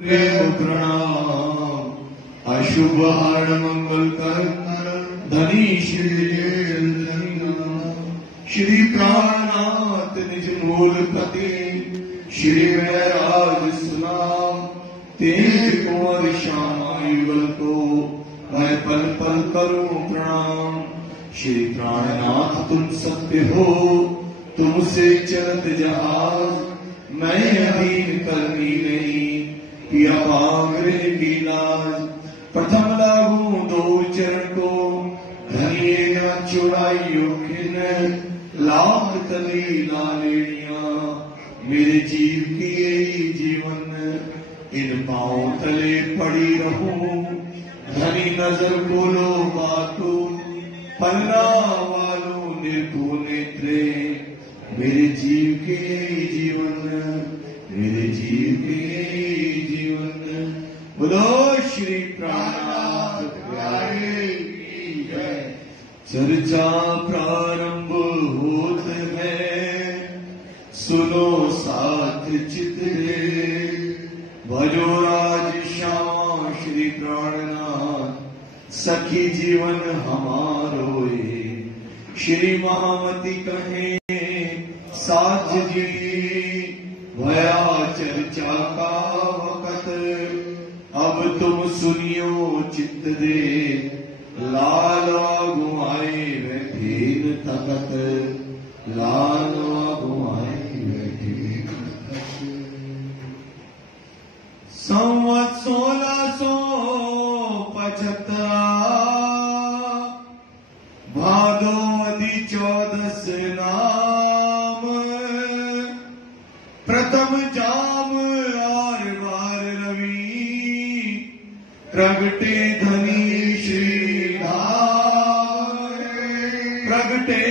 प्रणाम। अशुभ हरण मंगल कर धनी श्री प्राणनाथ निज मूलपति श्री महराज सुनाम तेज कुंवर श्यामा युगल को मैं पल पल करूं प्रणाम। श्री प्राणनाथ तुम सत्य हो तुमसे चलत जहाज मैं अधीन करनी नहीं पिया पागरे की लाज। प्रथम लागू दो चरण को धनिये न चुड़ाइयो खिन लाभ तली लालेड़िया मेरे जीव की यही जीवन इन पांव तले पड़ी रहूं। धनी नजर बोलो बातू पन्ना वालों निर्भू नेत्रे मेरे जीव के यही जीवन मेरे जीव के यही जीवन। बोलो श्री प्राणनाथ प्यारे की जय। चर्चा प्रारंभ होत है सुनो साथ चितरे भजो राज श्यामा श्री प्राणनाथ सखी जीवन हमारो ये। श्री महामती कहे साज जी भया चर्चा का वक़्त अब तुम सुनियो चित्त दे लाल गुआए बैठीन तकत लाल गुआए बैठीन संवत 1675 भादोमती 14 नाम प्रथम जाम आर बार रवि प्रगटे धनी श्री धाम प्रगटे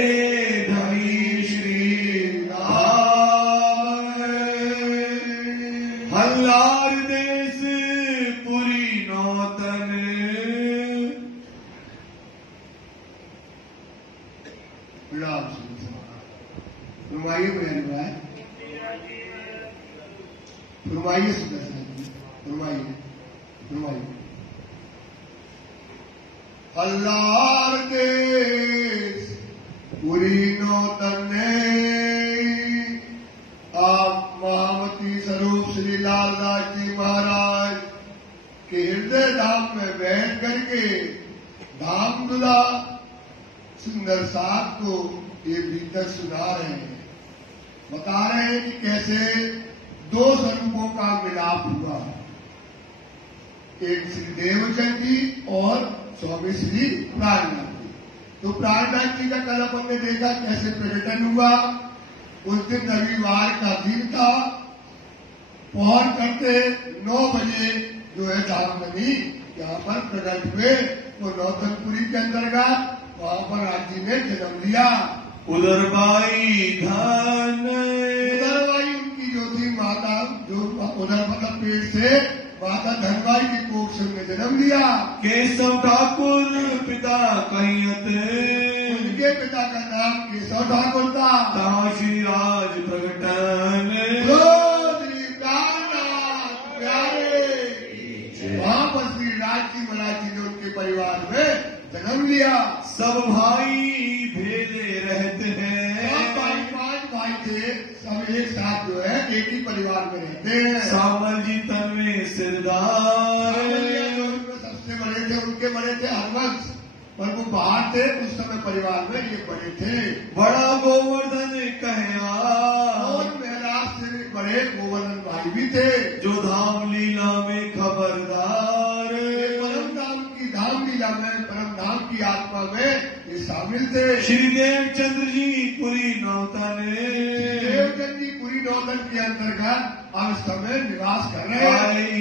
धनी श्री धाम। हल्लार देश पुरी नौतन फरमाइए फरमाइए फरमाइए फरमाइए। अल्लाह देश पूरी नौतन आप महामती स्वरूप श्री लालदास जी महाराज के हृदय धाम में बैठ करके धाम दुला सुंदर साथ को ये भीतर सुना रहे हैं बता रहे हैं कि कैसे दो स्वरूपों का मिलाप हुआ। एक श्री देवचंद जी और स्वामी श्री प्राणनाथ जी। तो प्राणनाथ जी का कल अपन ने देखा कैसे पर्यटन हुआ। उस दिन रविवार का दिन था। पहुंच करते 9 बजे जो है धामनी यहाँ पर प्रकट हुए वो नौतनपुरी के अंतर्गत वहां पर आज जी ने जन्म लिया। उदरबाई धन उदरबाई उनकी जो थी माता जो उधर मतलब पेट से माता धनबाई की कोख से उन्हें जन्म लिया। केशव ठाकुर पिता कहियत उनके पिता का नाम केशव ठाकुर था। श्री राज प्रगटन श्री प्राणनाथ प्यारे वहां पर श्री राज की महाराज जी ने उनके परिवार में जन्म लिया। सब भाई भेजे रहते हैं सब भाई 5 भाई थे सब एक साथ जो है एक ही परिवार में रहते हैं। सामल जी तन्वे सिरदार सबसे बड़े थे उनके बड़े थे हरवंश पर वो बाहर थे उस समय परिवार में ये बड़े थे। बड़ा गोवर्धन कहया और महराज से भी बड़े गोवर्धन भाई भी थे जो धाम लीला में खबरदार धाम लीला में परम धाम की आत्मा में ये शामिल थे। श्री देवचंद्र जी पुरी नौतन देवचंद जी पुरी नौतन के अंतर्गत अब समय निवास कर रहे हैं।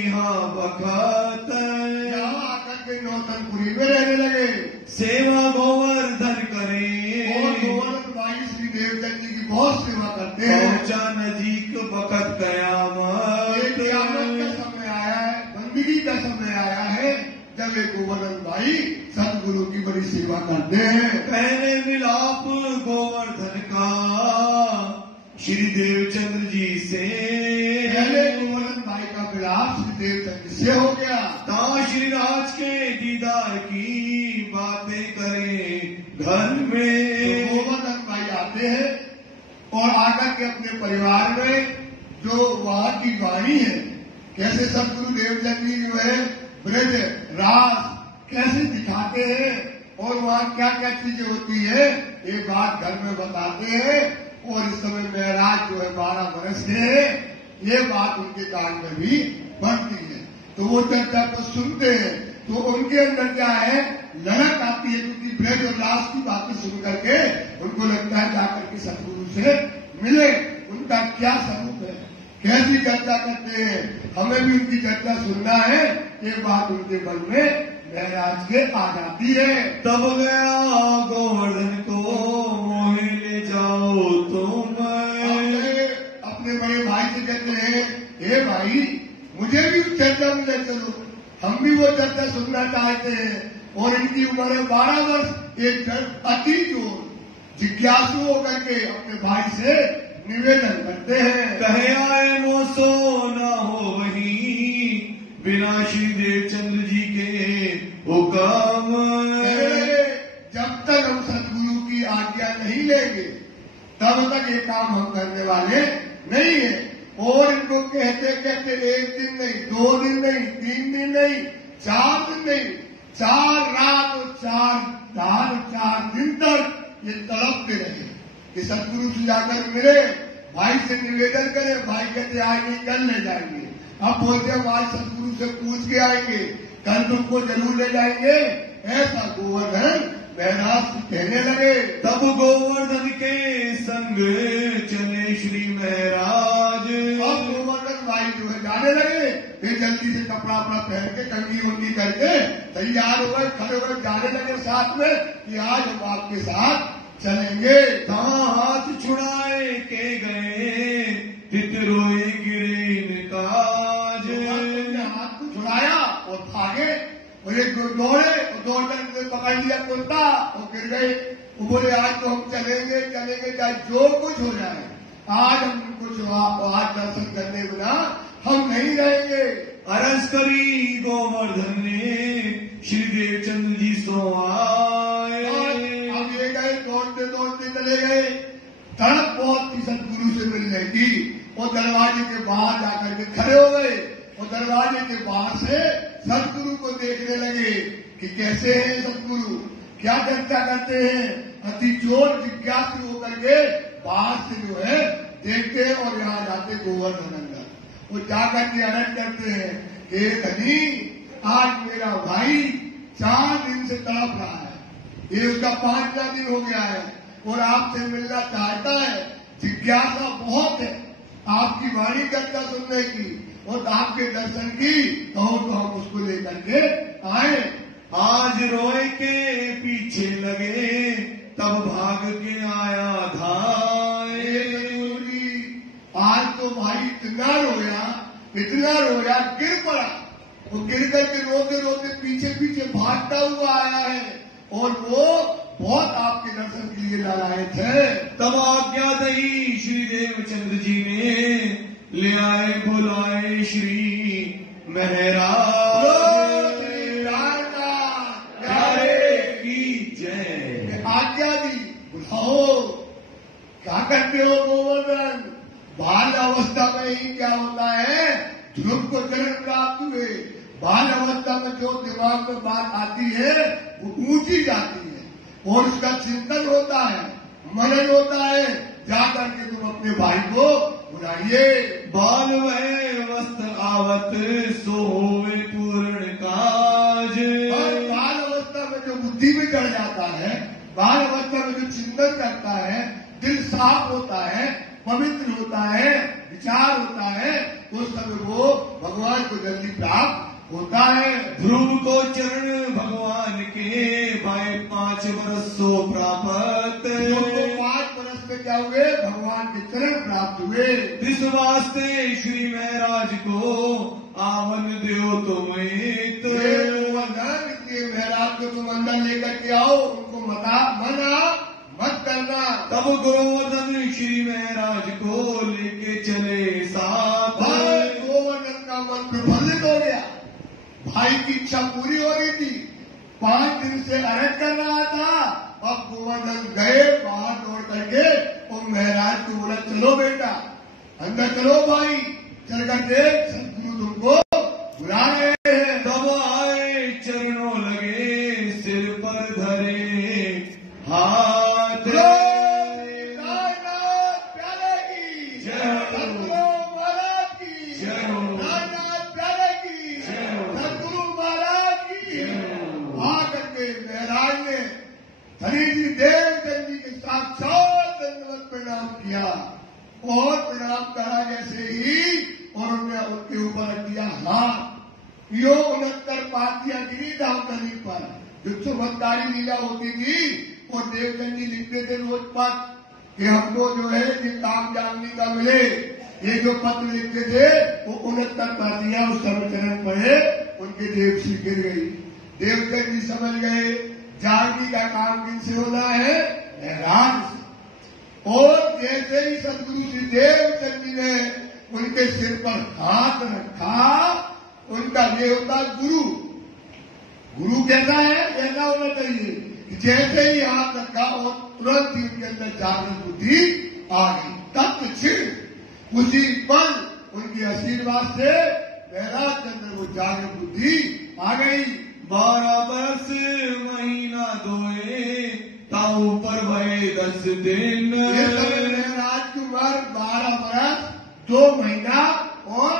यहाँ बखत यहाँ आकर के नौतनपुरी में रहने लगे। सेवा गोवर्धन करे और गोवर्धन भाई श्री देवचंद जी की बहुत सेवा करते हैं। पहुंचा नजीक बखत कयामत का समय आया है बंदगी का समय आया है जब एक गोवर्धन भाई सतगुरु की बड़ी सेवा करते हैं। पहले मिलाप गोवर्धन का श्री देवचंद्र जी से पहले गोवर्धन भाई का मिलाप श्री देवचंद से हो गया। ता श्री राज के दीदार की बातें करें घर में। तो गोवर्धन भाई आते हैं और आकर के अपने परिवार में जो वहां की वाणी है, कैसे सदगुरु देवचंद जी जो है ब्रज रास कैसे दिखाते हैं और वहाँ क्या क्या चीजें होती है, ये बात घर में बताते हैं। और इस समय महराज जो है 12 वर्ष के है, ये बात उनके कान में भी बढ़ती है। तो वो चर्चा को सुनते हैं तो उनके अंदर क्या है, ललक आती है, क्योंकि ब्रज और रास की बातें सुन करके उनको लगता है जाकर के सदगुरु से मिले, उनका क्या स्वरूप है, कैसी चर्चा करते हैं, हमें भी उनकी चर्चा सुनना है। ये बात उनके मन में महराज के आ जाती है। तब गया गोवर्धन को मोहे ले जाओ तुम। अपने बड़े भाई से कहते हैं, हे भाई मुझे भी उस चर्चा में ले चलो, हम भी वो चर्चा सुनना चाहते हैं। और इनकी उम्र है 12 वर्ष। एक अति जोर जिज्ञासु होकर के अपने भाई से निवेदन करते हैं। कहे आए मोसो न हो वही बिना श्री देवचंद्र जी के हुक्म। जब तक हम सदगुरु की आज्ञा नहीं लेंगे तब तक ये काम हम करने वाले नहीं है। और इनको कहते कहते 1 दिन नहीं, 2 दिन नहीं, 3 दिन नहीं, 4 दिन नहीं, 4 रात और 4 दिन तक ये तड़पते रहे कि सदगुरु से जाकर मिले, भाई से निवेदन करें। भाई कहते आज नहीं कल ले जाएंगे। अब बोलते हम आज सदगुरु से पूछ के आएंगे, कल तुमको जरूर ले जाएंगे। ऐसा गोवर्धन महराज कहने लगे। तब गोवर्धन के संग चले श्री महराज। अब गोवर्धन भाई जो है जाने लगे, फिर जल्दी से कपड़ा अपना पहन के कंगी मुंगी करके तैयार हो गए, खड़े हो गए, जाने लगे साथ में कि आज हम आपके साथ चलेंगे। हाथ छुड़ाए के गए तित रोए गिरे निकाज। हाथ को छुड़ाया और भागे और एक दौड़े और दौड़ने पकड़ लिया कुत्ता और गिर गए। वो बोले आज तो हम चलेंगे चलेंगे चाहे जो कुछ हो जाए, आज हम कुछ आज दर्शन करने बिना हम नहीं रहेंगे। अरस करी गोवर्धन ने श्री देवचंद्र जी सो आए। अब ये गए दौड़ते दौड़ते चले गए। तड़प बहुत थी सदगुरु से मिलने की। और दरवाजे के बाहर जाकर के खड़े हो गए और दरवाजे के बाहर से सदगुरु को देखने लगे कि कैसे हैं सदगुरु, क्या चर्चा करते हैं। अति जोर जिज्ञासु होकर के बाहर से जो है देखते हैं और यहाँ जाते गोवर्धन अंदर। वो जाकर के अरज करते हैं कि धनी आज मेरा भाई 4 दिन से तड़प रहा है, ये उसका 5वां दिन हो गया है और आपसे मिलना चाहता है। जिज्ञासा बहुत है आपकी वाणी चर्चा सुनने की और आपके दर्शन की, कहो तो हम उसको लेकर के आए। आज रोए के पीछे लगे तब भाग के आया धाए। आज तो भाई इतना रोया गिर पड़ा। वो गिर करके रोते रोते पीछे पीछे भागता हुआ आया है और वो बहुत आपके दर्शन के लिए लालायत है। तब आज्ञा दई श्री देवचंद्र जी ने ले आए बुलाए श्री महराज। की जय। आज्ञा दी, बुलाओ। क्या करते हो गोवर्धन? बाल अवस्था में ही क्या होता है, ध्रुव को चरण प्राप्त हुए। बाल अवस्था में जो दिमाग में बात आती है वो ऊंची जाती है और उसका चिंतन होता है, मनन होता है। जाकर के तुम अपने भाई को बुलाइए। बाल वह वस्त्र आवत सो होवे पूर्ण काज। और बाल अवस्था में जो बुद्धि में चढ़ जाता है, बाल अवस्था में जो चिंतन करता है, दिल साफ होता है, पवित्र होता है, विचार होता है, उस समय वो भगवान को जल्दी प्राप्त होता है। ध्रुव को चरण भगवान के भाई 5 वर्ष सो प्राप्त। 5 वर्ष में क्या हुए, भगवान के चरण प्राप्त हुए। इस वास्ते श्री महराज को आवन देव तुम इसलिए महराज को तुम अंदर लेकर के आओ, उनको मना मत करना। तब गोवर्धन श्री महराज को लेके चले साथ। गोवर्धन का भाई की इच्छा पूरी हो रही थी। 5 दिन से अरज कर रहा था। अब गोवर्धन गए बाहर दौड़ करके और महाराज को बोला, चलो बेटा अंदर चलो भाई, चल कर देख सदगुरु तुमको बुला रहे हैं। तब आए चरणों लगे सिर पर धरे हाथ। नाथ प्यारे की सदगुरु महाराज की, नाथ प्यारे की सदगुरु महाराज की। आकर के महाराज ने हरिजी देवचंद जी के साक्षात दंडवत प्रणाम किया और प्रणाम करा जैसे ही और उन्होंने उनके ऊपर किया हाथ। यो 69 पातियां गिरी दावतली पर जो चमत्कारी लीला होती थी और देवचंद जी लिखते थे रोज पत्र कि हमको जो है ये काम जानने का मिले। ये जो पत्र लिखते थे वो 69 पातियां उस सर्वचरण पढ़े, उनके देव सी गिर गई। देवचंद जी समझ गए जागने का काम किनसे होना है, महाराज से। और जैसे ही सदगुरु श्री देवचंद जी ने उनके सिर पर हाथ रखा, उनका ये होता गुरु। गुरु कैसा है, ऐसा होना चाहिए। जैसे ही हाथ रखा और तुरंत ही उनके अंदर जागृत बुद्धि आ गई। तत्क्षण उसी पल उनके आशीर्वाद से महाराज के अंदर वो जागृत बुद्धि आ गई। 12 बरस महीना दोए ताऊ पर भय 10 दिन। महाराज की उम्र 12 बरस 2 महीना और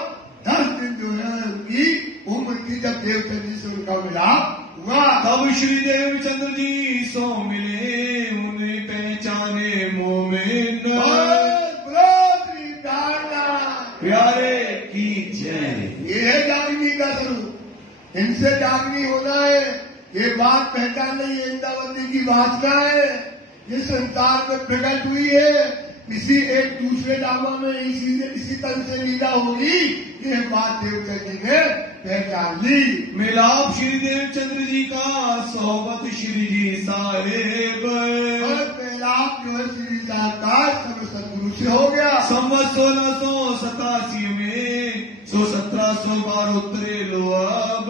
10 दिन जो है उनकी उम्र की, जब देवचंद जी से उनका मिलाप हुआ। तब श्री देवचंद्र जी सो मिले उन्हें पहचाने मोमिन। प्यारे की जय। ये है जागनी का स्वरूप, इनसे जागनी होना है। ये बात पहचान नहीं, इंद्रावती की वासना है, ये संसार में प्रकट हुई है। इसी एक दूसरे नामों में इसी तरह से लीला होगी। ये बात देवचंद जी ने पहचान ली। मिलाप श्री देवचंद्र जी का सोबत श्री जी साहेब। और मिलाप जो है श्री साहब का सर्व सदगुरु से हो गया। संवत 1687 में 1712 उतरे लो अब।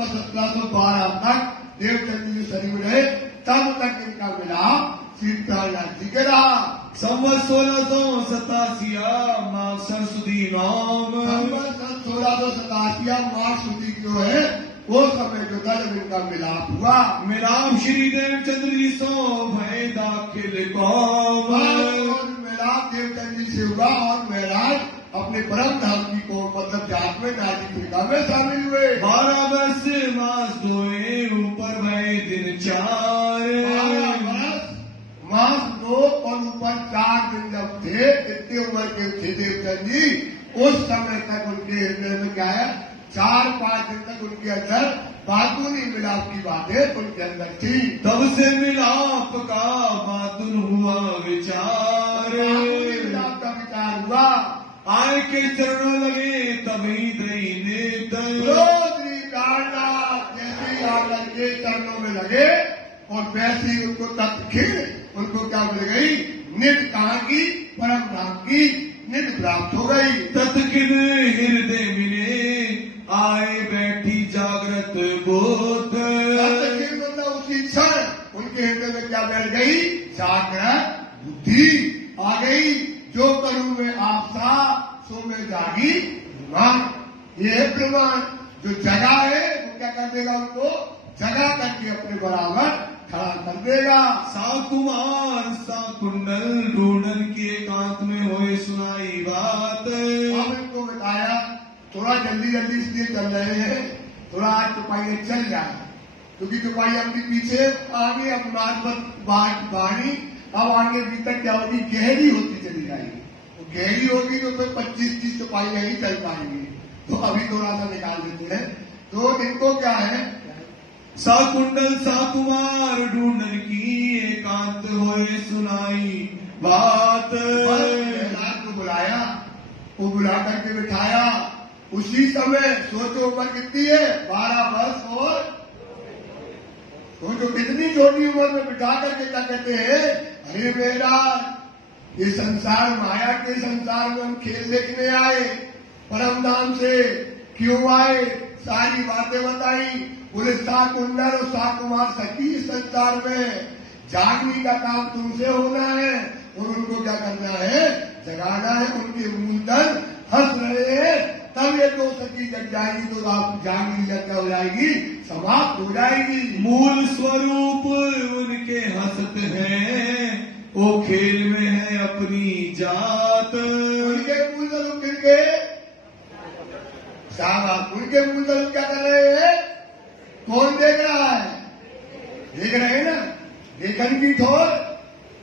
1712 तक देवचंद जी शरीर रहे, तब तक इनका मिलाप सीतानाथ जी के रहा। संवत 1687 माघ सरस्वती नाम। 1687 मार्च सुधी जो है वो समय जो था जब इनका मिलाप हुआ। मिलाप श्री देवचंद्र जी सो भय दाखिल कौम। मिलाप देवचंद जी से हुआ और महाराज अपने परम धाम की को मतलब जात में नाजिका में शामिल हुए। 12 वर्ष मास दोए ऊपर भय दिन 4। मास 2 और ऊपर 4 दिन जब थे, इतने उम्र के थे देवचंद जी, उस समय तक उनके हृदय में क्या है, 4-5 दिन तक उनके अंदर बातूनी मिलाप की बातें उनके अंदर थी। तब से मिलाप का बातुन हुआ विचार। मिलाप का विचार हुआ। आय के चरणों लगे तभी दहीने जैसे आकर के चरणों में लगे और वैसे ही उनको तत्क्षण उनको क्या मिल गई, निज कहाँ की, परम धाम की निज प्राप्त हो गई। तत्किन हृदय मिले आए बैठी जागृत बोध। तत्क्षण मतलब उसी क्षण उनके हृदय में क्या बैठ गई, जागृत बुद्धि आ गई। जो करूं मैं आपसा सो में जागी प्रमाण। ये है प्रमाण। जो जगह है वो क्या कर देगा, उनको जगा करके अपने बराबर खड़ा कर देगा। साकुमार सा कुंडल ढूंढन की एकांत में होए सुनाई बात। अब इनको बताया, थोड़ा जल्दी जल्दी इसलिए चल रहे हैं, थोड़ा आज चौपाई चल जाए, क्योंकि चौपाई अपनी पीछे आगे अब बाणी अब आगे भीतर क्या होगी, गहरी होती चली जाएगी। तो गहरी होगी तो फिर 25-30 चौपाई नहीं चल पाएंगी। तो अभी थोड़ा सा निकाल देते हैं। तो इनको क्या है, साकुंडल साकुमार ढूंढन की एकांत होए सुनाई बात। प्रहलाद को बुलाया, वो बुला करके बिठाया। उसी समय सोचो उम्र कितनी है, 12 वर्ष और सोचो कितनी छोटी उम्र में बिठा करके क्या कहते हैं, अरे बेटा ये संसार माया के संसार में हम खेल देखने आए, परम धाम से क्यों आए, सारी बातें बताई। बोले 7 कुंडल और 7 कुमार सखी इस संसार में, जागने का काम तुमसे होना है और उनको क्या करना है, जगाना है। उनके मूलधन हंस रहे हैं, तब ये 2 सखी जग जाएगी तो आप जागनी क्या हो जाएगी, समाप्त हो जाएगी। मूल स्वरूप उनके हंसत हैं, वो खेल में है अपनी जात। उनके मूल स्वरूप किनके, साहब उनके मूल स्वरूप क्या कर रहे हैं, कौन देख रहा है, देख रहे हैं ना, देखन की ठोर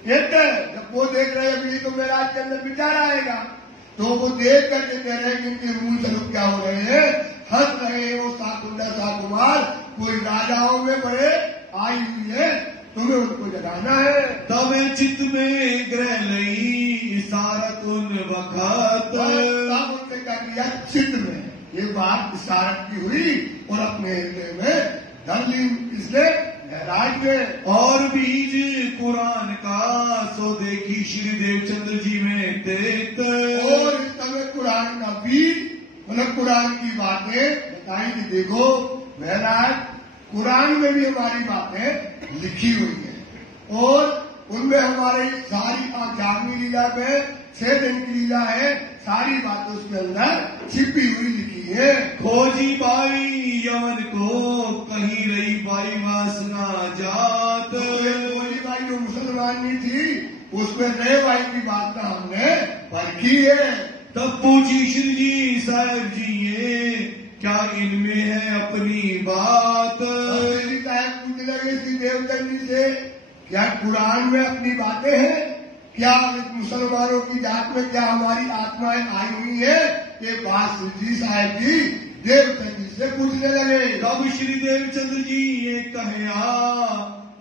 एक। जब वो देख रहे हैं अभी तो मेरा के अंदर विचार आएगा, तो वो देख करके कह रहे हैं कि इनके मूल स्वरूप क्या हो रहे हैं, हंस रहे हैं। वो 7 कुंडल 7 कुमार कोई राजाओं में बड़े आई हुई है, तुम्हें उनको जगाना है। तब चित्त में ग्रह लई इशारत उन वक्त। तब उनने क्या किया, चित्त में ये बात इशारत की हुई और अपने हृदय में धर ली इसने महराज ने। और बीज कुरान का सो देखी श्री देवचंद्र जी में देत। और इस समय कुरान का बीज मतलब कुरान की बातें बताई कि देखो महराज, कुरान में भी हमारी बातें लिखी हुई है और उनमें हमारी सारी जागनी लीला में 6 दिन की लीला है, सारी बातें उसके अंदर छिपी हुई लिखी है। खोजी बाई यमन को कहीं रही बाई वासना जात। खोजी बाई जो मुसलमान नहीं थी, उसमें रे बाई की बात हमने परखी है। तब पूछी श्री जी साहब जी ये क्या इनमें है अपनी बात। श्री साहब पूछने लगे श्री देवचंद जी से, क्या कुरान में अपनी बातें हैं, क्या मुसलमानों की जात में क्या हमारी आत्माएं आई हुई है। ये बात श्री जी साहब जी देवचंद जी से पूछने लगे। तब श्री देवचंद्र जी ये कहया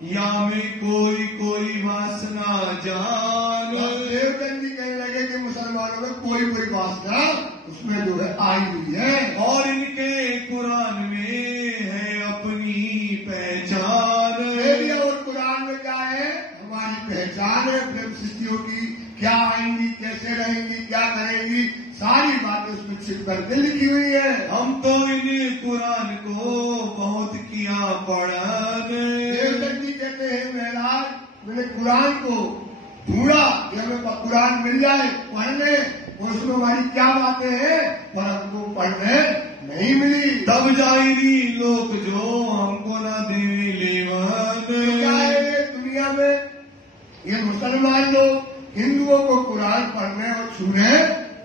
या में कोई कोई वासना जान। देवचंद जी कहने लगे कि मुसलमानों में कोई कोई वासना उसमें जो है आई हुई है और इनके कुरान में है अपनी पहचान। और कुरान में क्या है, हमारी पहचान है, प्रेम सृष्टियों की क्या आएंगी, कैसे रहेंगी, क्या करेंगी, सारी बातें उसमें छिप करके लिखी हुई है। हम तो इन कुरान को बहुत किया पढ़न। देवचंद जी कहते हैं महराज, मैंने कुरान को ढूंढा कि हमें कुरान मिल जाए पढ़ने, और उसमें हमारी क्या बातें हैं, पर हमको पढ़ने नहीं मिली। तब जाएगी लोग जो हमको ना देने लेवन। क्या है दुनिया में, ये मुसलमान लोग हिंदुओं को कुरान पढ़ने और छूने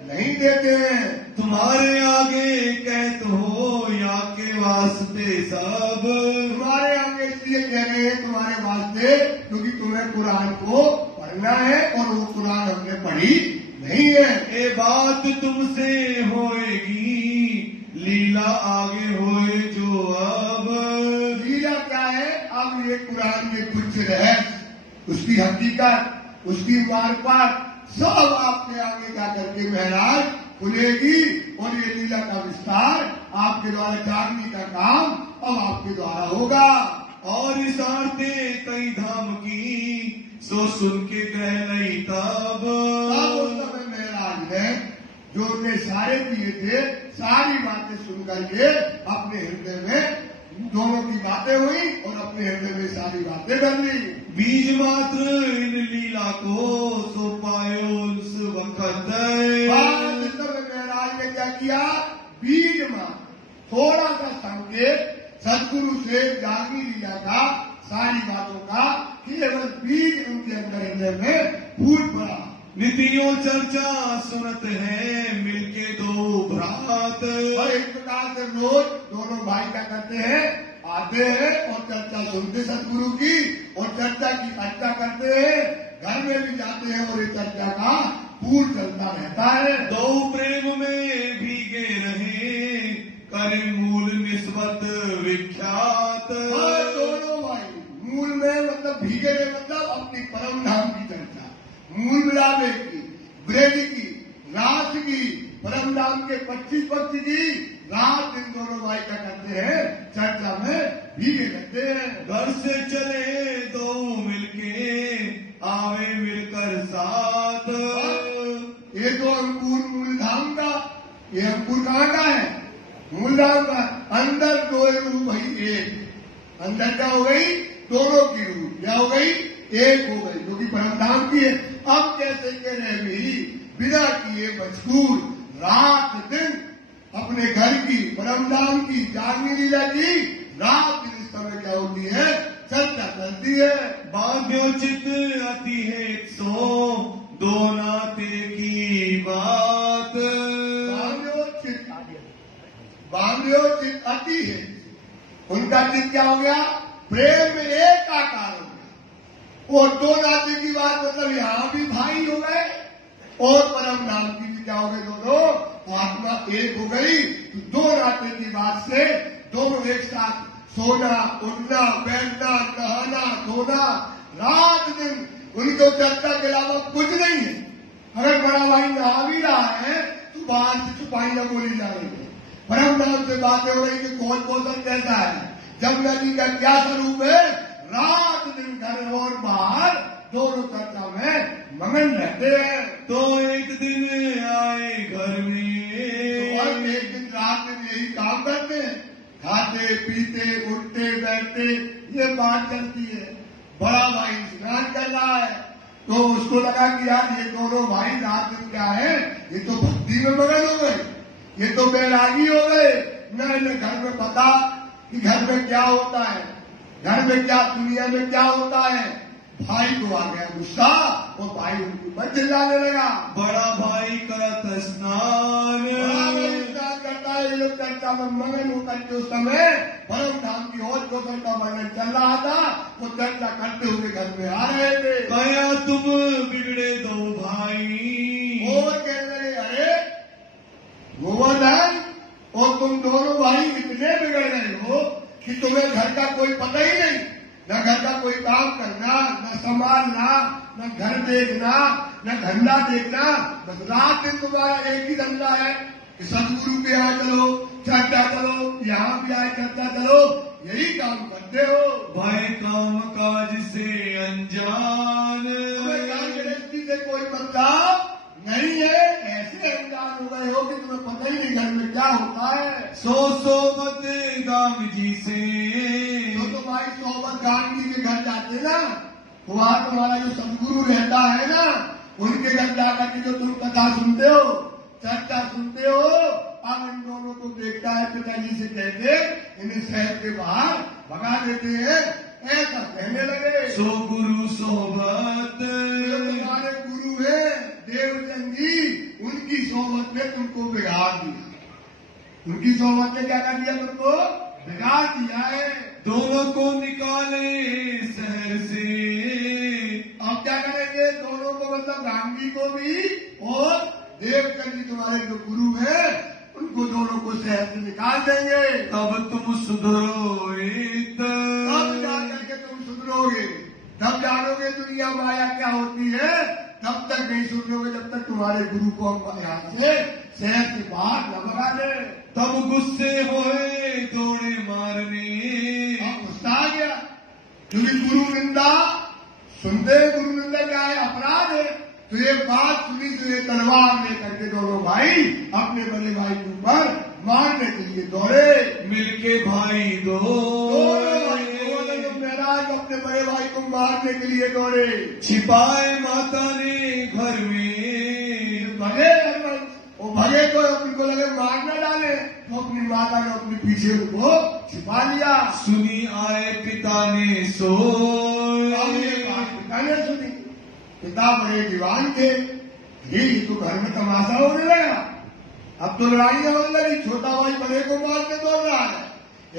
नहीं देते हैं। तुम्हारे आगे कहते हो या के वास्ते सब। तुम्हारे आगे इसलिए कह रहे हैं तुम्हारे वास्ते, क्योंकि तुम्हें कुरान को पढ़ना है और वो कुरान हमने पढ़ी नहीं है। ये बात तुमसे होएगी लीला आगे होए जो अब। लीला क्या है, अब ये कुरान के कुछ रहस्य, उसकी हकीकत, उसकी मार्फत सब आपके आगे जा करके महराज खुलेगी और ये लीला का विस्तार आपके द्वारा जागने का काम अब आपके द्वारा होगा। और इस आरते कई धाम की सो सुन के कह नहीं तब। उस समय महराज ने जो उन्हें सारे किए थे, सारी बातें सुन करके अपने हृदय में दोनों की बातें हुई और अपने हृदय में सारी बातें कर ली। बीज मात्र इन लीला को सो पायो उस वक्त। महराज ने क्या किया, बीज मात्र थोड़ा सा संकेत सदगुरु से जागनी लीला का, सारी बातों का केवल बीज उनके अंदर हृदय में फूट पड़ा। नितियों चर्चा सुनत है मिलके 2 भ्रात। और इस प्रकार से रोज दोनों भाई क्या करते हैं, आते हैं और चर्चा सुनते सदगुरु की और चर्चा की चर्चा करते हैं, घर में भी जाते हैं और ये चर्चा का पूर्ण चलता रहता है। 2 प्रेम में भीगे रहे करे मूल निस्बत विख्यात। दोनों भाई मूल में मतलब भीगे में मतलब अपनी परम धाम की चर्चा, मूल मिलावे की, ब्रज की, रात की, परम धाम के 25 पक्ष की रात इन दोनों भाई क्या करते हैं, चर्चा में भीगे रहते हैं। घर से चले 2 मिलके आवे मिलकर साथ। ये तो अंकुर मूल धाम का, ये अंकुर कहाँ का है, मूलधाम का अंदर दो रूह भाई एक, अंदर क्या हो गई? दोनों की रूह क्या हो गई? एक हो गई, जो कि परम धाम की है। अब कैसे के रह गई बिना किए मजबूर रात दिन अपने घर की परम धाम की जागनी लीला की रात दिन इस समय क्या होती है? चर्चा चलती है। बाध्योचित अति है सो दो नाते की बात। बांध्योचित अति है, उनका चित क्या हो गया? प्रेम में एक आकार हो गया। और दो नाते की बात मतलब यहाँ भी भाई हो गए और परम धाम की भी क्या हो गए? दोनों आत्मा एक हो गई। तो दो नाते की बात से दोनों एक साथ सोना, उठना, बैठना, नहाना, धोना, रात दिन उनको चर्चा के अलावा कुछ नहीं है। अगर बड़ा भाई नहा भी रहा है तो बाहर से छुपाई न बोली जा रही है। परम धाम से बातें हो रही कि कौन पोषण कैसा है, जमुना जी का क्या स्वरूप है। रात दिन घर और बाहर दोनों चर्चा में मगन रहते हैं। तो एक दिन आए घर में, और एक दिन रात में यही काम करते हैं, खाते पीते उठते बैठते, ये बात चलती है। बड़ा भाई स्नान कर रहा है तो उसको लगा कि यार ये दोनों भाई रात दिन क्या है, ये तो भक्ति में मगन हो गए, ये तो बैरागी हो गए। न इन्हें घर में पता कि घर में क्या होता है, घर में क्या, दुनिया में क्या होता है। भाई को आ गया गुस्सा और भाई उनके ऊपर चिल्लाने लगा। बड़ा भाई करत स्नान, स्नान करता है, ये लोग चर्चा में मगन होकर के उस समय परम धाम की और गोचर का वर्णन चल रहा था। वो चर्चा करते हुए घर में आ रहे थे। कया तुम बिगड़े दो भाई, और कहने लगे अरे गोवर्धन और तुम दोनों भाई इतने बिगड़ गए हो कि तुम्हें घर का कोई पता ही नहीं, न घर का कोई काम करना, न संभालना, न घर देखना, न धंधा देखना। बस रात दिन तुम्हारा एक ही धंधा है कि सदगुरु के यहाँ चलो, चर्चा चलो, यहाँ भी आए चर्चा चलो, यही काम करते हो। भाई काम काज से अनजान, तुम्हें काम गृहस्थी से कोई मतलब नहीं है, ऐसे अनजान हो गए हो कि तुम्हें पता ही नहीं घर में क्या होता है। सो मत गांग जी से, तो भाई सोबत गांधी के घर जाते ना, वहाँ तुम्हारा जो सदगुरु रहता है ना, उनके घर जाकर के जो तुम कथा सुनते हो, चर्चा सुनते हो, अब इन दोनों को देखता है पिताजी से कहते इन्हें शहर के बाहर भगा देते हैं, ऐसा कहने लगे। सो गुरु सोबत, तुम्हारे गुरु है देवचंद जी, उनकी सोबत ने तुमको बिगाड़ दिया, उनकी सोबत ने क्या कर दिया? तुमको बिगाड़ दिया है। दोनों को निकाले शहर से, अब क्या करेंगे? दोनों को मतलब गांधी को भी और देवचंद जी तुम्हारे जो गुरु है उनको दोनों को शहर से निकाल देंगे। तब तुम सुधरोगे, तब जाकर के तुम सुधरोगे, तब जानोगे दुनिया माया क्या होती है। तब तक नहीं सुधरोगे जब तक तुम्हारे गुरु को हम यहाँ से शहर के बाहर न भगा दे। तब गुस्से होए दौड़े मारने, अब गुस्सा आ गया क्योंकि गुरु निंदा सुनते, गुरु निंदा क्या है? अपराध है। तो ये बात सुनी तो ये तलवार लेकर के दोनों भाई अपने बड़े भाई के ऊपर मारने के लिए दौड़े। मिलके भाई दो महाराज अपने बड़े भाई को मारने के लिए दौड़े। छिपाए माता ने घर में, भगे वो भगे तो उनको लगे मार न डाले, तो अपनी माता ने अपने पीछे उनको छिपा लिया। सुनी आए पिता ने सो, पिता ने सुनी, पिता बड़े दीवान थे, ये तो घर में तमाशा होने लगा, अब तो लड़ाई होने लगी, छोटा भाई बड़े को मारने दौड़ रहा है,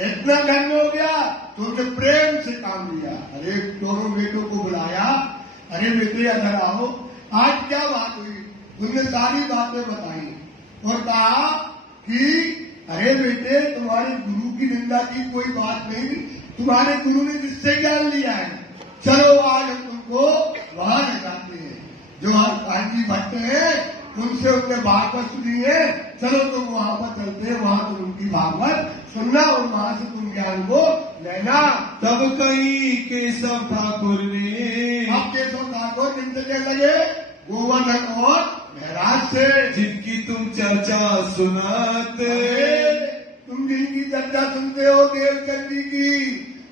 इतना धन हो गया तो उनके प्रेम से काम लिया। अरे दोनों बेटों को बुलाया, अरे बेटे अगर आओ, आज क्या बात हुई? उनने सारी बातें बताई और कहा कि अरे बेटे तुम्हारे गुरु की निंदा की कोई बात नहीं, तुम्हारे गुरु ने जिससे ज्ञान लिया है, चलो आज हम तुमको वहां ले जाते हैं, जो आज कांची भट्ट है उनसे उनने भागवत सुनी है, चलो तुम वहां पर चलते हैं, वहां तुम उनकी भागवत सुनना और वहां से तुम ज्ञान को लेना। तब कहीं केशव ठाकुर ने, अब केशव ठाकुर जिनसे कहने लगे गोवर्धन और महाराज से, जिनकी तुम चर्चा सुनाते, से हो देवचंद जी की,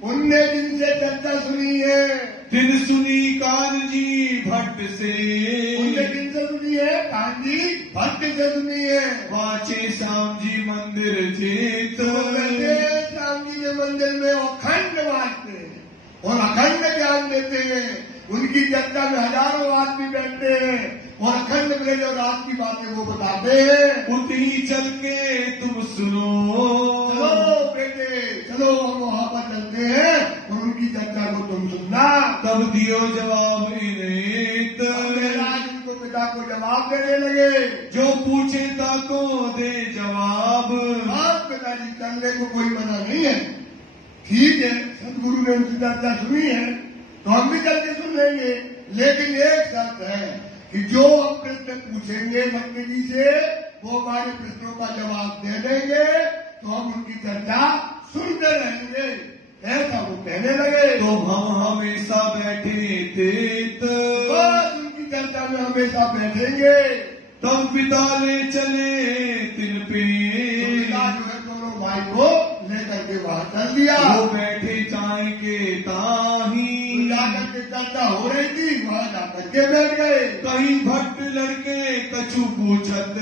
उनने जिनसे चर्चा सुनी है, तिन सुनी कानजी भट्ट से, उनने जिनसे सुनी है कानजी भट्ट से सुनी है। वाचे श्याम जी मंदिर चेत, श्याम जी के मंदिर में अखंड बांटते हैं और अखंड ज्ञान देते हैं। उनकी चर्चा में हजारों आदमी बैठते हैं और अखंड में जो रात की बातें वो बताते हैं। उतनी चल के तुम सुनो, चलो बेटे चलो हम वहां पर चलते हैं और उनकी चर्चा को तुम सुनना। तब दियो जवाब इन्हें, महाराज उनको पिता को जवाब देने लगे। जो पूछे ताको दे जवाब। बात पिताजी करने को कोई मना नहीं है, ठीक है, सदगुरु ने उनकी चर्चा सुनी है तो हम भी चल के सुन लेंगे, लेकिन एक शर्त है कि जो हम प्रश्न पूछेंगे भट्ट जी से वो हमारे प्रश्नों का जवाब दे देंगे तो हम उनकी चर्चा सुनते रहेंगे, ऐसा वो कहने लगे। तो हम हमेशा बैठे थे, बस उनकी चर्चा में हमेशा बैठेंगे। तब पिता ले चले तिन पे, पिता जो है दोनों भाई को लेकर के वहां चल दिया। वो बैठे चाय के ताही, जाकर के चर्चा हो रही थी, वहां जाकर के बैठ गए। कहीं भट्ट लड़के कछु पूछत,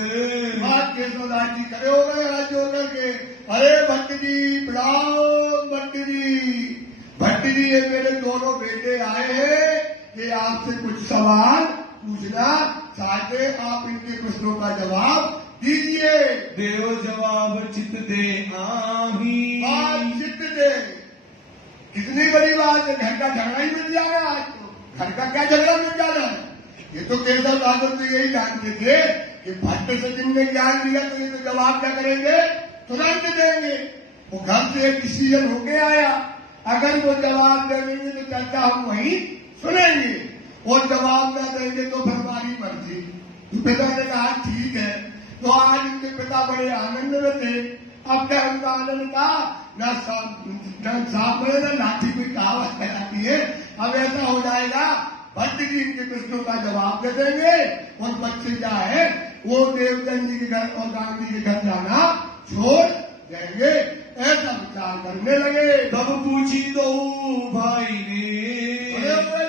बात केशवदास जी खड़े हो गए हाथ जोड़ करके, अरे भट्ट जी प्रणाम। भट्ट जी ये मेरे दोनों बेटे आए हैं, ये आपसे कुछ सवाल पूछना चाहते, आप इनके प्रश्नों का जवाब दीजिए। देव जवाब चित दे आही, बात चित्त दे। कितनी बड़ी बात है, घर का झगड़ा ही मिल जाएगा आज तो, घर का क्या झगड़ा मिल जाना है। ये तो केशव दादर तो यही जानते थे कि भट्ट से जिनने ज्ञान दिया तो ये तो जवाब क्या करेंगे, तुरंत देंगे। वो घर से एक डिसीजन होके आया, अगर वो जवाब देंगे तो चर्चा हम वहीं सुनेंगे, और जवाब न देंगे तो फिर हमारी मर्जी। तो पिता ने कहा ठीक है। तो आज उनके पिता बड़े आनंद में थे। अब क्या उनका आनंद था, न सांप में न लाठी में कहावत कहलाती है। अब ऐसा हो जाएगा, भट्ट जी इनके प्रश्नों का जवाब दे देंगे और बच्चे क्या है वो देवचंद जी के घर और गांधी के घर जाना छोड़ देंगे, ऐसा विचार करने लगे। तब पूछी दो भाई ने, अरे भाई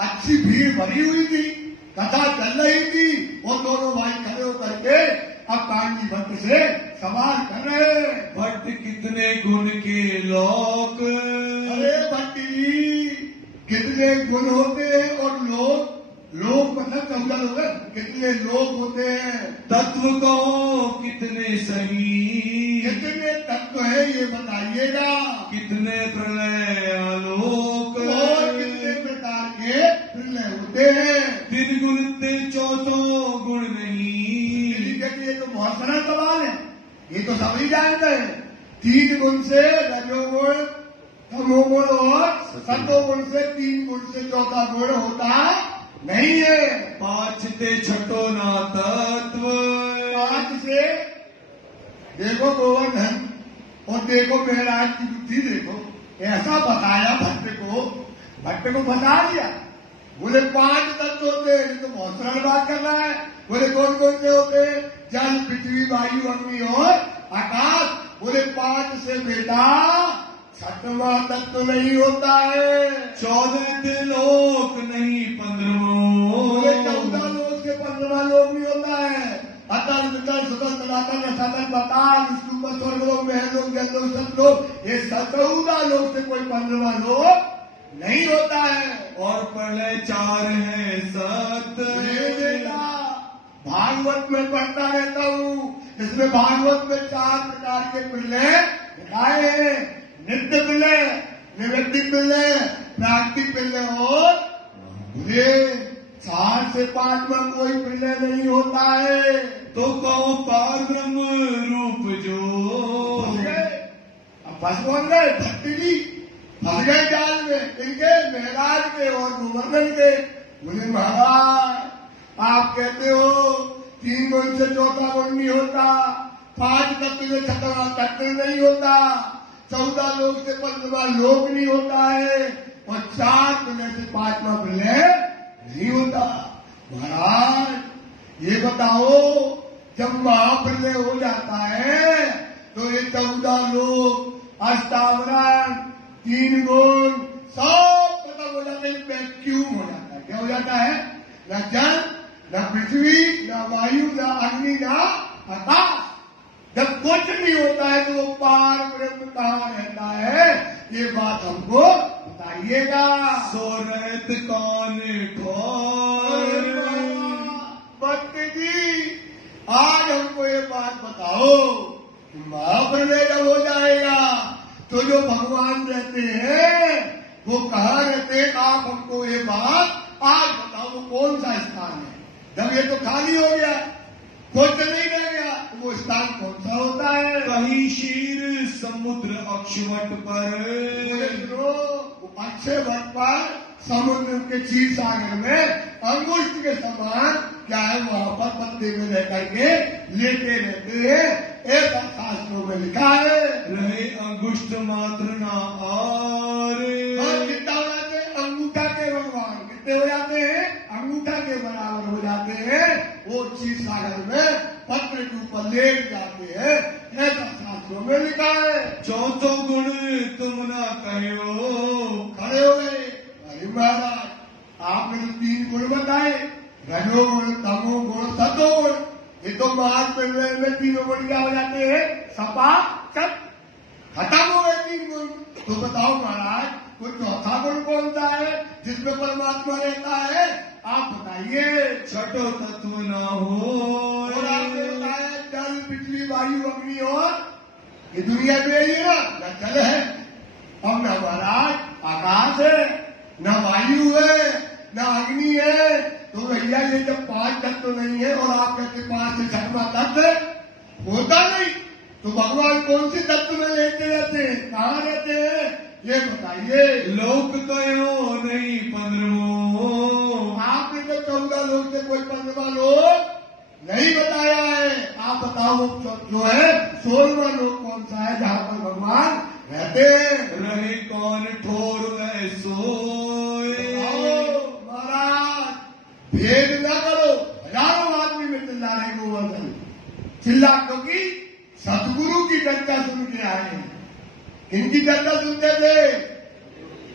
अच्छी भीड़ भरी हुई थी, कथा चल रही थी और दोनों भाई खड़े होकर के अब कांडी भट्ट से सवाल कर रहे। भट्ट कितने गुण के लोक, अरे भट्ट जी कितने गुण होते हैं और लोग मतलब 14 लोग हैं, कितने लोग होते हैं। तत्व कहो कितने सही, कितने तत्व है ये बताइएगा। कितने प्रलय आलोक, और कितने प्रकार के प्रलय होते हैं। 3 गुण ते चौथों गुण नहीं। ये तो बहुत सरल सवाल है, ये तो सभी जानते हैं। 3 गुण से रजोगुण, तमोगुण और सतोगुण से 3 गुण से चौथा गुण होता नहीं है। 5 ते छठो ना तत्व, 5 से देखो गोवर्धन और देखो महाराज की बुद्धि देखो, ऐसा बताया भट्ट को बता दिया। बोले 5 तत्व होते हैं, तो बहुत सरल बात कर रहा है। बोले कौन कौन से होते हैं, जल पृथ्वी वायु अग्नि और आकाश। बोले 5 से बेटा 6वां तत्व नहीं होता है। 14 लोक नहीं 15। बोले 14 लोक से 15वां लोक नहीं होता है। अतल वितल सुतल तलातल सतल बताल विष्णु स्वर्ग लोक महल लोक जल लोक सत लोक, ये 14 लोक से कोई 15वां लोक नहीं होता है। और प्रलय 4 है सत। बेटा भागवत में पढ़ता रहता हूँ, इसमें भागवत में 4 प्रकार के प्रलय दिखाए हैं। नित्य प्रलय, निवृत्ति प्रलय, प्राकृतिक प्रलय और ये 4 से 5वां कोई प्रलय नहीं होता है। तो कहो पार ब्रह्म रूप जो, अब फंस बोल रहे भट्ट जी फंस गए जाल में, इनके महाराज के और गोवर्धन के। बोले महाराज आप कहते हो 3 गुण से चौथा गुण नहीं होता, 5 तत्व से 6वां तत्व नहीं होता, 14 लोक से 15वां लोक नहीं होता है, और 4 प्रलय से 5वां प्रलय नहीं होता। महाराज ये बताओ जब महाप्रलय हो जाता है तो ये 14 लोक अष्टावरण, 3 गुण सब खत्म हो जाते हैं, वैक्यूम हो जाता है। क्या हो जाता है? न जल, न पृथ्वी, न वायु, न अग्नि, न आकाश। जब कुछ नहीं होता है तो वो पार ब्रह्म कहाँ रहता है, ये बात हमको बताइएगा। सो रहत कौन ठोर। भक्त जी आज हमको ये बात बताओ, महाप्रलय जब हो जाएगा तो जो भगवान रहते हैं वो कहाँ रहते हैं? आप हमको ये बात आज बताओ, वो कौन सा स्थान है? जब ये तो खाली हो गया, कुछ नहीं रह गया, तो वो स्थान कौन सा होता है? कहीं शीर समुद्र अक्षवट पर। अक्षय वट पर समुद्र के क्षीर सागर में अंगुष्ठ के समान क्या है, वहां पर पत्ते में रह करके लेटे रहते हैं, ऐसा शास्त्रों में लिखा है। रहे अंगुष्ठ मात्र ना और कितना हो जाते हैं? अंगूठा के भगवान कितने हो जाते हैं? अंगूठा के बराबर हो जाते हैं। वो क्षीर सागर में पत्र के ऊपर लेट जाते हैं, ऐसा शास्त्रों में लिखा है। चौथो गुण तुम ना कहो। खड़े हो गए। अरे महाराज आपने तो 3 गुण बताए, रजोगुण, तमोगुण, सतोगुण। ये तो महाप्रलय में 3 गुण क्या हो जाते हैं? सपा चट खत्म हो गए 3 गुण। तो बताओ महाराज कोई चौथा गुण कौन सा है जिसमें परमात्मा रहता है? आप बताइए। छठो तत्व ना हो। और आपने बताया जल, पृथ्वी, वायु, अग्नि और ये दुनिया में है ना, न जल है और न महाराज आकाश है, न वायु है, न अग्नि है। तो भैया ये जब 5 तत्व तो नहीं है और आप कहते 5 से 6वां तत्व होता नहीं, तो भगवान कौन सी तत्व में लेते रहते हैं, कहाँ रहते हैं, ये बताइए। लोक कहो नहीं 15। आपने तो 14 लोग से कोई 15वां लोग नहीं बताया है। आप बताओ जो है 16वां लोग कौन सा है जहाँ पर भगवान रहते हैं? रहे कौन ठोर सोए। महाराज भेद न करो, हजारों आदमी में चिल्ला रहे गोवर्धन, चिल्ला क्योंकि सतगुरु की चर्चा सुन के आए हैं। इनकी चर्चा सुनते थे,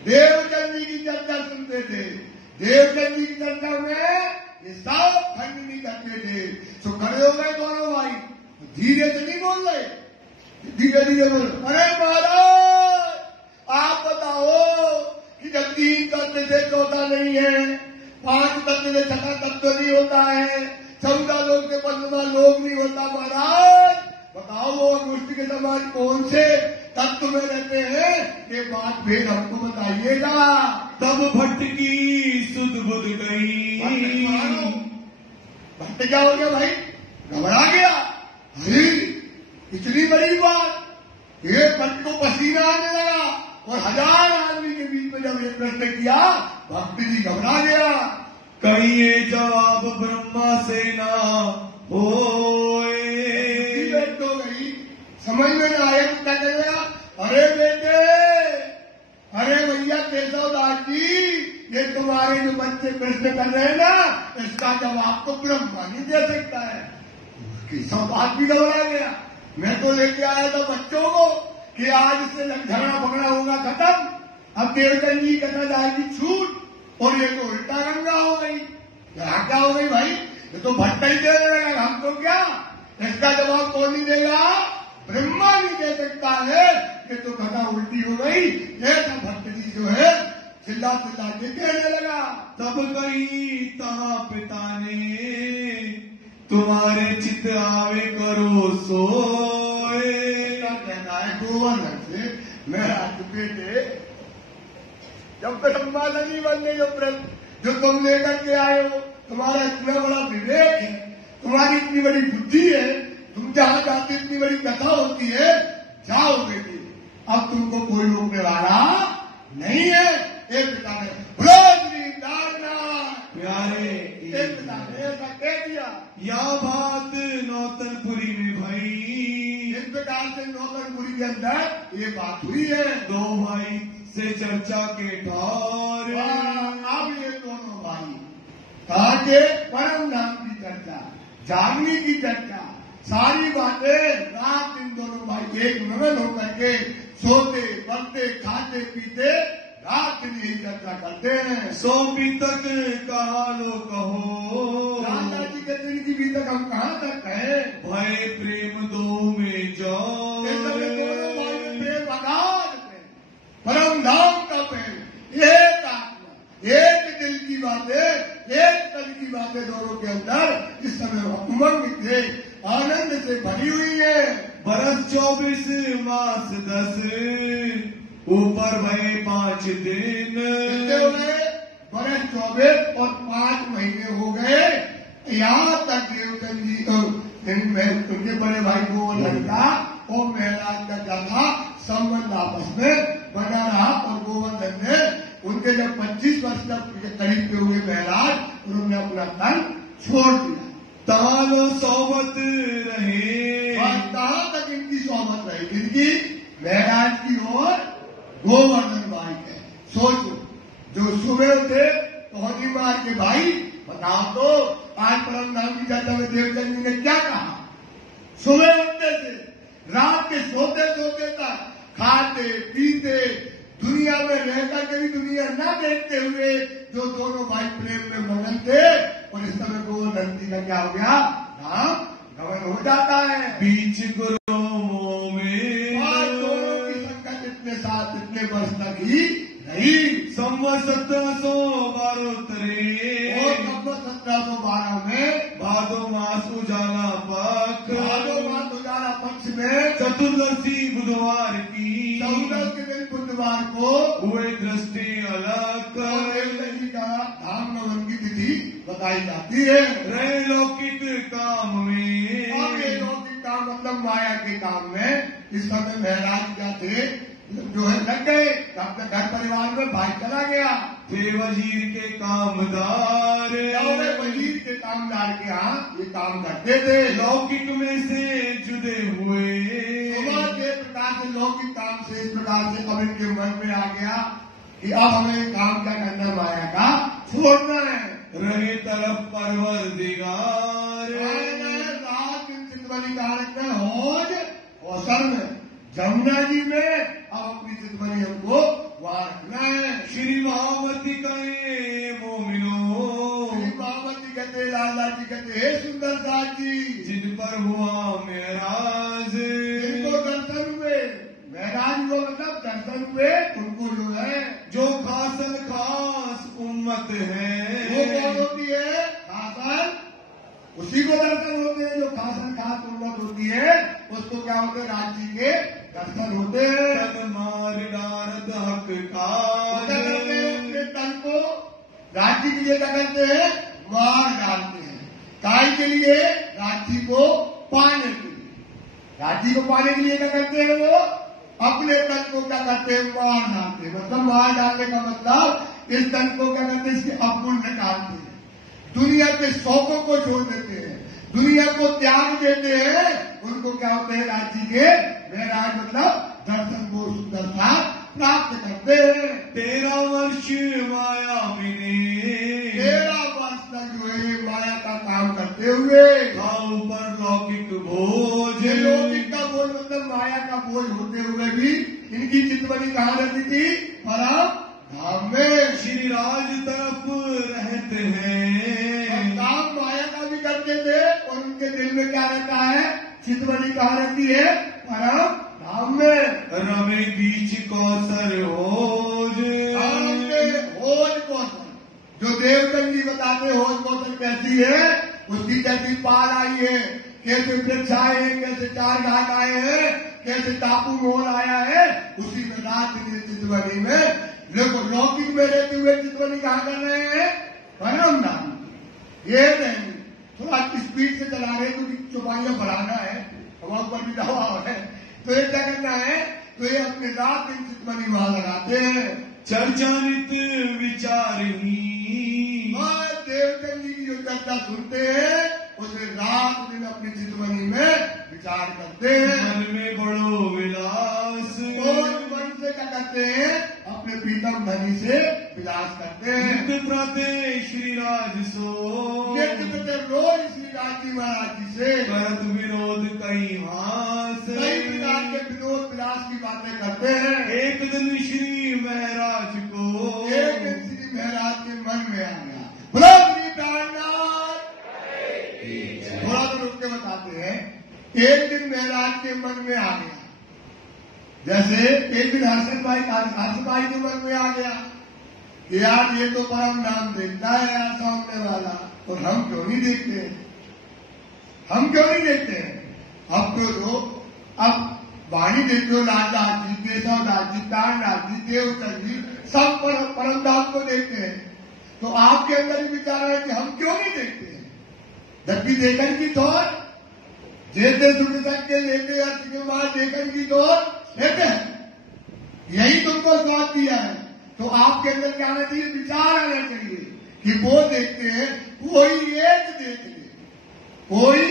देवचंद जी की चर्चा सुनते थे। देवचंद जी की चर्चा में ये सब खंड नहीं करते थे। तो खड़े हो गए दोनों भाई, धीरे से नहीं बोल रहे, धीरे धीरे बोल। अरे महाराज आप बताओ कि जब 3 तत्व से चौथा नहीं है, 5 तत्व से 6वां तत्व नहीं होता है, 14 लोग से 15वां लोग नहीं होता, महाराज बताओ वो अंगुष्ठ के समान कौन से तत्व में रहते हैं? ये बात भेद हमको बताइएगा। तब भटकी सुध बुध गई। भट्ट क्या हो गया भाई? घबरा गया। अरे इतनी बड़ी बात, एक भट्ट को पसीना आने लगा और 1000 आदमी के बीच में जब ये प्रश्न किया, भक्त जी घबरा गया। कहिए जवाब ब्रह्मा से ना होए। बैठ हो गई, समझ में न आया क्या कर गया। अरे बेटे, अरे भैया केशव दास जी, ये तुम्हारे जो बच्चे प्रश्न कर रहे हैं ना, इसका जवाब तो ब्रह्मा नहीं दे सकता है। केशव दास भी घबरा गया। मैं तो लेके आया था बच्चों को कि आज से झगड़ा पकड़ा होगा खत्म, अब देवचंद जी कथा जाएगी छूट, और ये तो उल्टा गंगा हो गई। यहाँ क्या हो गई भाई? ये तो भट्टा ही देने लगा, हमको क्या? इसका जवाब कौन नहीं देगा? ब्रह्मा नहीं दे सकता है। ये तो कथा उल्टी हो गई। ऐसा भट्ट जी जो है चिल्ला चिल्ला के कहने लगा। तब कही तहा पिता ने तुम्हारे चित आवे करो सोए। कहना है गोवर्धन से, मेरा बेटे जब तक संवादनी बनने जो तुम लेकर के आए हो, तुम्हारा इतना बड़ा विवेक है, तुम्हारी इतनी बड़ी बुद्धि है, तुम जहां जाते इतनी बड़ी कथा होती है, जाओ बेटी, अब तुमको कोई रोकने वाला नहीं है। एक पिता ने प्यारे एक पिता ने ऐसा कह दिया। या बात नौतनपुरी में भाई। इस प्रकार से नौतनपुरी के अंदर ये बात हुई है। 2 भाई से चर्चा के ठार। अब ये दोनों भाई कहा के परम नाम की चर्चा, जागने की चर्चा, सारी बातें रात दिन दोनों भाई एक मगन होकर के सोते पढ़ते खाते पीते रात दिन यही चर्चा करते हैं। सो बीतक कहा लो कहो, राजा जी के दिन की बीतक हम कहाँ तक कहें। भय प्रेम दो में जाओ, दोनों भाई में प्रेम अगाध प्रेम, परम धाम का प्रेम, एक आत्मा, एक दिल की बातें, एक तन की बातें दोनों के अंदर इस समय उमंग थे, आनंद से भरी हुई है। बरस 24 मास 10, ऊपर भय 5 दिन। कितने हो गए? बरस 24 और 5 महीने हो गए। यहाँ तक देवचंद जी उनके बड़े भाई गोवर्धन का और महराज का ज्यादा संबंध आपस में बना रहा, और गोवर्धन ने उनके जब 25 वर्ष तक करीब के हुए महराज, उन्होंने अपना तन छोड़ दिया। तालो सोबत रहे, और कहाँ तक इनकी सोबत रही? इनकी महराज की और गोवर्धन भाई है। सोचो, जो सुबह थे पौधी मार के भाई, बताओ तो आज परम धाम की चर्चा में देवचंद जी ने क्या कहा? सुबह उठते थे, रात के सोते सोते तक खाते पीते, दुनिया में रहकर के भी दुनिया न देखते हुए जो दोनों भाई प्रेम में मगन थे, और इस समय गोवर्धन जी का क्या हो गया? नाम गमन हो जाता है। बीच गुरुओं में साथ इतने वर्ष तक ही नहीं। संवत 1712 और 1712 में भादो मास उजाला पक्ष, भादो मास उजाला पक्ष में चतुर्दशी बुधवार की 14 के दिन बुधवार को हुए दृष्टि अलग, देवचंद जी का धाम नवन की तिथि बताई जाती है। रहे लौकिक काम में, और ये लौकिक काम मतलब माया के काम में इस समय महराज क्या थे, जो है लग गए अपने घर परिवार में, भाई चला गया। थे वजीर के कामदार, वजीर के कामदार के यहाँ ये काम करते थे। लौकिक में से जुदे हुए, सुबह के प्रकार से लौकिक काम से इस प्रकार से अब इनके मन में आ गया कि अब हमें काम क्या करना, माया का छोड़ना है। रहे तरफ परवरदिगार, रात दिन चितवनी का रखना हौज अवसर में, जमुना जी में अब अपनी चितवनी हमको वहां रखना है। श्री महावती कहे मोमिनो, श्री महावती कहते, लाला जी कहते, हे सुंदर दास जी, जिन पर हुआ महराज, जिनको दर्शन हुए, महराज को मतलब दर्शन हुए, उनको जो है जो खासन खास उम्मत है, वो कौन होती है? खासन, उसी को दर्शन होते हैं जो खासन खास उम्मत होती है, उसको क्या होते हैं? राज्य के दर्शन होते हैं। तन मार डारद हक का, अपने तन को राज्य के लिए क्या करते हैं? मार डालते हैं। काय के लिए? राज्य को पाने के लिए। राज्य को पाने के लिए क्या करते हैं? वो अपने तन को क्या करते हैं? मार डालते हैं। मतलब मार डालने का मतलब इस तन को क्या करते हैं? इसके अपुण्य डालते हैं, दुनिया के शौकों को छोड़ देते हैं, दुनिया को त्याग देते हैं। उनको क्या होते हैं? राज्य के महराज मतलब दर्शन को सुंदरता प्राप्त करते हैं। 13 वर्ष माया मिले, 13 वर्ष तक जो है माया का काम करते हुए खाओ पर लौकिक भोज, लौकिक का बोझ मतलब माया का बोझ होते हुए भी इनकी चितवनी कहाँ रहती थी? परम धाम में। श्री राज तरफ रहते हैं, काम माया का भी करते थे, और उनके दिल में क्या रहता है? चितवनी कहाँ रहती है? परम धाम में। रमे बीच कौसर होज, होज कौशल, जो देवचंद जी बताते होज कौशल कैसी है, उसकी कैसी पाल आई है, कैसे वृक्ष आए हैं, कैसे 4 घाट आए हैं, कैसे टापू मोल आया है, उसी में रात दिन चितवनी में। देखो, लौकिक में रहते हुए चितवनी कहाँ कर रहे हैं? परम धाम। ये नहीं थोड़ा स्पीड से चला रहे क्योंकि चौपाइयां बढ़ाना है, हवा ऊपर भी दबाव है, तो ये क्या करना है? तो ये अपने रात दिन चितवनी वहां लगाते हैं। चर्चा नित विचार ही, देवचंद जी की जो चर्चा सुनते हैं उसे रात दिन अपनी चितवनी में विचार करते हैं। मन में बड़ो विलास, और मन से क्या करते हैं? अपने प्रीतम धनी से विलास करते हैं। नित्य प्रत्यय श्री राज सो, नित्य प्रत्यय रोज श्री राज जी महाराज जी से करत विरोध कई हास, कई प्रकार के विरोध विनाश की बातें करते हैं। एक दिन श्री महाराज को एक दिन श्री महाराज के मन में आ गया, बोलो श्री प्राणनाथ। थोड़ा तो रुक के बताते हैं। एक दिन महाराज के मन में आ गया, जैसे एक दिन हर्षद भाई के मन में आ गया कि यार ये तो परम नाम देखता है यार सामने वाला, और हम क्यों नहीं देखते हैं, हम क्यों नहीं देखते हैं। अब तो लोग अब वाणी देख लो, लालदास जी, केशवदास जी, प्राणनाथ जी, देवचंद जी, सब परम धाम को देखते हैं। तो आपके अंदर भी विचार है कि हम क्यों नहीं देखते हैं। जबकि देखन की दौर जेते सुख के लेते अर्थ के बाद देखन की दौर लेते हैं, यही तुमको स्वाद दिया है। तो आपके अंदर क्या आना चाहिए, विचार आना चाहिए कि वो देखते हैं, कोई एक देख ले, कोई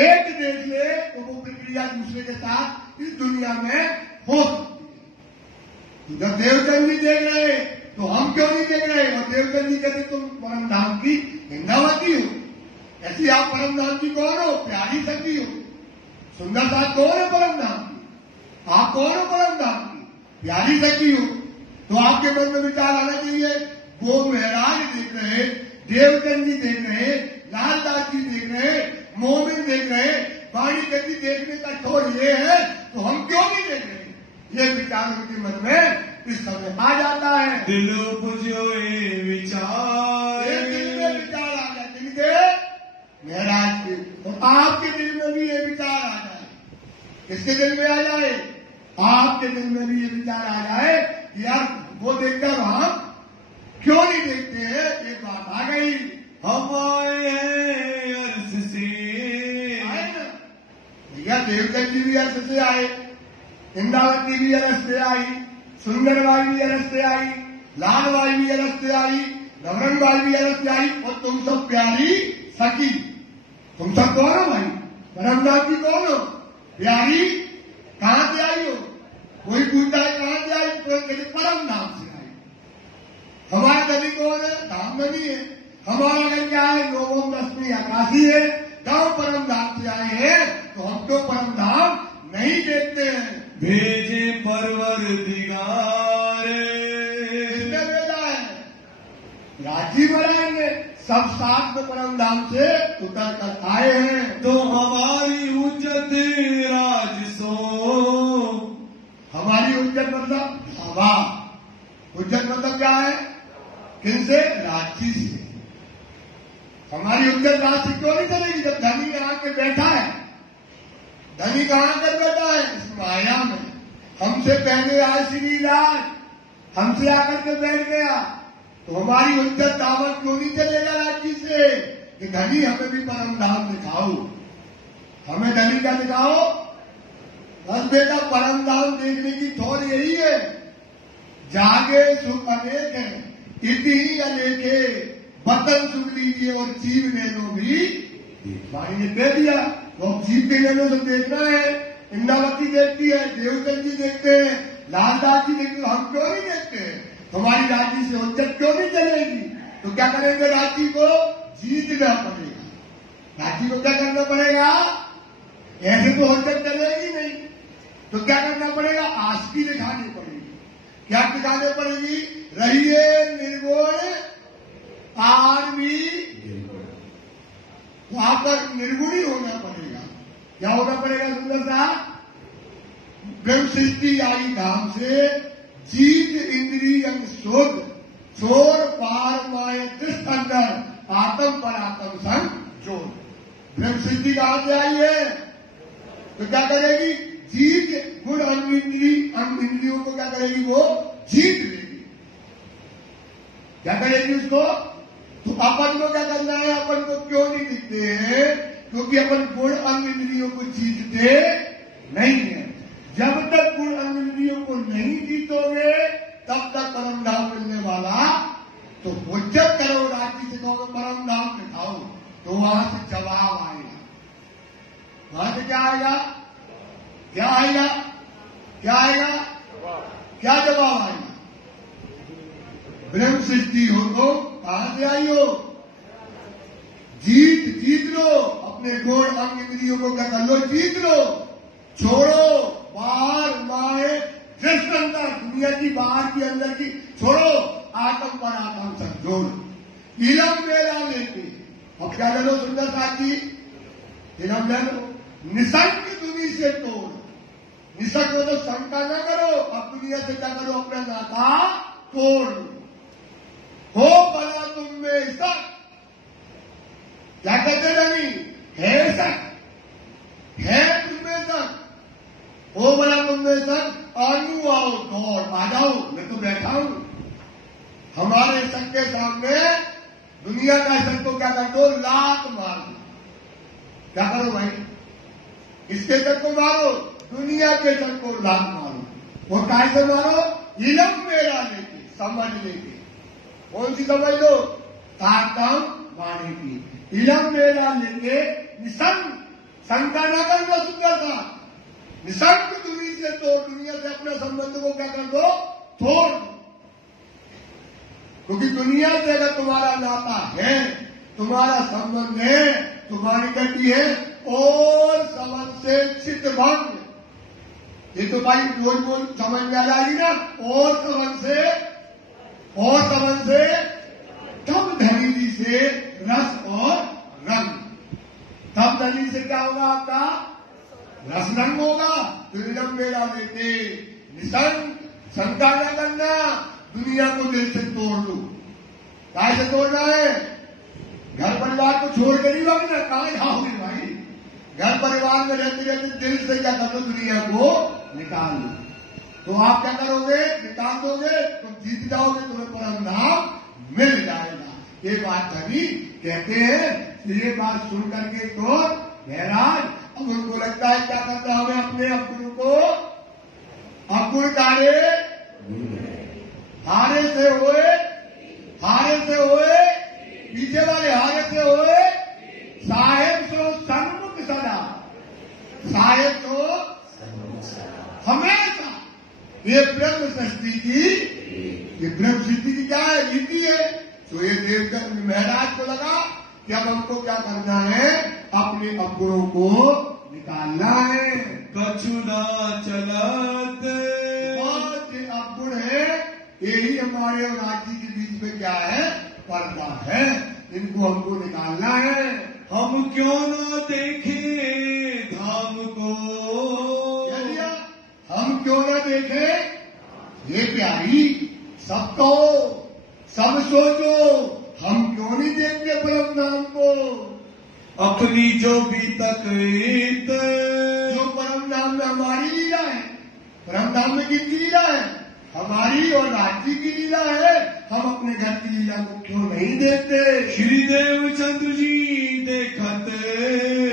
एक देख ले तो वो प्रक्रिया दूसरे के साथ इस दुनिया में हो सकती है। जब देवचंद जी देख रहे तो हम क्यों नहीं देख रहे। और देवचंद जी कहते तुम परम धाम की निंदावती हो, ऐसी आप परम धाम की कौन हो, प्यारी शक्ति हो, सुंदर साथ कौन है परम धाम की, आप कौन हो परम धाम की, प्यारी शक्ति हो। तो आपके मन में विचार आना चाहिए, वो महाराज देख रहे, देवचंद जी देख रहे, लालदास जी देख रहे, मोमिन देख रहे, वाणी गति देखने का छोर ये है, तो हम क्यों नहीं देख रहे। ये विचार उनके मन में इस समय आ जाता है। दिल पुजोए विचार, ये दिल में विचार आ जाए, दिल के महाराज के, और आपके दिल में भी ये विचार आ जाए। किसके दिल में आ जाए, आपके दिल में भी ये विचार आ जाए, यार वो देखकर हम क्यों नहीं देखते हैं। एक बात आ गई, हम आए हैं अर्श से, आए ना भैया, देवचंद जी भी अर्श से आए, इंद्रावती भी अर्श से आई, सुंदरबाई भी अर्श से आई, लालबाई भी अर्श से आई, नवरंगबाई भी अर्श से आई, और तुम सब प्यारी सखी, तुम सब कौन हो भाई, परमनाथ की कौन हो, प्यारी कहां से आई हो। कोई पूछता है कहां से आई, तो कहते परम नाम से आई। हमारा गली कौन है, धाम में नहीं है, हमारा घर क्या है, नोम दसवीं आकाशी है, गांव परम धाम से आए हैं, तो हम तो परम धाम नहीं देखते हैं। भेजे परवरदिगार, इसने भेजा है, राजी बनाएंगे, सब साथ में परम धाम से उतर कर आए हैं। तो हमारी उज्जत राजसो, हमारी उज्जत मतलब हवा, उज्जत मतलब क्या है, किनसे, राशि से। हमारी उज्जत राशि क्यों नहीं चलेगी, जब धनी आके बैठा है, धनी कहां कर बैठा है, इस माया में। हमसे पहले आए श्री राज, हमसे आकर के बैठ गया, तो हमारी उज्जत दावत क्यों नहीं चलेगा राशि से कि धनी हमें भी परम धाम दिखाओ, हमें धनी का दिखाओ। बस बेटा परम धाम देखने की थोड़ यही है, जागे सुख अनेक है, इति अनेके, बतन सुख लीजिए और जीव नैनो भी, वाणी ने कह दिया, वो जीव के नैनो से देखना है। इंद्रावती देखती है, देवचंद जी देखते हैं, लालदास जी देखते हैं, हम क्यों नहीं देखते हैं। हमारी राशि से उज्जत क्यों नहीं चलेगी। तो क्या करेंगे, राशि को जीतना पड़ेगा। राशि को क्या करना पड़ेगा, ऐसे तो उज्जत चलेगी नहीं, तो क्या करना पड़ेगा, आस्की दिखानी पड़ेगी। क्या दिखानी पड़ेगी, रहिए निर्गुण आदमी, वहां पर निर्गुणी होना पड़ेगा। क्या होना पड़ेगा, सुंदर सा, ब्रह्म सृष्टि आई धाम से, जीत इंद्रियं शोध, चोर पार माय कृष्ण अंदर, आत्म पर आत्म संग जोड़। ब्रह्म सृष्टि कहां से आई है, तो क्या करेगी, जीत गुण इंद्रियों को क्या करेगी, वो जीत लेगी। क्या करेगी उसको, तो अपन को क्या करना है, अपन को क्यों नहीं दिखते हैं, क्योंकि अपन गुण अंग इंद्रियों को जीतते नहीं है। जब तक गुण अंग इंद्रियों को नहीं जीतोगे तब तक परम धाम मिलने वाला। तो उज्जत करो, राशि से कहोगे परम धाम दिखाओ, तो वहां से जवाब आएगा। वहां से क्या आएगा, क्या आएगा, क्या आएगा, क्या जवाब आएगा, ब्रह्म सृष्टि हो तो कहां से आई हो, जीत लो, अपने गुण अंग इंद्रियों को क्या कर लो, जीत लो, छोड़ो, पार दुनिया की बाहर की अंदर की छोड़ो, आत्म पर आत्म सब जोड़। इलम मेरा लेके अब क्या ले लो सुंदर साथी, इलम ले लो, निसंग दुनिया से तोड़। निसंग हो तो शंका न करो, अब दुनिया से क्या करो, अपना नाता तोड़ लो। हो बना तुम में सक, क्या कहते नहीं, है सक, है तुममें सक, हो बना तुममें सक, आनू आओ दौड़ आ जाओ, मैं तो बैठा हूं। हमारे सक के सामने दुनिया का सक को क्या कर दो, लात मार दो। क्या करो भाई, इसके सक को मारो, दुनिया के सक को लात मारो। वो काय से मारो, इलम मेरा लेके, समझ लेके। कौन सी समझ लो, ताकम वाणी की। इलम मेरा लेके निसंग, शंका न कर लो सुंदर था, निसंग दुनिया से तोड़, दुनिया से अपने संबंध को क्या कर दो, तोड़ दो। क्योंकि दुनिया से अगर तुम्हारा नाता है, तुम्हारा संबंध है, तुम्हारी गति है और समझ से चित्त भंग। ये तो भाई रोज बोल समझ में आ जाएगी ना, और समझ से तब धनी से रस और रंग, तब धनी से क्या होगा, आपका रस रंग होगा। तो इलम मेरा लेके निसंग, शंका न करना, दुनिया को दिल से तोड़ लो। काय से तोड़ना है, घर परिवार को छोड़ के नहीं भागना, कहां जाओगे भाई, घर परिवार में रहते रहते दिल से क्या कर लो, दुनिया को निकाल लो। तो आप क्या करोगे, निकाल दोगे, तुम जीत जाओगे, तुम्हें परम धाम मिल जाएगा। ये बात कभी कहते हैं। ये बात सुन करके तो महाराज अब उनको लगता है क्या करता है, हमें अपने अवगुण को, अवगुण तारे हारे से होए, पीछे वाले हारे से होए, साहेब सो सन्मुख सदा, साहेब सो हमेशा। ये ब्रह्म सृष्टि की, ये ब्रह्म सृष्टि की क्या है, रीति है। तो ये देखकर महाराज को लगा कि अब हमको क्या करना है, अपने अवगुणों को निकालना है। कछुना चलत, जो अवगुण है यही हमारे और राज्य के बीच में क्या है, पर्दा है, इनको हमको निकालना है। हम क्यों ना देखे धाम को, हम क्यों ना देखे, ये प्यारी सबको, सब सोचो, हम क्यों नहीं देखते परम धाम को। अपनी जो बीतक जो परम धाम में हमारी लीला है, परम धाम में किसकी लीला है, हमारी और राज्य की लीला है। हम अपने घर की लीला को क्यों नहीं देखते। श्री देवचंद्र जी देखते,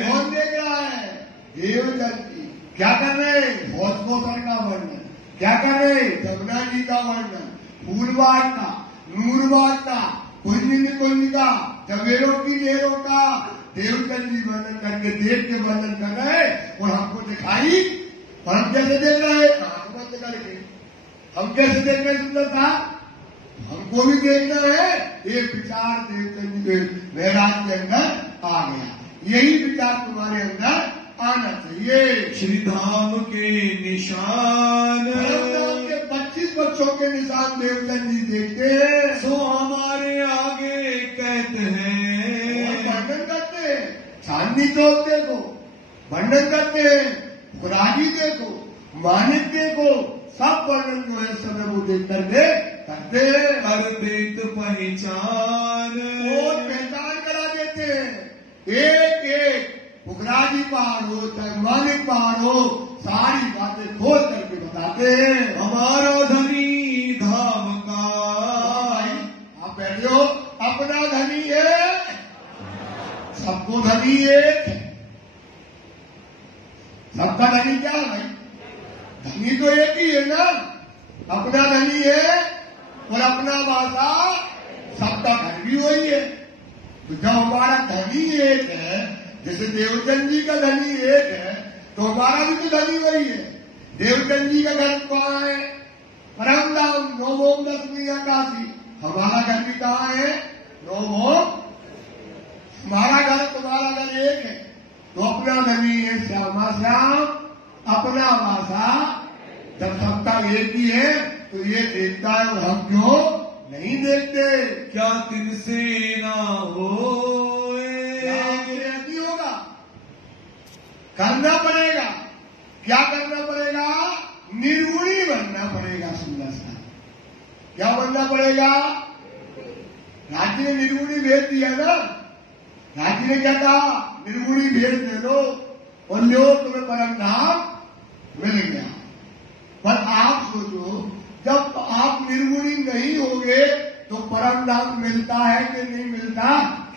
कौन देख रहा है, देवचंद्र जी। क्या कर रहे, भोजपोषण का वर्णन, क्या कर रहे, जमुना जी का वर्णन, फूलबाग का, नूरबाग का, कुंज का, जवेरों की लेरों का देवचंद जी वर्णन करके, देव के वर्णन कर रहे और हमको दिखाई। और हम कैसे देख रहे हैं, आंख बंद करके। हम कैसे देख रहे हैं सुंदर साहब, हमको भी देखना है। ये विचार देवचंद जी महाराज के अंदर आ गया, यही विचार तुम्हारे अंदर आना चाहिए। श्री धाम के निशान, धाम के 25 बच्चों के निशान देवचंद जी देखते हैं। सो हमारे आगे कहते हैं, वर्णन करते हैं। चांदनी चौक देखो, वर्णन करते हैं। खुराजी देखो, मानिक देखो, सब वर्णन जो है समय वो देख करके करते हैं। कर देत पहचान, और पहचान करा देते हैं। एक एक फुकराजी पहाड़ हो चाहे मालिक पहाड़ हो, सारी बातें खोल करके बताते हैं। हमारा धनी धाम का, भाई आप बैठे हो, अपना धनी है, सबको धनी एक है। सबका धनी क्या है भाई, धनी तो एक ही है ना, अपना धनी है और अपना भाषा, सबका घर भी वही है। तो जब हमारा धनी एक है, जैसे देवचंद जी का धनी एक है, तो हमारा भी तो धनी वही है। देवचंद जी का घर कहाँ है, परम धाम नवोम दसवीं काशी। हमारा घर भी कहाँ है, नवोम। हमारा घर तुम्हारा घर एक है, तो अपना धनी है श्यामा श्याम, अपना भाषा। जब सबका देखती है तो ये देखता है और हम क्यों नहीं देखते? क्या तिनसे ना हो नहीं होगा, करना पड़ेगा। क्या करना पड़ेगा? निर्गुणी बनना पड़ेगा। सुंदर सा क्या बनना पड़ेगा? राज्य ने निर्गुणी भेज दिया ना। राज्य ने क्या कहा? निर्गुणी भेज दे लो और लो तुम्हें परम धाम मिल गया। पर आप सोचो, जब आप निर्गुणी नहीं होगे तो परम धाम मिलता है कि नहीं मिलता,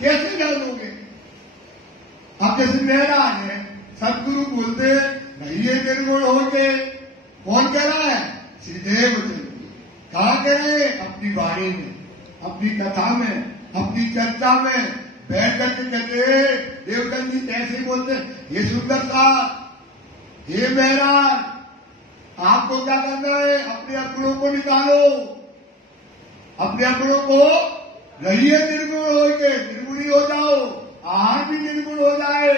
कैसे जानोगे? अब जैसे महाराज है, सदगुरु बोलते नहीं ये निर्गुण होंगे। कौन कह रहा है? श्रीदेव जी। कहाँ कह रहे हैं? अपनी वाणी में, अपनी कथा में, अपनी चर्चा में बैठ करके कहते देवदत्त जी ऐसे बोलते, ये सुंदर सा, हे महाराज आपको क्या करना है? अपने अपनों को निकालो, अपने अपनों को रहिए निर्गुण हो के, निर्गुणी हो जाओ, आहार भी निर्गुण हो जाए।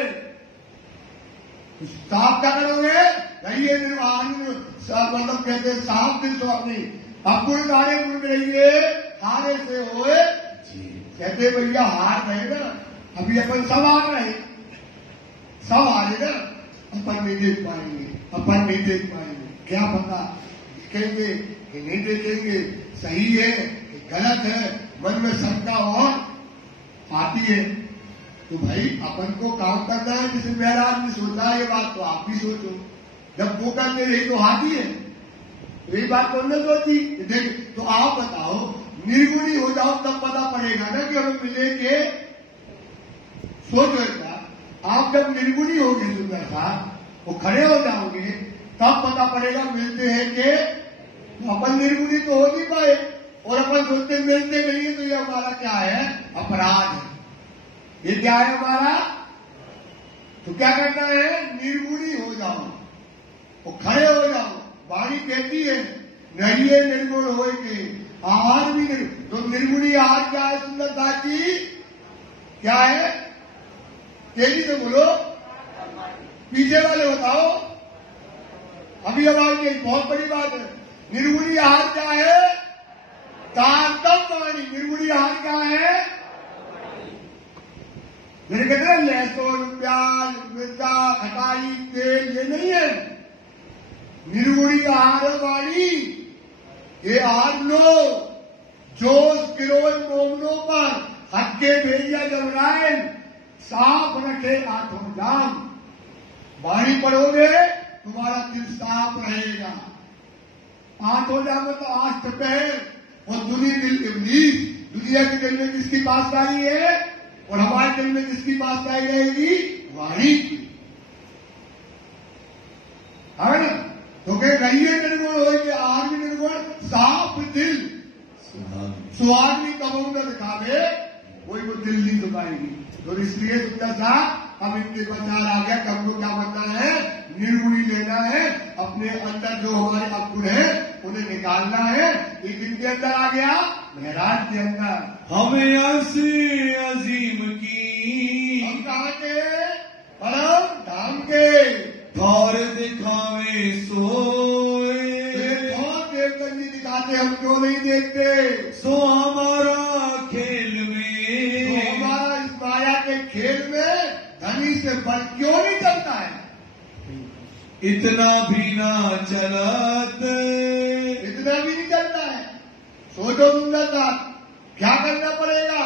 साफ क्या करोगे? रहिए निर्वाण, मतलब कहते साफ दिल स्वामी, अपुर गाने पुर रहिए, हारे से होए। कहते भैया हार रहे ना, अभी अपन सब हार रहे, सब हारे ना, अपन नहीं देख पाएंगे, अपन नहीं देख पाएंगे। क्या पता देखेंगे कि नहीं देखेंगे, सही है कि गलत है, मन में शंका और आती है। तो भाई अपन को काम करना है। जिसे महाराज ने सोचा ये बात, तो आप भी सोचो। जब वो करते रहे तो हाथी है, यही बात कौन ने सोची? देख, तो आप बताओ, निर्गुणी हो जाओ तब पता पड़ेगा ना कि हमें मिले के। सोचो एक बात, आप जब निर्गुणी होगे सुंदर सा, वो खड़े हो जाओगे तब पता पड़ेगा मिलते हैं कि। तो अपन निर्गुणी तो हो नहीं पाए और अपन सोचते मिलते नहीं है, तो ये हमारा क्या है? अपराध है। ये क्या है हमारा? तो क्या करना है? निर्गुणी हो जाओ, वो खड़े हो जाओ। वाणी कहती है नहीं है निर्गुण हो के, आहार भी नहीं। तो निर्गुणी आहार क्या है सुंदरता की? क्या है? तेजी से बोलो, पीछे वाले बताओ। अभी आवाज नहीं, बहुत बड़ी बात है। निर्गुणी आहार क्या है? तारतम वाणी। निर्गुणी आहार क्या है? मेरे कहते हैं लहसुन, प्याज, मिर्चा, खटाई, तेल, ये नहीं है। निर्गुणी आहार वाणी। ये आहार लो, जोश किरोज मोमनों पर हक्के भेजिया जमरायन, साफ रखे आठों जाम। वाणी पढ़ोगे तुम्हारा दिल साफ रहेगा। आठों जाम तो आठ पैर और दुनिया दिल इब्लीस। दुनिया के दिल में किसकी पासदारी है और हमारे दिल में किसकी पासदारी रहेगी? वाणी की, है ना? तो कह रहिए निर्गुण हो के, आहार भी निर्गुण, साफ दिल सुहागनी कबू न दिखावे, वही वो दिल नहीं दुखाएगी। तो इसलिए सुंदर सा अब इनके प्रचार आ गया कि हमको क्या बनना है? निर्गुणी लेना है। अपने अंदर जो हमारे अवगुण है उन्हें निकालना है। ये किनके अंदर आ गया? महाराज के अंदर। हमें ऐसे अजीम की, हम कहाँ के? परम धाम के। और दिखावे सोए, बहुत देवता जी दिखाते, हम क्यों नहीं देखते? सो हमारा खेल में, तो हमारा इस माया के खेल में धनी से बल क्यों नहीं चलता है? इतना भी ना चलत, इतना भी नहीं चलता है। सोचो सुंदरता, क्या करना पड़ेगा?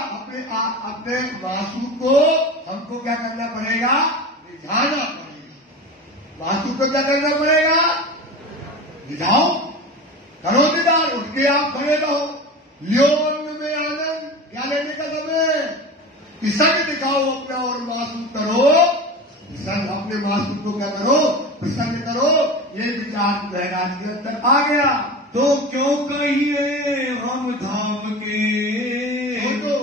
अपने वासु को हमको क्या करना पड़ेगा? रिझाना पड़ेगा। वासु को क्या करना पड़ेगा? रिझाओ, करो दीदार, उठ के आप खड़े रहो। लियो अन्न में आनंद, क्या लेने का समय? प्रसन्न दिखाओ अपना और वासु करो प्रसन्न। अपने वासु को क्या करो? प्रसन्न करो। ये विचार महाराज के अंदर आ गया। तो क्यों कहिए हम धाम के? तो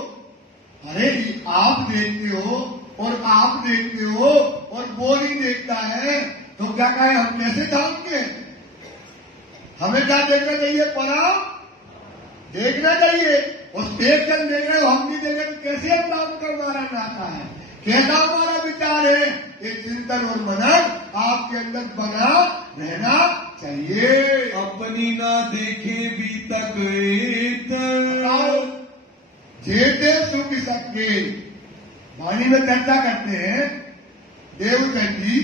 अरे आप देखते हो और आप देखते हो और वो नहीं देखता है, तो क्या कहे हम कैसे धाम के? हमें क्या देखना चाहिए? परा देखना चाहिए। और देख कर देख रहे हो, हम नहीं देख रहे, कैसे हम धाम का हमारा नाता है? कैसा हमारा विचार है? ये चिंतन और मनन आपके अंदर बना रहना चाहिए। अब अपनी ना देखे बीतक एत। जेते सुख सके वाणी में चर्चा करते हैं देवचंद जी,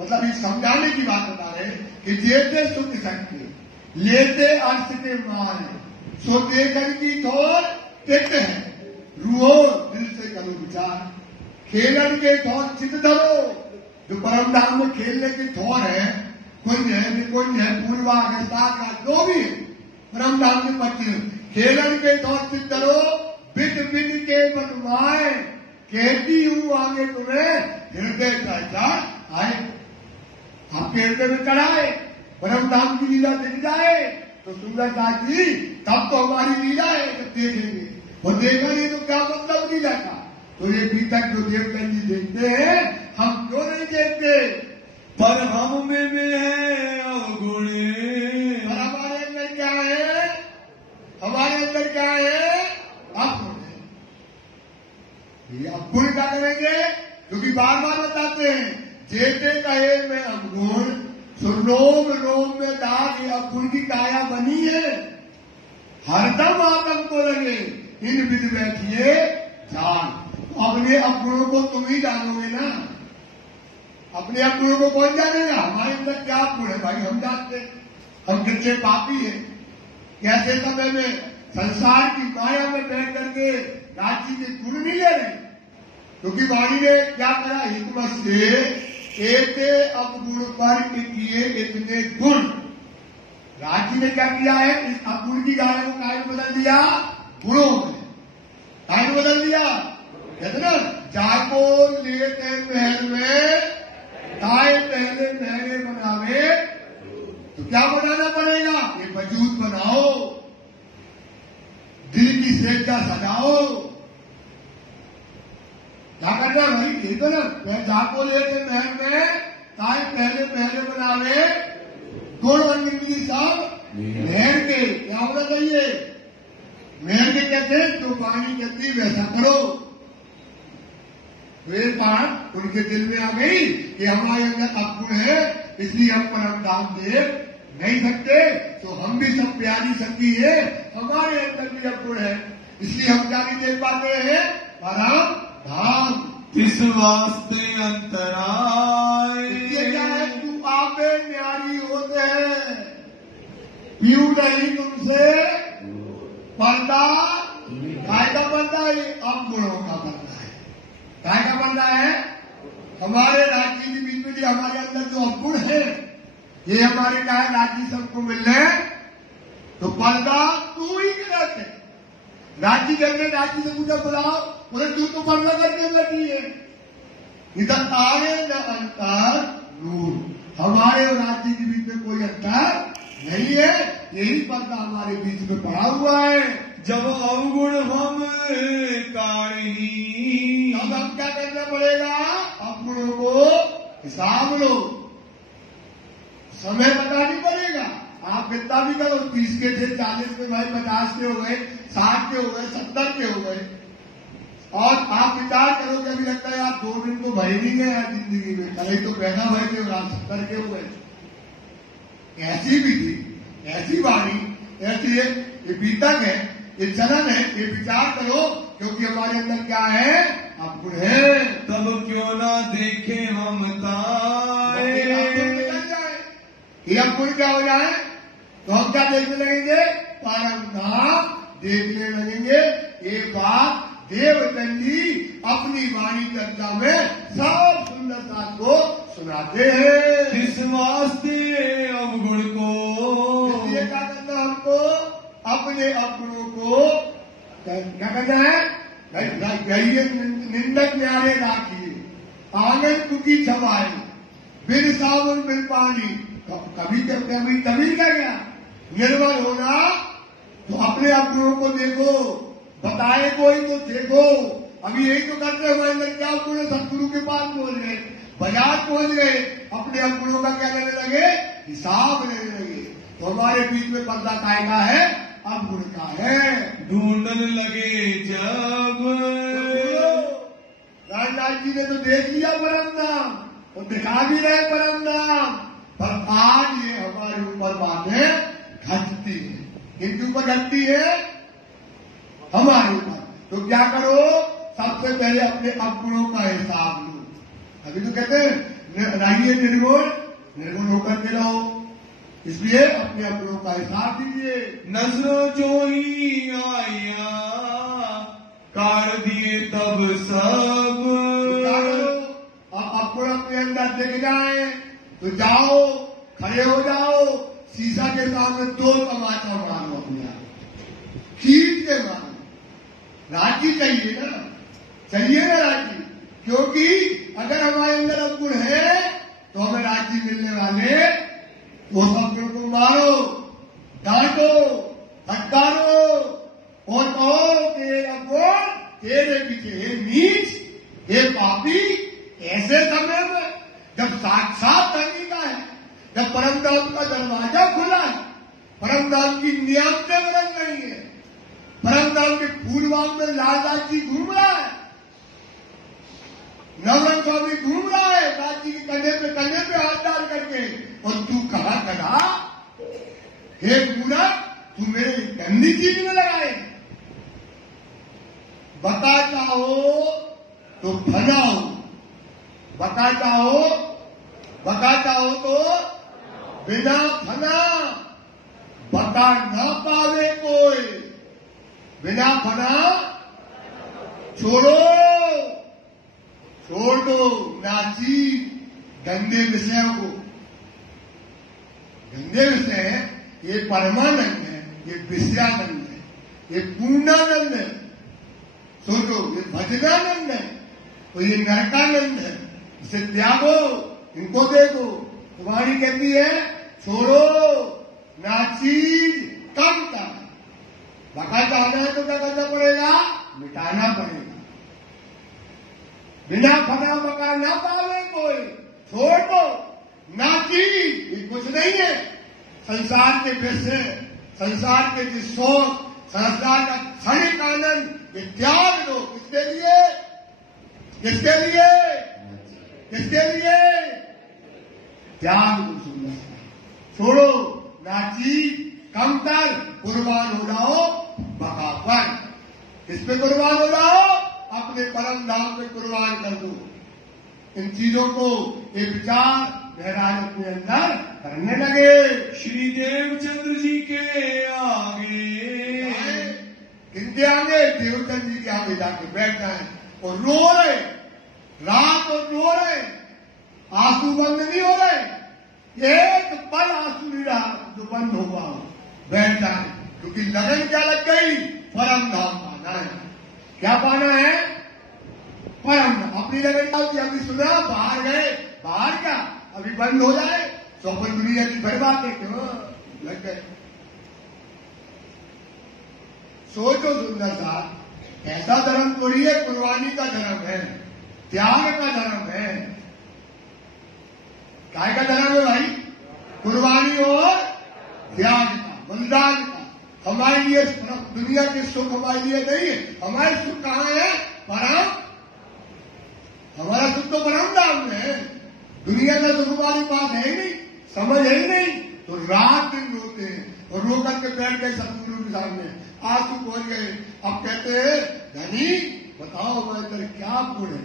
मतलब इस समझाने की बात बता रहे कि जेते सुख सके लेते अर्थ के मान सो देखन की थोर तित है रूहो दिल से करो विचार खेलन के थोर चित धरो। जो परम धाम में खेलने की थोर है, कुंज है, निकुंज है, पूर्वाग है, साग है, जो भी है परम धाम के पक्षी खेलन के थोर चित धरो बिद बिद के बनवाए कहती हूँ आगे तुम्हें हृदय चर्चा आए। आपके हृदय में चढ़ाए परम धाम की लीला दिख जाए तो सुंदरदास जी तब तो हमारी लीला है, जब देखेंगे और देखा नहीं तो क्या मतलब लीला का। तो ये बीतक जो देवचंद जी देखते हैं हम क्यों नहीं देखते? पर हम में है अवगुण। और हमारे अंदर क्या है? हमारे अंदर क्या है? अवगुण है। ये अवगुण क्या करेंगे? क्योंकि बार बार बताते हैं जेते कहे में अवगुण सो रोम रोम में दाग। ये अवगुण की काया बनी है, हरदम आदम को लगे इन विध बैठिए जान। अपने अवगुणों को तुम ही जानोगे ना, अपने अवगुणों को कौन जानेगा? हमारे अंदर क्या गुण है भाई हम जानते हैं। हम कितने पापी हैं, कैसे समय में संसार की माया में बैठ करके राज्य के गुण नहीं ले रहे। क्योंकि वाणी ने क्या करा हिकमत से एते अवगुण पर किए इतने गुण। राज्य ने क्या किया है? इस अवगुण की गाय को काय में बदल दिया, गुणों में काय में बदल दिया। कहते ना जाको लेते महल में ताए पहले महले बनावे। तो क्या बनाना पड़ेगा? ये वजूद बनाओ, दिल की सेजा सजाओ। क्या करना भाई? ये तो ना जाको लेते महल में ताए पहले पहले बनावे गुण बनने सब मेहर के। क्या होना चाहिए? मेहर के कहते जो पानी कहती वैसा करो। वे बात उनके दिल में आ गई कि हमारे अंदर अवगुण है, इसलिए हम परम धाम देख नहीं सकते। तो हम भी सब प्यारी शक्ति है, हमारे अंदर भी अवगुण है, इसलिए हम क्या नहीं देख पाते हैं परम धाम। इस वास्ते अंतराय इसलिए क्या है? तू आपे न्यारी होते हैं, यूं नहीं तुमसे पर्दा। काय का पर्दा? ये अवगुणों का पर्दा है। काय का पर्दा है? हमारे राज्य के बीच में जो हमारे अंदर जो अवगुण है, ये हमारे क्या है? राज्य सबको मिल रहे तो पर्दा तू ही करते। राज्य के अंदर राज्य से मुझे बुलाओ, उधर तू तो पर्दा करके बैठी है। इधर आगे न अंतर नूर। हमारे और राज्य के बीच में कोई अंतर नहीं है, यही पर्दा हमारे बीच में पड़ा हुआ है। जब अवगुण हम काही तब हम क्या करना पड़ेगा? अवगुणों को हिसाब लो, समय बतानी पड़ेगा। आप कितना भी करो, 30 के थे 40 में भाई 50 के हो गए, 60 के हो गए, 70 के हो गए। और आप विचार करो कि अभी लगता है यार 2 दिन तो भय नहीं गए यार जिंदगी में, कल ही तो पैदा भय थे और आज 70 के हो गए। ऐसी भी थी, ऐसी वाणी, ऐसी ये बीतक है, ये चलन है। ये विचार करो क्योंकि हमारे अंदर क्या है? अवगुण है। तब क्यों ना देखे हम ताए। ये अवगुण क्या हो जाए तो हम क्या देखने लगेंगे? परम धाम देखने लगेंगे। ये बात देवचंद जी अपनी वाणी चर्चा में सब सुंदरता को सुनाते हैं। इस वास्ते अवगुण को इसलिए क्या करना हमको? अपने अवगुणों को क्या करना है? निंदक न्यारे राखिए, आंगन कुकी छवाए, बिन साबुन बिन पानी। कभी क्या गया? निर्मल होना तो अपने अवगुणों को देखो, बताए कोई तो देखो। अभी यही तो करते हुए अंदर क्या अवगुण है? सतगुरु के पास पहुंच गए, बाजार पहुंच गए, अपने अवगुणों का क्या लेने लगे? हिसाब लेने लगे। तो हमारे बीच में पर्दा काय का है? अवगुण का है। ढूंढने लगे जब राजनाथ जी ने तो देख लिया परम धाम, तो दिखा भी रहे परम धाम, पर आज ये हमारे हमारे ऊपर बातें घटती है। किनके ऊपर घटती है? हमारे ऊपर। तो क्या करो, सबसे पहले अपने अवगुणों का हिसाब लो। अभी तो कहते हैं रहिए निर्गुण, निर्गुण होकर के रहो, इसलिए अपने अवगुणों का हिसाब दीजिए। नजरों जो ही आया काट दिए तब सब। आप अवगुण अपने अंदर दिख जाए तो जाओ, खड़े हो जाओ, शीशा के सामने 2 तमाचा मारो, अपने आप खींच के मारो। राजी चाहिए ना, चाहिए ना राजी, क्योंकि अगर हमारे अंदर अवगुण है तो हमें राजी मिलने वाले। वो अवगुण को मारो, डांटो, फटकारो और कहो कि अवगुण तेरे पीछे हे नीच, हे पापी। ऐसे समय में जब साक्षात धनी का है, जब परमधाम का दरवाजा खुला है, परमधाम की नियामतें बदल रही है, परमधाम के फूलबाग में लालदास जी घूम रहा है, नवरंग स्वामी घूम रहा है, दास जी के कंधे पे हाथ डाल करके, और तू कहा कहा हे पूरा तू मेरे गंदी चीज में लगाए। बता चाहो तो भजाओ, बता चाहो तो बिना फना बता न पावे कोई। बिना फना छोड़ दो नाची गंदे विषयों को। गंदे विषय ये परमानंद है, ये विषयानंद है, ये पूर्णानंद है। सोचो ये भजनानंद है, तो ये नरकानंद है। इसे त्यागो, इनको देखो। तुम्हारी कहती है छोड़ो नाचीज कम का। बका चाहना है तो क्या करना पड़ेगा? मिटाना पड़ेगा। बिना फना बका ना पावे कोई, छोड़ दो नाचीज, ये कुछ नहीं है। संसार के विषय, संसार के जिस शौक, संसार का क्षणिक आनंद, ये त्याग दो। किसके लिए? किसके लिए? किसके लिए? त्याग दो सुंदरता, छोड़ो नाची, कम कर, कुर्बान हो जाओ बका पर। किस पे कुर्बान हो जाओ? अपने परम धाम पे कुर्बान कर दो। इन चीजों को ये विचार महाराज अपने अंदर करने लगे। श्री देवचंद्र जी के आगे, किनके आगे? देवचंद्र जी के आगे जाके बैठ जाए और रो रहे, रात और रो रहे, आंसू बंद नहीं हो रहे। एक पल आंसू नहीं रहा जो बंद होगा, बैठ जाए। क्योंकि लगन क्या लग गई? परम धाम पाना है। क्या पाना है? परम धाम। अपनी लगन क्या होती? अभी सुना बाहर गए, बाहर क्या अभी बंद हो जाए तो अपन दुनिया की भर बात है क्यों लग गए। सोचो सुंदर साहब, ऐसा धर्म थोड़ी है, कुर्बानी का धर्म है, त्याग का धर्म है। काय का धर्म है भाई? कुर्बानी और त्याग का, बलिदान का। हमारे लिए दुनिया के सुख हमारे लिए नहीं है। हमारे सुख कहाँ है? परम। हमारा सुख तो परम धाम में है। दुनिया का सुख हमारे पास है ही नहीं, समझ है ही नहीं। तो रात दिन रोते हैं और रो करके बैठ गए सतगुरु के सामने, आंसू पहुंच गए। अब कहते हैं धनी बताओ हमारे अंदर क्या गुण है?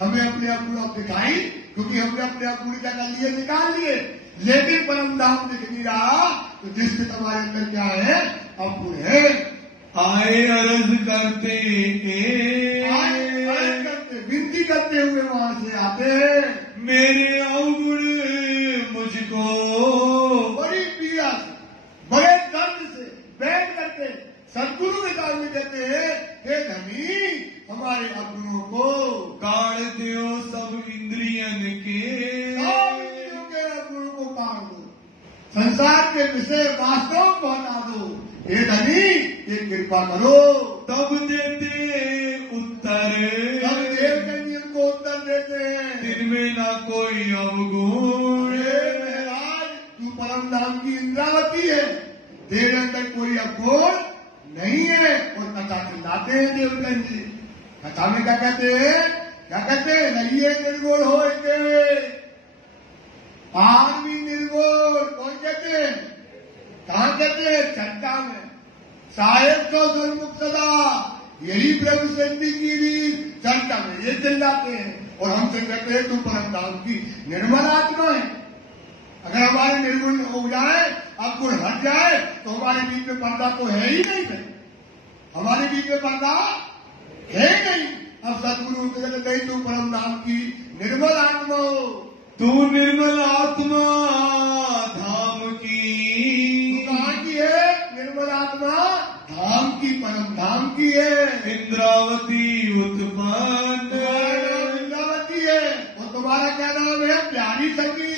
हमें अपने आप गुण दिखाई, क्योंकि हमने अपने आप गुण क्या कर लिए? निकाल लिए। लेकिन परम धाम दिख नहीं रहा, तो जिससे तुम्हारे अंदर क्या है? अब गुण है। आए अर्ज करते, विनती करते हुए वहां से आते हैं। मेरे अवगुण मुझको बड़ी पीड़ा से, बड़े दर्द से बैठ करके सदगुरु के सामने कहते हैं हे धनी हमारे अवगुणों को काट दो सब इंद्रियन के। सब इंद्रियों के अवगुणों को काट दो, संसार के विषय वास्तव को हटा दो। हे धनी ये कृपा करो। तब देते उत्तर, तब देवचंद को उत्तर देते हैं जिनमें ना कोई अवगुण। महाराज तू परम धाम की इंद्रावती है, तेरे अंदर कोई अवगुण नहीं है। और कथा चिल्लाते हैं देवचंद जी। कथा में क्या कहते हैं? क्या कहते हैं? नहीं है निर्गुण हो आदमी निर्गुण कौन कहते हैं? कहाँ कहते हैं? चट्टा में साहेब तो सन्मुख सदा, यही प्रभु संधि की रीत चट्टा में ये चिल्लाते हैं और हमसे कहते हैं तू परम धाम की निर्मल आत्मा है। अगर हमारे निर्गुण हो जाए, अब गुण हट जाए, तो हमारे बीच में पर्दा तो है ही नहीं है। हमारे बीच में पर्दा है नहीं। अब सदगुरु कहते नहीं तू परम धाम की निर्मल आत्मा हो, तू निर्मल आत्मा धाम की। तू कहाँ की है? निर्मल आत्मा धाम की, परम धाम की है। इंद्रावती उत्पन्न, तुम्हारा नाम इंद्रावती है और तुम्हारा क्या नाम है? प्यारी सखी।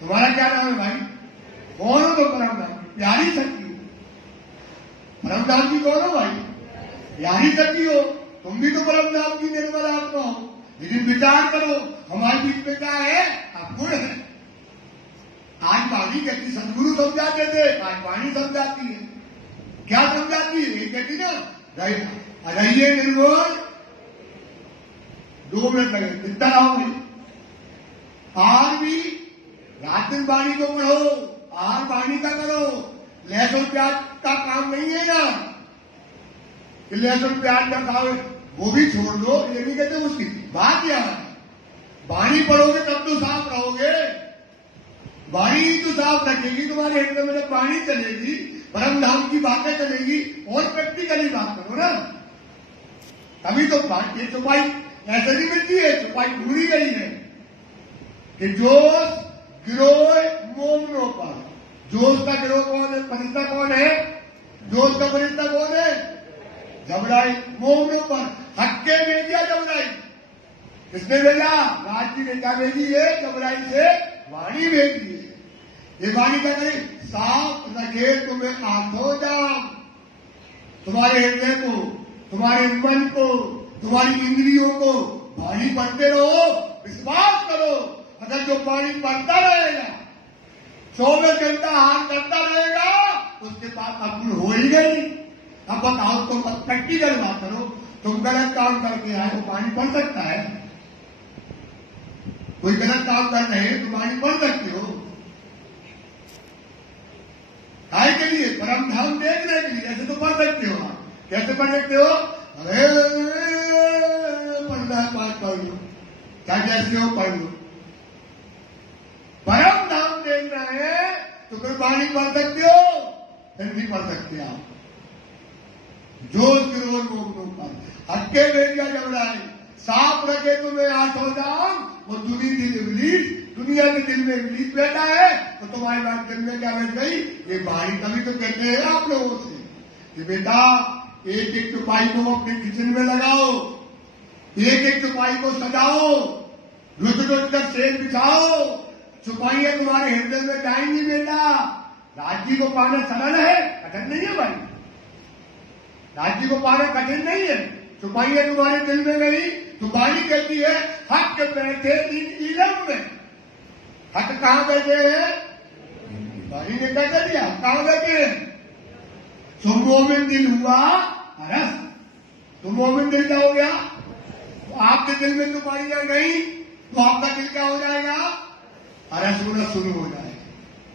तुम्हारा क्या नाम है भाई? कौन हो? तो परम धाम की प्यारी सखी। परम धाम की कौन हो भाई? प्यारी सखी हो। तुम भी तो परम धाम की निर्मल आत्मा हो। लेकिन विचार करो हमारे बीच में क्या है? अवगुण है। आज वाणी कहती, सदगुरु समझाते थे, आज वाणी समझाती है। क्या समझाती है? ये कहती ना रहिए निर्गुण। 2 मिनट लगे, कितना रहो भाई? आज भी रात दिन वाणी को पढ़ो, आज वाणी का करो। लहसुन प्याज का काम नहीं है ना कि लहसुन प्याज का खाओ, वो भी छोड़ दो। ये नहीं कहते उसकी बात क्या है? वाणी पढ़ोगे तब तो साफ रहोगे। वाणी ही तो साफ रखेगी तुम्हारे हृदय में। जब वाणी चलेगी, परम धाम की बातें चलेगी, और प्रैक्टिकली बात करो ना, तभी तो ये चुपाई ऐसे नहीं मिलती है। चुपाई ढूंढी गई है कि जोश गिरोह मोमनों पर। जोश का गिरोह कौन है? फरिश्ता कौन है? जोश का फरिश्ता कौन है? जबराई। मोमनों पर हक्के भेजिया जबराई। किसने भेजा? राज की नेता भेजी है, जबराई से वाणी भेजी है। ये वाणी क्या करे? साफ रखे तुम्हें आंखों जाम, तुम्हारे हृदय को, तुम्हारे मन को, तुम्हारी इंद्रियों को। वाणी पढ़ते रहो, विश्वास करो। अगर जो वाणी पढ़ता रहेगा, 24 घंटा हाथ करता रहेगा, उसके पास अवगुण हो ही गई। अब बताओ, तुम प्रैक्टिकल बात करो। तुम गलत काम करके आए, वो वाणी पढ़ सकता है? कोई गलत काम कर रहे हैं तो वाणी पढ़ सकते हो? काय के लिए? परम धाम देखने के लिए। ऐसे तो पढ़ सकते हो आप। कैसे पढ़ सकते हो? अरे पढ़ना है, 5 पढ़ लो, क्या जैसे हो पढ़ लो। परम धाम देखना है तो फिर वाणी पढ़ सकते हो, फिर नहीं पढ़ सकते आप। जोश गिरोह मोमनों पर हक्के भेजिया जबराई, साफ रखे तुम्हें आंखों जाम। वो दुनिया के दिल में इब्लीस बैठा है, तो तुम्हारे बात दिल में क्या बैठ गई? ये वाणी। तभी तो कहते हैं आप लोगों से कि बेटा एक एक चुपाई को अपने किचन में लगाओ, एक एक चुपाई को सजाओ, रुच रुच कर सेब बिछाओ। चुपाइयां तुम्हारे हृदय में जाएंगी बेटा। राज्य को पाना सरल है, कठिन नहीं है भाई। राज्य को पाना कठिन नहीं है। चुपाइयां तुम्हारे दिल में गई तो वाणी कहती है हक बैठे इन इलम में। हक कहां बैठे हैं? वाणी ने क्या कर दिया? कहां बैठे हैं? तुम मोमिन दिल हुआ हरस। तुम मोमिन दिल क्या हो गया? तो आपके दिल में चुपाइयां गई तो आपका दिल क्या हो जाएगा? हरस होना शुरू हो जाएगा।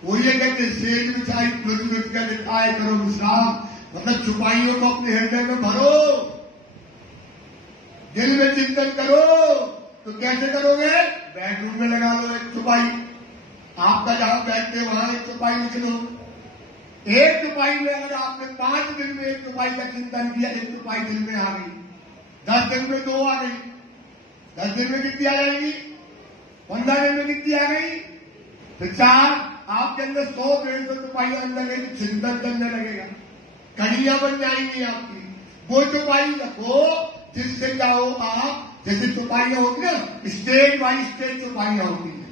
वो ये कहते सेज बिछाई लुट कर लिखाए करो विश्राम। मतलब चुपाइयों को अपने हृदय में भरो, दिल में चिंतन करो। तो कैसे करोगे? बेडरूम में लगा लो एक चुपाई। आपका जहां बैठते वहां एक चुपाई लिख लो। एक चुपाई में अगर आपने 5 दिन में एक चुपाई का चिंतन किया, एक चुपाई दिल में आ गई। 10 दिन में 2 आ गई। 10 दिन में कितनी आ जाएगी? 15 दिन में कितनी आ गई? फिर 4। आपके अंदर 100-150 चुपाई अंदर गई तो चिंतन करने लगेगा, कड़ियां बन जाएंगी आपकी। वो चुपाई रखो जिससे क्या हो, आप जैसे चुपाइयां होती है स्टेज बाई स्टेज चुपाइयां होती है।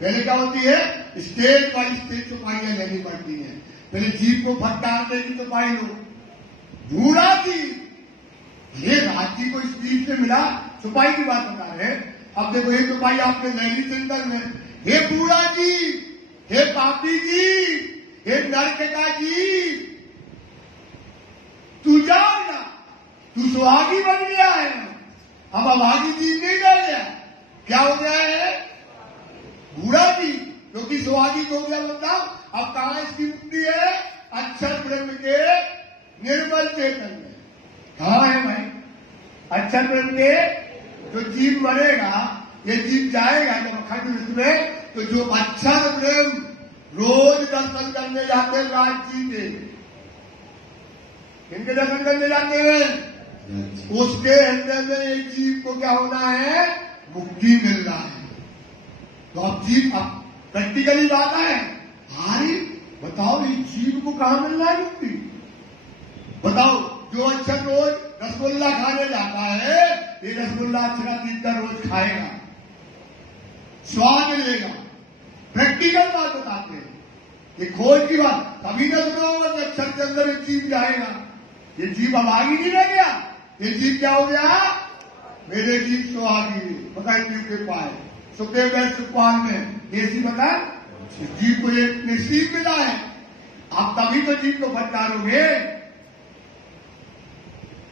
पहले क्या होती है? स्टेज बाई स्टेज चुपाइयां लेनी पड़ती है। पहले जीप को फटकारने की चुपाई लो, ढूंढा जी ये राजी को इस जीप से मिला, चुपाई की बात बता रहे हैं। अब देखो ये चुपाई आपके नैनी चिंतन में, हे बूढ़ा जी, हे पापी जी, हे नरकटा जी, तू जाएगा, तू सुहागी बन गया है। अब अभागी जी नहीं कर गया, क्या हो गया है? बूढ़ा जी क्योंकि सुहागी हो गया मतलब अब कहां इसकी मुक्ति है? अक्षर ब्रह्म के निर्मल चेतन में। कहां है भाई अक्षर ब्रह्म के? जो जीव मरेगा, ये जीव जाएगा जब अखंड विश्व में, तो जो अक्षर ब्रह्म रोज दर्शन करने जाते हैं राज जी के, इनके दर्शन करने जाते हैं, उसके हृदय में एक जीव को क्या होना है? मुक्ति मिल रहा है। तो अब जीव प्रैक्टिकली बात है, अरे बताओ इस जीव को कहां मिल रहा है मुक्ति? बताओ जो अक्षर रोज रसगुल्ला खाने जाता है, ये रसगुल्ला अक्षरा जीतकर रोज खाएगा, स्वाद लेगा। प्रैक्टिकल बात बताते हैं, ये खोज की बात कभी न सुना होगा कि अक्षर के अंदर एक जीव जाएगा। ये जीव अब आगे नहीं रह गया, ये जीव क्या हो गया? मेरे जीव सुहागी पता जीव के पाए सुखदेव गए सुखपाल में देसी बता जीव को एक नसीब मिला है। आप तभी तो जीव को फटकारोगे,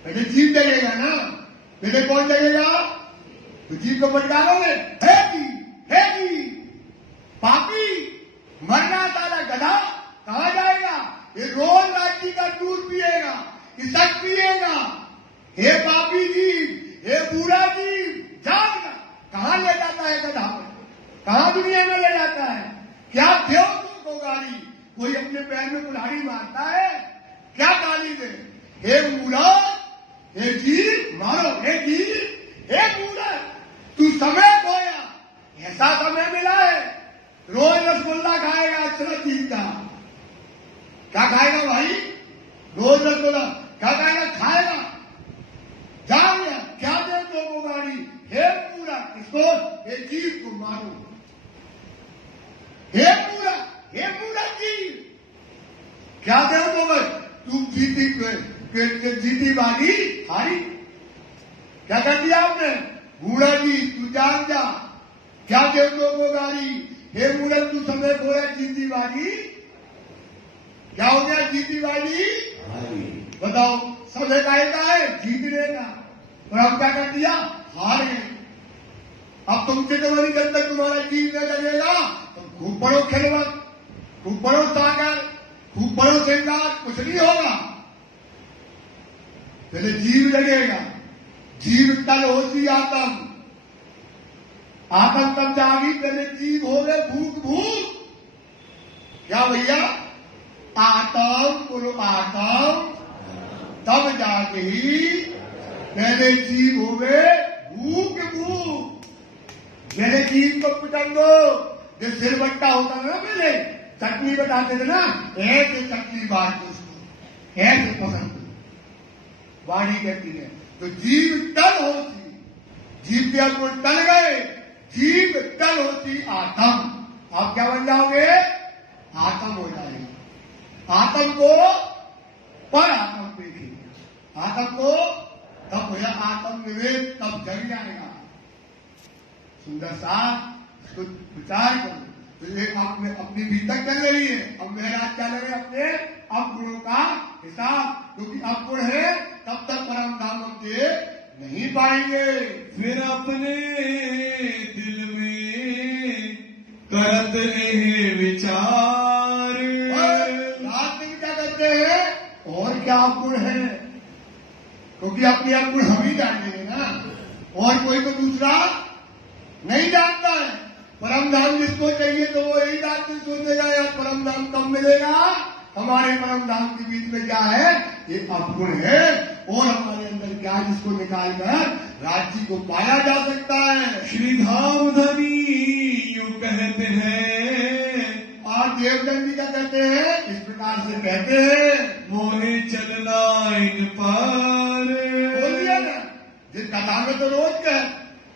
पहले जीव जगेगा ना, पहले कौन जगेगा? तो जीव को फटकारोगे, है जी पापी मरना ताला गधा कहां जाएगा? ये रोज राजी का दूध पिएगा, इसक पिएगा। हे पापी जीव, हे बूढ़ा जीव, जागना। कहां ले जाता है गधा? कहां दुनिया में ले जाता है? क्या देव तुमको गाली? कोई अपने पैर में कुल्हाड़ी मारता है? क्या गाली दे? हे बूढ़ा, हे जीव मारो, हे जीव, हे बूढ़ा तू समय खोया, ऐसा समय मिला है रोज रसगुल्ला खाएगा अक्षर जीव का। क्या खाएगा भाई? रोज रसगुल्ला क्या खाएगा? खाएगा। जान लिया क्या दे तो गाड़ी? हे पूरा इसको, हे जीव को मारो, हे पूरा जीव क्या दे तो भाई? तुम जीती बागी हारी। क्या कर दिया आपने? बूढ़ा जी तू जान जा, क्या दे तो गाड़ी? हे बूढ़ा तू समय खोया, जीती बागी क्या हो गया? जीती बागी बताओ समय का है जीतने का, और हम क्या कर दिया? हार गए। अब तुमसे तो नहीं जब तक तुम्हारा जीव न लगेगा तो खूब पढ़ो खेलवत, खूब पढ़ो सागर, खूब पढ़ो श्रृंगार, कुछ नहीं होगा। पहले जीव लगेगा, जीव तल होती आत्म, आत्म तब जागी, पहले जीव हो गए भूख। क्या भैया? आत्म पुरो आत्म तब जाके ही पहले जीव हो गए भूख। पहले जीव को पिटंगो, जो सिरबट्टा होता था ना, पहले चटनी बताते थे ना, ऐसे चटनी बांट दो उसको, ऐसे पसंद वाणी कहती है। तो जीव तल होती, जीव के अंकुर टल गए, जीव तल होती आत्म। आप क्या बन जाओगे? आत्म हो जाएगा। आत्म को पर आत्म देखिए, आत्म को तब हो जाए आत्म निवेद, तब जग जाएगा। सुंदर सा इसको विचार करो। तो ये आपने अपनी भीतर चल रही है। अब महाराज क्या लगे? अपने अवगुणों का हिसाब, क्योंकि अवगुण है तब तक परम धाम के नहीं पाएंगे। फिर अपने दिल में करत रहे विचार, रात में क्या करते हैं? और क्या अवगुण है? क्योंकि अपने अवगुण हम ही जानेंगे ना, और कोई तो दूसरा नहीं जानता है। परम धाम जिसको चाहिए तो वो यही बात सोचेगा यार परम धाम कब मिलेगा? हमारे परम धाम के बीच में क्या है? ये अवगुण है, और हमारे अंदर क्या जिसको निकालकर राज्य को पाया जा सकता है। श्री धाम धनी यूं कहते हैं, और देवदंड जी क्या कहते हैं? इस प्रकार से कहते हैं, मोहे चलना इन पर। बोल दिया ना, जिस कथा में तो रोज कह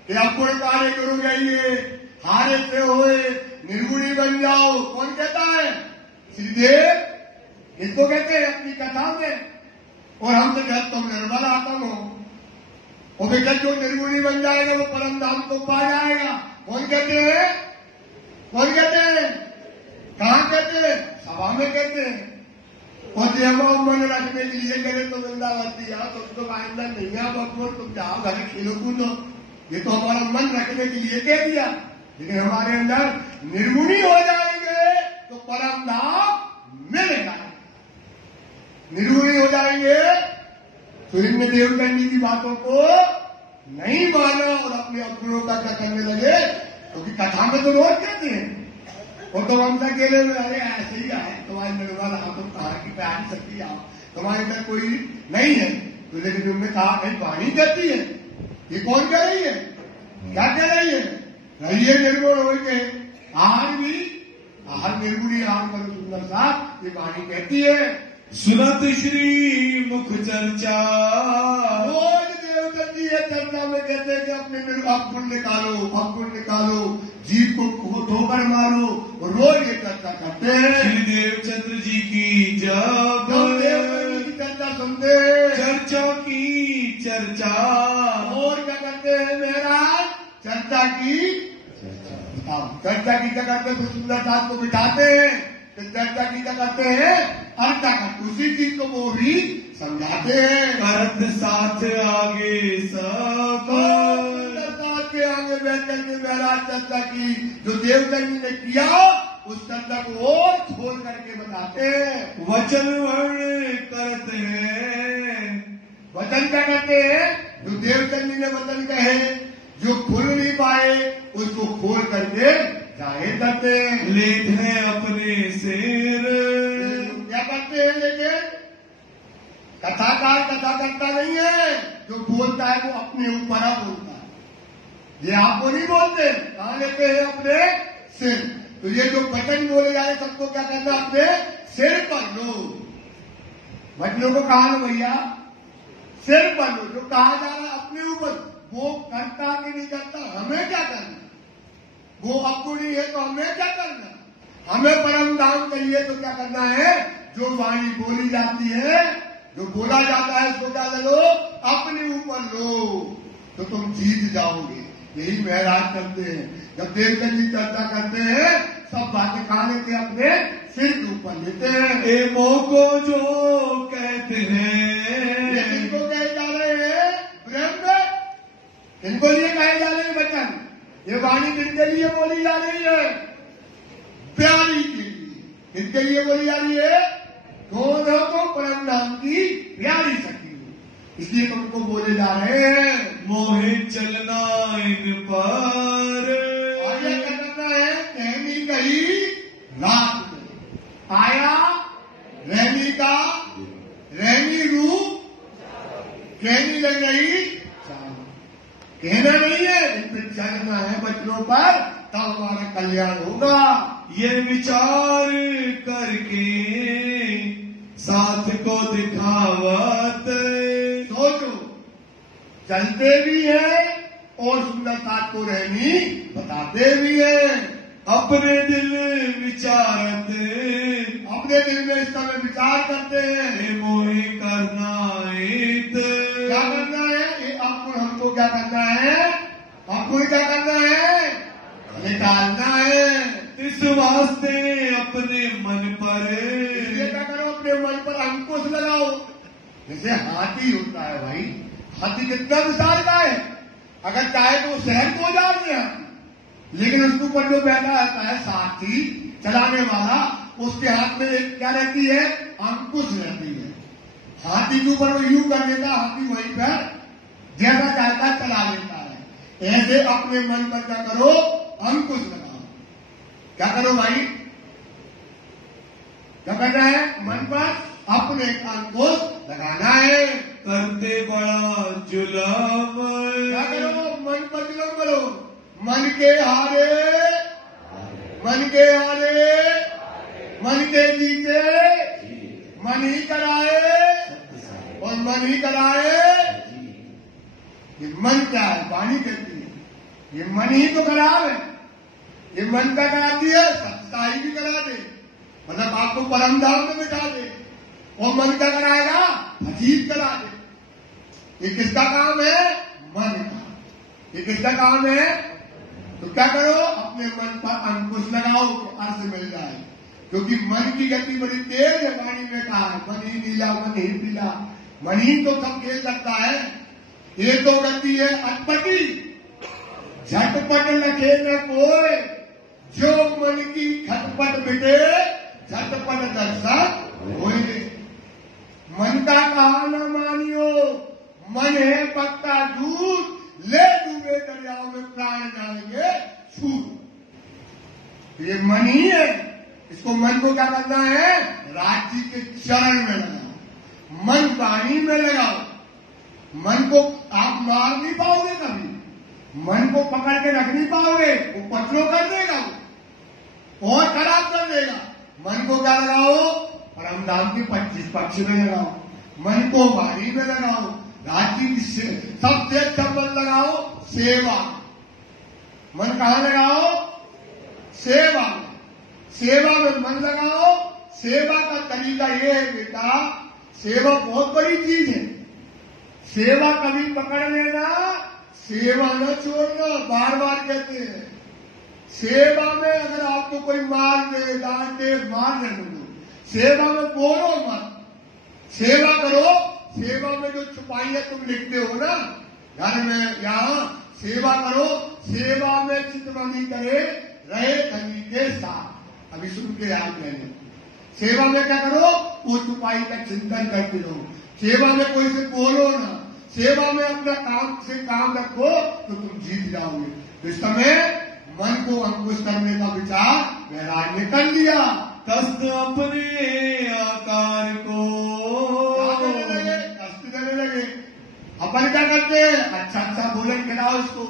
कि अवगुण कार्य करो जाइए, हारे से होए निर्गुणी बन जाओ। कौन कहता है? श्रीदेव इसको कहते हैं अपनी कथा में। और हमसे कहते तुम निर्मल आत्म हो, और बेटा जो निर्गुणी बन जाएगा वो परम धाम को पा जाएगा। कौन कहते हैं? कौन कहते हैं? कहां कहते हैं? सभा में कहते हैं। और जब मन रखने के लिए करे तो वृंदावती आओ, तुम तो आइंदा नहीं आओ, तुम जाओ घर खेलो कूदो। ये तो हमारा मन रखने के लिए कह दिया। लेकिन हमारे अंदर निर्गुणी हो जाएंगे तो परम धाम मिलेगा। निर्गुणी हो जाएंगे तो इनमें देवदंडी की बातों को नहीं माना और अपने अवगुणों का क्या करने लगे, क्योंकि कथा में तो रोज कहते हैं और तो हम अकेले में अरे ऐसे ही आए तुम्हारे निर्वाल हम तो कहा की प्यारी शक्ति आओ तुम्हारे अंदर कोई नहीं है। तो लेकिन उनने कहा नहीं वाणी कहती है, ये कौन कह रही है, क्या कह रही है, रहिए निर्गुण हो के आहार भी आहार निर्गुणी आहार करो सुंदर साहब, ये वाणी कहती है। सुनत श्री मुख चर्चा, रोज देवदत्त ये चर्चा में कहते हैं कि अपने अवगुण निकालो, जीव को ठोकर मारो, रोज ये चर्चा करते हैं। श्री देवचंद्र जी की जब देवचंद्र की चर्चा सुनते हैं, चर्चा की चर्चा, और क्या करते हैं महाराज, चर्चा की क्या करते हैं, सुंदर साथ को बिठाते हैं, तो चर्चा की क्या करते हैं, अर्थ करते, उसी चीज को वो भी समझाते हैं। अर्थ साथ आगे सब, साथ के आगे बैठ करके महाराज चर्चा की जो देवदत्त ने किया उस चर्चा को और खोल करके बताते हैं। वचन वर्ण करते हैं, वचन क्या करते हैं, जो देवदत्त ने वचन कहे जो खुल नहीं पाए उसको खोल करके जाहिर करते हैं। लेट है अपने सिर, क्या करते हैं, लेकिन कथाकार कथा करता नहीं है, जो बोलता है वो अपने ऊपर बोलता है, ये आपको नहीं बोलते, कहा लेते हैं अपने सिर। तो ये जो वचन बोले जा रहे सबको क्या करना, अपने सिर पर लो, वचनों को कहा लो भैया सिर पर लो, जो कहा जा रहा है अपने ऊपर, वो करता कि नहीं करता हमें क्या करना, वो अवगुणी है तो हमें क्या करना, हमें परम धाम चाहिए तो क्या करना है, जो वाणी बोली जाती है, जो बोला जाता है उसको क्या लो, अपने ऊपर लो, तो तुम जीत जाओगे। यही महाराज करते हैं, जब देवदत्त जी चर्चा करते हैं सब बातें कहा लेते अपने सिर के ऊपर लेते हैं। एमो को जो कहते हैं, इनको कहे जा रहे हैं ब्रह्म, इनको लिए कहे जा रहे हैं वचन, ये वाणी किनके लिए बोली जा रही है, प्यारी के लिए, किनके लिए बोली जा रही है, दोनों को परम नाम की प्यारी शक्ति हो, इसलिए तुमको बोले जा रहे हैं। मोहे चलना इन पर, आगे क्या करना है, कहनी कही रात में आया, रहनी रूप कहनी लग रही, कहना नहीं है, इन पर चलना है बच्चों पर, तब हमारा कल्याण होगा। ये विचार करके साथ को दिखावत, सोचो चलते भी है और सुंदर साथ को रहनी बताते भी है। अपने दिल विचारत, अपने दिल में इस समय विचार करते हैं, मोहे करना इत, क्या करना है, ये आपको हमको क्या करना है, आपको क्या करना है, निकालना है। इस वास्ते अपने मन पर, ये क्या करो, अपने मन पर अंकुश लगाओ। जैसे हाथी होता है भाई, हाथी कितना विशाल का है, अगर चाहे तो शहर को उजाड़ दिया, लेकिन उसके ऊपर जो बैठा रहता है साथी चलाने वाला, उसके हाथ में एक क्या रहती है, अंकुश रहती है। हाथी के ऊपर वो यूं कर लेता, हाथी वहीं पर जैसा चाहता है चला लेता है। ऐसे अपने मन पर क्या करो, अंकुश लगाओ। क्या करो भाई, क्या करना है, मन पर अपने अंकुश लगाना है। करते बड़ा जुलम, क्या करो, मन पर जुलम करो, मन के हारे, मन के हारे, मन के जीते, मन ही कराए और मन ही कराए। ये मन क्या है, वाणी कहती है, ये मन ही तो खराब है, ये मन का कराती है, सत्ताई भी करा दे, मतलब आपको परम धाम में बिठा दे, और मन क्या कराएगा, अजीब करा दे। ये किसका काम है, मन का, ये किसका काम है। तो क्या करो, अपने मन पर अंकुश लगाओ तो अर्थ मिल जाए, क्योंकि मन की गति बड़ी तेज है। वाणी में कहा है, मन ही नीला मन ही पीला, मन ही तो सब खेल सकता है। ये तो गति है अटपटी, झटपट लखे न कोय, जो मन की खटपट मिटे, झटपट दर्शन होए। मन का कहा न मानियो, मन है पक्का दूध, ले डूबे दरियाओं में प्राण डालेंगे छूट। ये मन ही है, इसको मन को क्या करना है? राज्य के चरण में लगाओ, मन वाणी में लगाओ। मन को आप मार नहीं पाओगे कभी, मन को पकड़ के रख नहीं पाओगे, वो पत्थरों कर देगा, वो और खराब कर देगा। मन को क्या लगाओ? परमधाम की 25 पक्ष में लगाओ, मन को वाणी में लगाओ, राज्य की सबसे अच्छा मन लगाओ सेवा। मन कहाँ लगाओ? सेवा में। सेवा में मन लगाओ। सेवा का तरीका ये है बेटा, सेवा बहुत बड़ी चीज है। सेवा कभी पकड़ लेना, सेवा न छोड़ना, बार बार कहते हैं। सेवा में अगर आपको कोई मार दे, डांटे, मार लेने दो, सेवा में बोलो मत, सेवा करो। सेवा में जो छुपाइयां तुम लिखते हो ना घर में, यहाँ सेवा करो। सेवा में चितवनी करे, रहे धनी के साथ। अभी सुन के याद रहने, सेवा में क्या करो? वो छुपाई का चिंतन करते रहो। सेवा में कोई से बोलो ना, सेवा में अपना काम से काम रखो तो तुम जीत जाओगे। इस समय मन को अंकुश करने का विचार वैराग्य ने कर लिया। कष्ट अपने आकार को कष्ट देने लगे। अपन क्या करते हैं? अच्छा अच्छा भोजन खिलाओ इसको,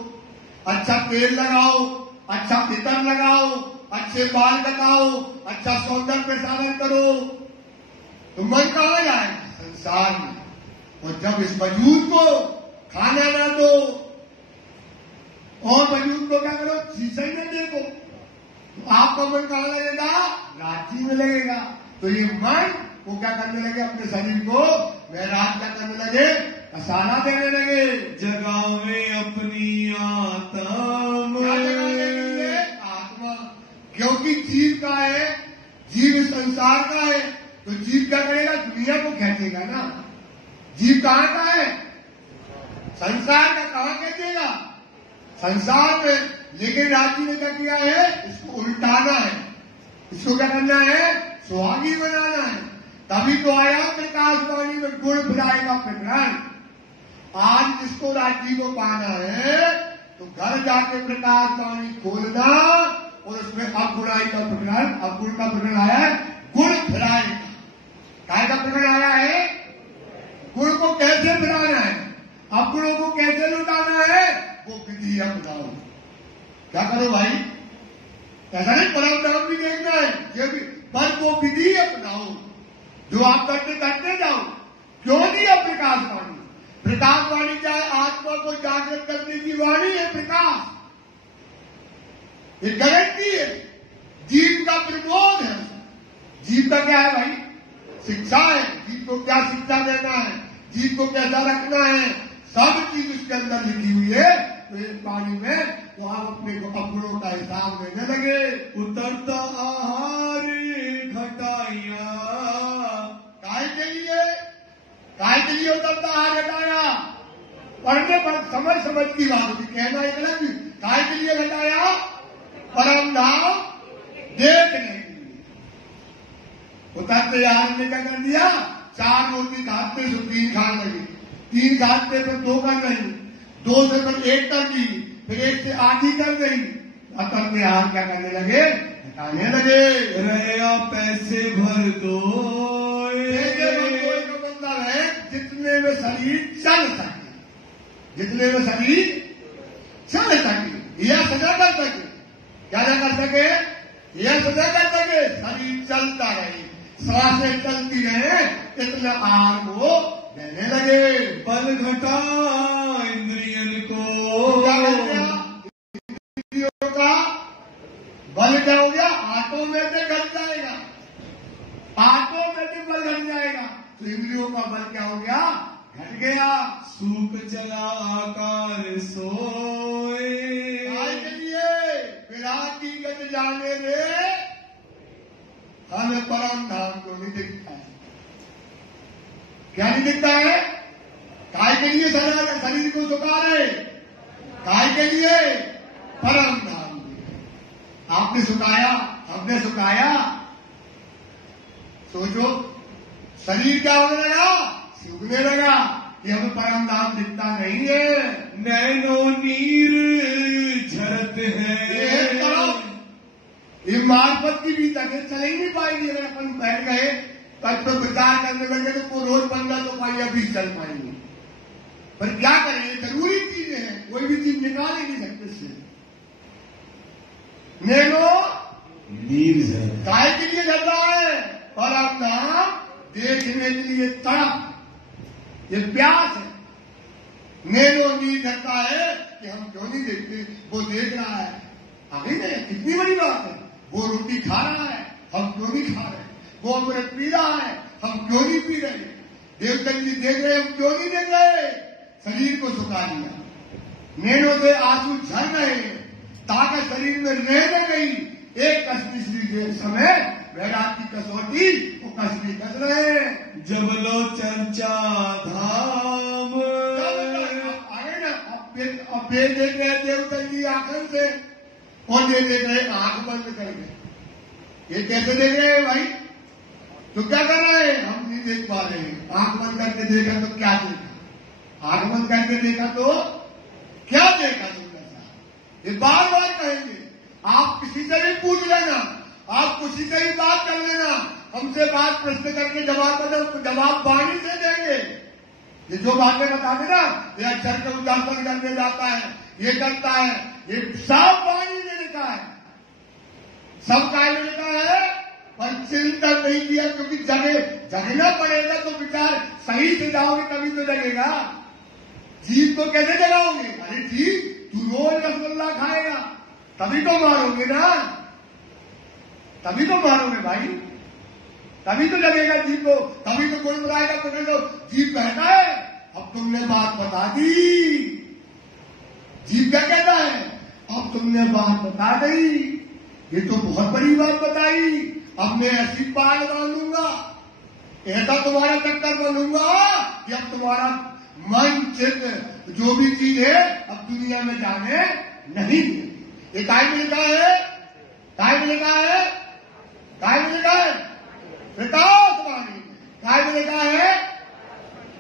अच्छा तेल लगाओ, अच्छा इतर लगाओ, अच्छे बाल कटाओ, अच्छा सौंदर्य प्रसारण करो। तो मन कहाँ जाए? संसार में। और जब इस वजूद को खाना ना दो और वजूद को क्या करो? शीशे में देखो, तो आपका मन कहाँ लगेगा? राज्य में लगेगा। तो ये मन वो क्या करने लगे? अपने शरीर को वैराग क्या करने लगे? कसाना देने लगे। जगावे अपनी आत्मा, आत्मा। क्योंकि जीव का है, जीव संसार का है, तो जीव क्या करेगा? दुनिया को खेचेगा ना। जीव कहाँ का है? संसार का। कहाँ खेचेगा? संसार में। लेकिन राज्य ने क्या किया है? इसको उल्टाना है, इसको क्या करना है? सुहागी बनाना है। तभी तो आया प्रकाशवाणी में गुण फिराए का प्रकरण। आज जिसको राज्य को पाना है तो घर जाके प्रकाशवाणी खोलना और उसमें अवगुणाई का प्रकरण, अवगुण का प्रकरण आया है, गुण फिराए का। काय का प्रकरण आया है? गुण को कैसे फिराना है, अवगुणों को कैसे लुटाना है, वो विधि अपनाओ। क्या करो भाई? ऐसा नहीं परम धाम भी देखना है, ये भी, पर वो विधि अपनाओ जो आप करते करते जाओ। क्यों नहीं? अब प्रकाशवाणी, प्रकाशवाणी क्या है? आत्मा को जागृत करने की वाणी है प्रकाश। ये गारंटी है, जीव का प्रबोध है। जीव का क्या है भाई? शिक्षा है। जीव को क्या शिक्षा देना है, जीव को कैसा रखना है, सब चीज उसके अंदर लिखी हुई है। तो इस पानी में वो आप अपने अवगुणों का हिसाब लेने लगे। उतरता आहार घटाइया, काय के लिए? काय के लिए उतरता आहार घटाया? पढ़ने पर समझ की बात होती, कहना एक अलग। काय के लिए घटाया? परम धाम देखने के लिए। उतरते आहार ने क्या कर दिया? 4 रोटी खाते से 3 खाने लगी, 3 खाते पर 2 कर गई, 2 से पर 1 कर दी, फिर 1 से आधी कर गई। उतरते आहार क्या करने लगे? घटाने लगे। रया पैसे भर दो, का मतलब है जितने में शरीर चल सके, जितने में शरीर चल सके, यह सजा कर सके। क्या कर सके? यह सजा कर सके, शरीर चलता रहे, सांसें चलती रहे, इतना आहार को देने लगे। बल घटा इंद्रियन को, क्या हो गया? इंद्रियों का बल क्या हो गया? ऑटोमेटिक घट जाएगा, ऑटोमेटिक बल घट जाएगा। तो इंद्रियों का बल क्या हो गया? घट गया। सूख चला आकार सोए, के लिए विराट की गति जाने दे, हमें परम धाम को नहीं दिखता है। क्या नहीं दिखता है? काय के लिए शरीर को झुका रहे? काय के लिए? परम धाम में। आपने सुखाया, हमने सुखाया। सोचो, शरीर क्या होने लगा? सूखने लगा कि हमें परम धाम दिखता नहीं है। नैनो नीर झरत है। ये मार्फत की भी तक चल ही नहीं पाएगी। अगर अपन बैठ गए तब तो विचार करने लगे तो रोज 15 तो पाइया 20 चल पाएंगे। पर क्या करेंगे? जरूरी चीजें हैं, कोई भी चीज निकाल ही नहीं सकते इससे। नैनो नीर झरत काय के लिए झर रहा है? परम धाम देखने के लिए तड़प, ये प्यास है। नैनो नीर झरता है कि हम क्यों नहीं देखते, वो देख रहा है। आगे नहीं, कितनी बड़ी बात है। वो रोटी खा रहा है, हम क्यों नहीं खा रहे? वो अमृत पी रहा है, हम क्यों नहीं पी रहे? देवतन जी देख रहे, हम क्यों नहीं देख रहे? शरीर को सुखा लिया, नैनो से आंसू झर रहे हैं, ताकत शरीर में रहने गई। एक कसमी समय वैराग की कसौटी वो कसमी कस रहे हैं। जब लो चर्चा धाम। आगे ना, अब देख रहे हैं देवतन जी आंखन से, और ये देख रहे आंख बंद करके। ये कैसे देख रहे हैं भाई? तो क्या कर रहे हैं? हम नहीं देख पा रहे हैं। आंख बंद करके देखा तो क्या देखा? आंख बंद करके देखा तो क्या देखा? तुमने ये बार बार कहेंगे। आप किसी से भी पूछ लेना, आप किसी से भी बात कर लेना, हमसे बात प्रश्न करके जवाब वाणी से देंगे। ये जो बातें बताते ना, ये अक्षर के उदाहरण करने जाता है, ये करता है, ये सब वाणी ने लिखा है, सब काय में लिखा है। पर चिंतन नहीं किया, क्योंकि जगना पड़ेगा तो विचार सही से जाओगे तभी तो जगेगा। जीव को कैसे जगाओगे? अरे जीव, तू रोज रसगुल्ला खाएगा तभी तो मारोगे ना, तभी तो मारोगे भाई, तभी तो लगेगा जीव को, तभी तो कोई बुलाएगा। तो जीव कहता है अब तुमने बात बता दी। जीव क्या कहता है? अब तुमने बात बता दी, ये तो बहुत बड़ी बात बताई, अब मैं ऐसी पाल बांधूंगा, ऐसा तुम्हारा चक्कर बनूंगा कि अब तुम्हारा मन चित्त जो भी चीज है अब दुनिया में जाने नहीं। ये काय में लिखा है? काय में लिखा है? काय में लिखा है? प्रकाशवाणी। काय में लिखा है?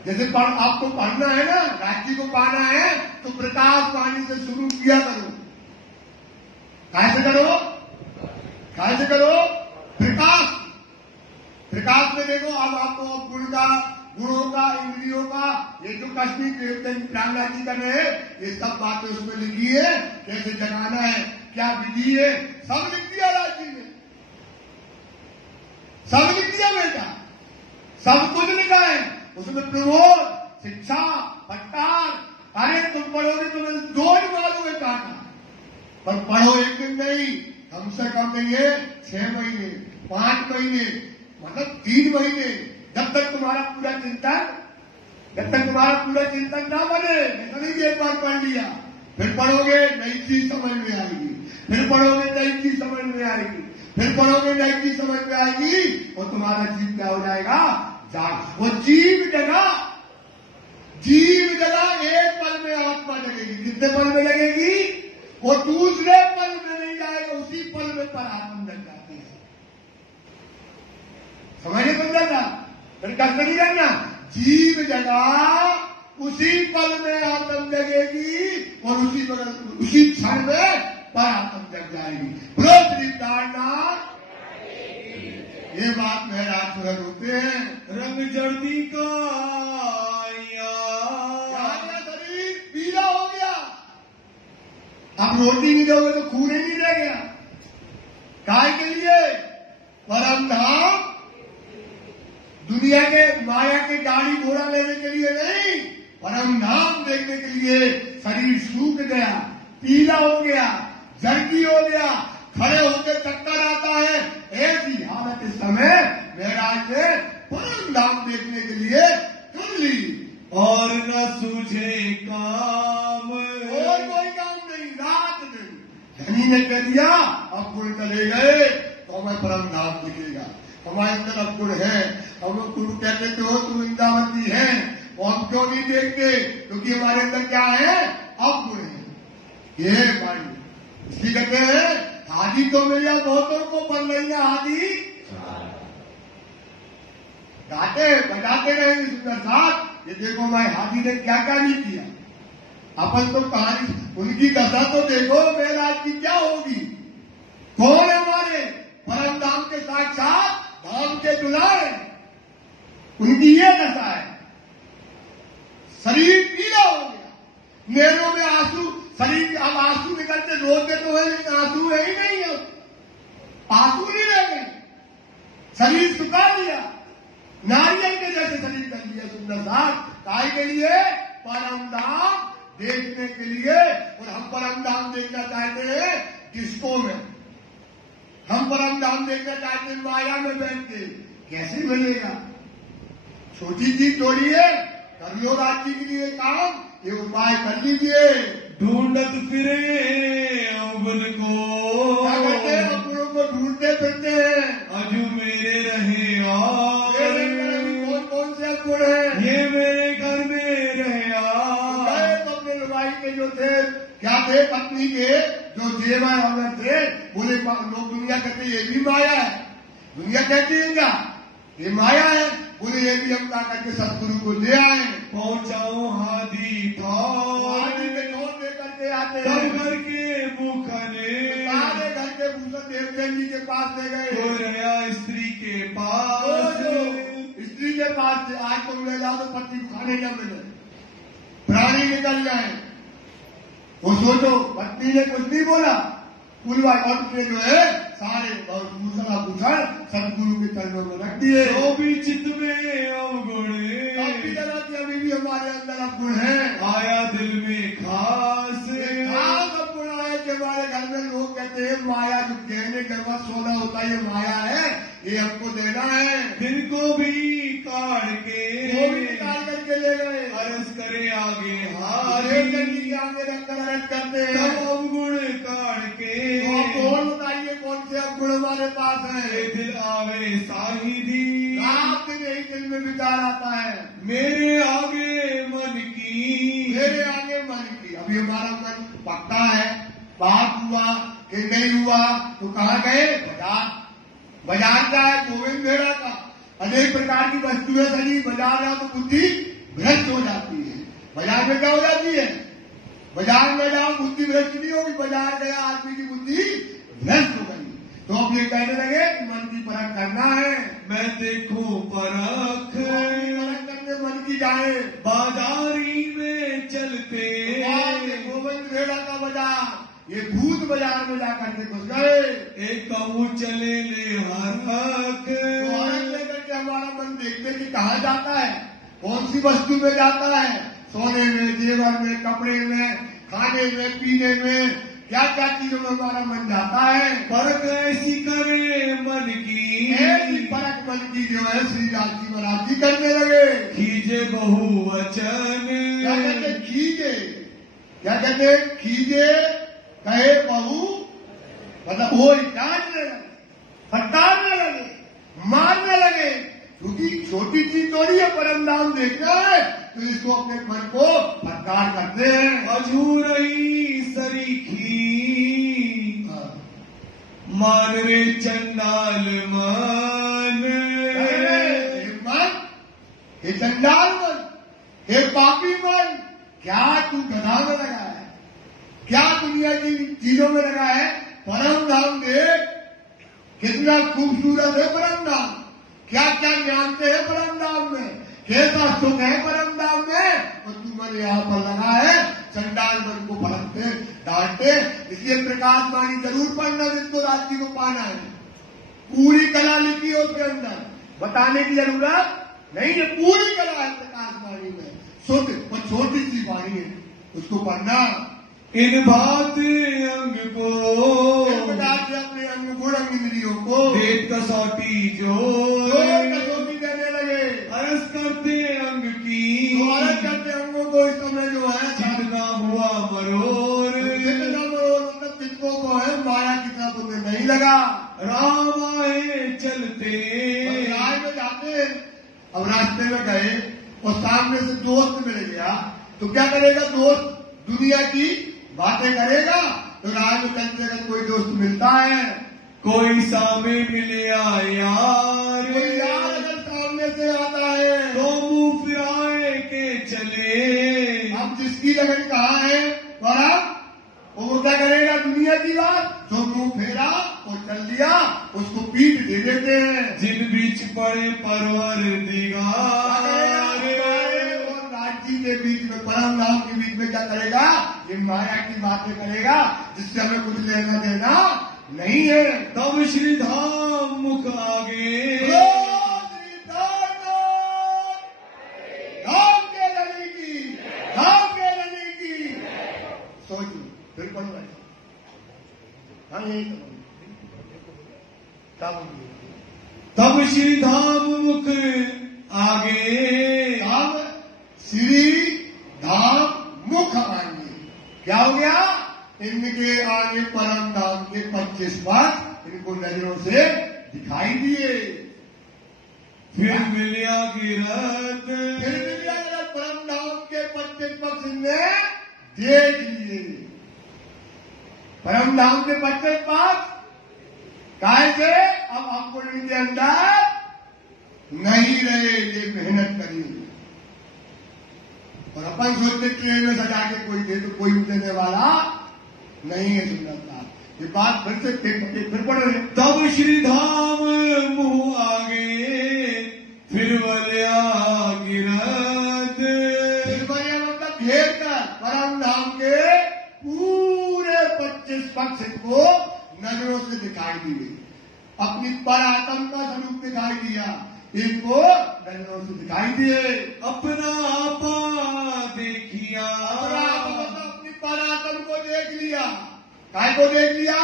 जैसे आपको पढ़ना है ना, राज्य को पाना है तो प्रकाशवाणी से शुरू किया करो। काय से करो? काय से करो? प्रकाश। प्रकाश में देखो, अब आपको गुणों का, इंद्रियों का, ये जो कश्मीर प्रहलाद जी कर रहे हैं, ये सब बातें उसमें लिखी है। कैसे जगाना है, क्या विधि है, सब लिख दिया राज जी ने, सब लिख दिया बेटा, सब कुछ लिखा है उसमें। प्रबोध, शिक्षा, पट्टार, अरे तुम पढ़ोगे तुम्हें 2 दिन मालूम है काटना, पर पढ़ो एक दिन नहीं, कम से कम नहीं है 6 महीने, 5 महीने, मतलब 3 महीने, जब तक तुम्हारा पूरा चिंतन ना बने। ऐसा नहीं एक बार पढ़ लिया, फिर पढ़ोगे नई चीज समझ में आएगी, फिर पढ़ोगे नई चीज समझ में आएगी, फिर पढ़ोगे नई चीज समझ में आएगी, और तुम्हारा जीव क्या हो जाएगा? जाग। वो जीव जगा एक पल में आत्मा लगेगी। कितने पल में लगेगी? वो दूसरे पल में नहीं जाएगा, उसी पल में परात्म लग जाती है। समझे? समझा था? फिर कष्ट नहीं करना। जीव जगा, उसी पल में आत्म जगेगी, और उसी क्षण में परात्म जग जाएगी। श्री प्राणनाथ, ये बात महराज सुहर होते हैं। रंग जर्दी का शरीर पीला हो गया, अब रोटी नहीं दोगे तो खून ही नहीं रह गया। काय के लिए? परम धाम, दुनिया के माया के गाड़ी घोड़ा लेने के लिए नहीं, परम धाम देखने के लिए। शरीर सूख गया, पीला हो गया, जर्दी हो गया, खड़े होकर चक्कर आता है, ऐसी हालत इस समय महराज ने परम धाम देखने के लिए कर ली। और न सूझे काम, और कोई काम नहीं, रात दिन धनी ने कह दिया अब गुण चले गए तो हमें परम धाम दिखेगा। हमारे तरफ गुण है, हम गुण कहते तो तुम इंद्रावती है, और हम क्यों नहीं देखते? क्योंकि हमारे अंदर क्या है? अब गुण है। ये वाणी, इसलिए कहते हैं हादी तो मिला बहुतों को पर नहीं है हादी गाते बजाते रहेंगे सुंदर साथ। ये देखो मैं हादी ने क्या क्या नहीं किया। अपन तो कहानी उनकी दशा तो देखो मेराज की क्या होगी। कौन है हमारे परम धाम के साक्षात धाम के दुलारे, उनकी ये दशा है। शरीर पीला हो गया, नैनों में आंसू, शरीर अब आंसू निकलते रोते तो है लेकिन आंसू है ही नहीं है, आंसू नहीं रह गए, शरीर सुखा लिया, नारियल के जैसे शरीर कर लिया सुंदर साथ। काय के लिए? परम धाम देखने के लिए। और हम परम धाम देखना चाहते हैं डिस्को में, हम परम धाम देखना चाहते हैं माया में बैठ के, कैसे मिलेगा? छोटी चीज थोड़ी है, कर लो राज्य के लिए काम, ये उपाय कर लीजिए। ढूंढत फिरे अवगुण को, क्या कहते हैं? अवगुणों को ढूंढते फिरते हैं, अजू मेरे रहे और कौन कौन से अवगुण है? ये मेरे घर में रहे और तो अपने लुगाई के जो थे, क्या थे? पत्नी के जो जेवर ऑर्डर थे, बोले लोग दुनिया कहते ये भी माया है, दुनिया कहती है क्या ये माया है? बोले ये भी हम क्या करके सतगुरु को ले आए, पहुंचाऊं हादी आदि में नोट लेकर के आते हैं। सब घर के भूखने, सारे घर के भूषण देवदेव जी के पास ले गए, कोई रहा स्त्री के तो पास, जो स्त्री के पास से आज तुम ले जाओ तो पति को खाने क्या मिले, प्राणी निकल जाए। वो सोचो पत्नी ने कुछ नहीं बोला, पुलवा के जो है सारे भूषण आभूषण सदगुरु के चरणों में रख दिए। तो भी चित्त में अवगुणे, काफी तरह की अभी भी हमारे अंदर अवगुण है। आया दिल में खास, खास अवगुण आए कि हमारे घर में लोग कहते हैं माया, जो गहने गरबा सोना होता है ये माया है, ये हमको देना है। दिल को भी काट के वो भी निकाल करके ले गए, अरस करे आगे आगे हादी, आगे रखकर अर्ज करते हैं। तब अवगुण काट के तो आप और बताइए कौन से अवगुण हमारे पास है? ये दिल आवे साहिदी, रात दिन यही दिल में विचार आता है, मेरे आगे मन की, मेरे आगे मन की। अभी हमारा मन पक्का है, बात हुआ कि नहीं हुआ तो कहाँ गए? बाजार। बाजार क्या है? गोविंद मेरा का अनेक प्रकार की वस्तुएं सजी, बाजार जाओ तो बुद्धि भ्रष्ट हो जाती है। बाजार में क्या हो जाती है? बाजार में जाओ बुद्धि भ्रष्ट नहीं होगी, बाजार गया आदमी की बुद्धि भ्रष्ट हो गई। तो अब ये कहने लगे कि मन की परख करना है, मैं देखूं परख, परख करने मन की जाए। बाजारी में चलते, गोविंद भेड़ा का बाजार, ये भूत बाजार में जाकर के घुस गए। एक कहूँ चले ले हरख, तो हरख लेकर के हमारा मन देखते कि कहाँ जाता है, कौन सी वस्तु में जाता है, सोने में, जेवर में, कपड़े में, खाने में, पीने में, क्या क्या चीजों में हमारा मन जाता है। परख ऐसी करे मन की, ऐसी परख मन की जो है श्री राज जी महाराज जी करने लगे। खीजे बहुवचन, क्या कहते? खींचे। क्या कहते? खींचे कहे बहु, मतलब वो काटने लगे, फटकारने लगे, मारने लगे, क्योंकि छोटी चीज थोड़ी है परम धाम देखना है, तो इसको अपने मन को फटकार करते हैं। अधूरही सरीखी, मान रे चंडाल मन, हे मन, हे चंडाल मन, हे पापी मन, क्या तू गधा में लगा है, क्या दुनिया की चीजों में लगा है? परम धाम देख, कितना खूबसूरत है परम धाम, क्या क्या जानते हैं परम धाम में, कैसा सुख है परम धाम में, और तू मन यहाँ पर लगा है चंडाल मन को भड़कते डांटते। इसलिए प्रकाश वाणी जरूर पढ़ना जिसको राज्य को पाना है। पूरी कला लिखी है उसके अंदर, बताने की जरूरत नहीं है, पूरी कला है प्रकाश वाणी में, शुद्ध और छोटी सी वाणी है, उसको पढ़ना। इन भात अंग को, इस प्रकार से अपने अंग गुण इंद्रियों को वेद कसौटी जो कसौटी देने लगे, अरस करते अंग की, तो अलग करते अंगों को इस समय जो है जितना हुआ मरोर, जितना मतलब जिनको को है माया की तरफ उन्हें नहीं लगा। राम आए चलते, राय में जाते, अब रास्ते में गए और सामने से दोस्त मिल गया, तो क्या करेगा दोस्त? दुनिया की बातें करेगा तो राह में चलते अगर कोई दोस्त मिलता है, कोई सामने मिले यार, कोई यार अगर सामने से आता है तो मुंह फिराए के चले। अब जिसकी लगन कहाँ है और वो क्या करेगा? दुनिया की बात, जो मुंह फेरा वो चल दिया, उसको पीठ दे देते हैं। जिन बीच पड़े परवरदिगार, और राज्य के बीच में, परम नाम के बीच में क्या करेगा? ये माया की बातें करेगा जिससे हमें कुछ लेना देना नहीं है। तब श्री धाम मुख आगे, धाम के रवि की, धाम के रवि की। सोचो फिर पढ़ रहे। हाँ यही तब श्री धाम मुख आगे, अब श्री धाम मुख आगे। क्या हो गया? इनके आगे परम धाम के 25 पथ इनको नजरों से दिखाई दिए। फिर मिलिया गिरत, परम धाम के 25 पथ इनने देख लिए। परम धाम के 25 पथ कैसे? अब हमको इनके अंदर नहीं रहे, ये मेहनत करेंगे। और अपन सोचते ट्रेन में सजा के कोई दे तो कोई देने वाला नहीं है। सुंदरता ये बात फिर से फिर पढ़ रहे। तब श्री धाम मुंह आगे, फिर वल्या गिरत, फिर वल्या मतलब घेर कर परम धाम के पूरे 25 पक्ष को नजरों से दिखाई दिए। अपनी परात्म का स्वरूप दिखाई दिया, इनको नजरों से दिखाई दिए। अपना आपा देखिया, अपनी परात्म को देख लिया। काय को देख लिया?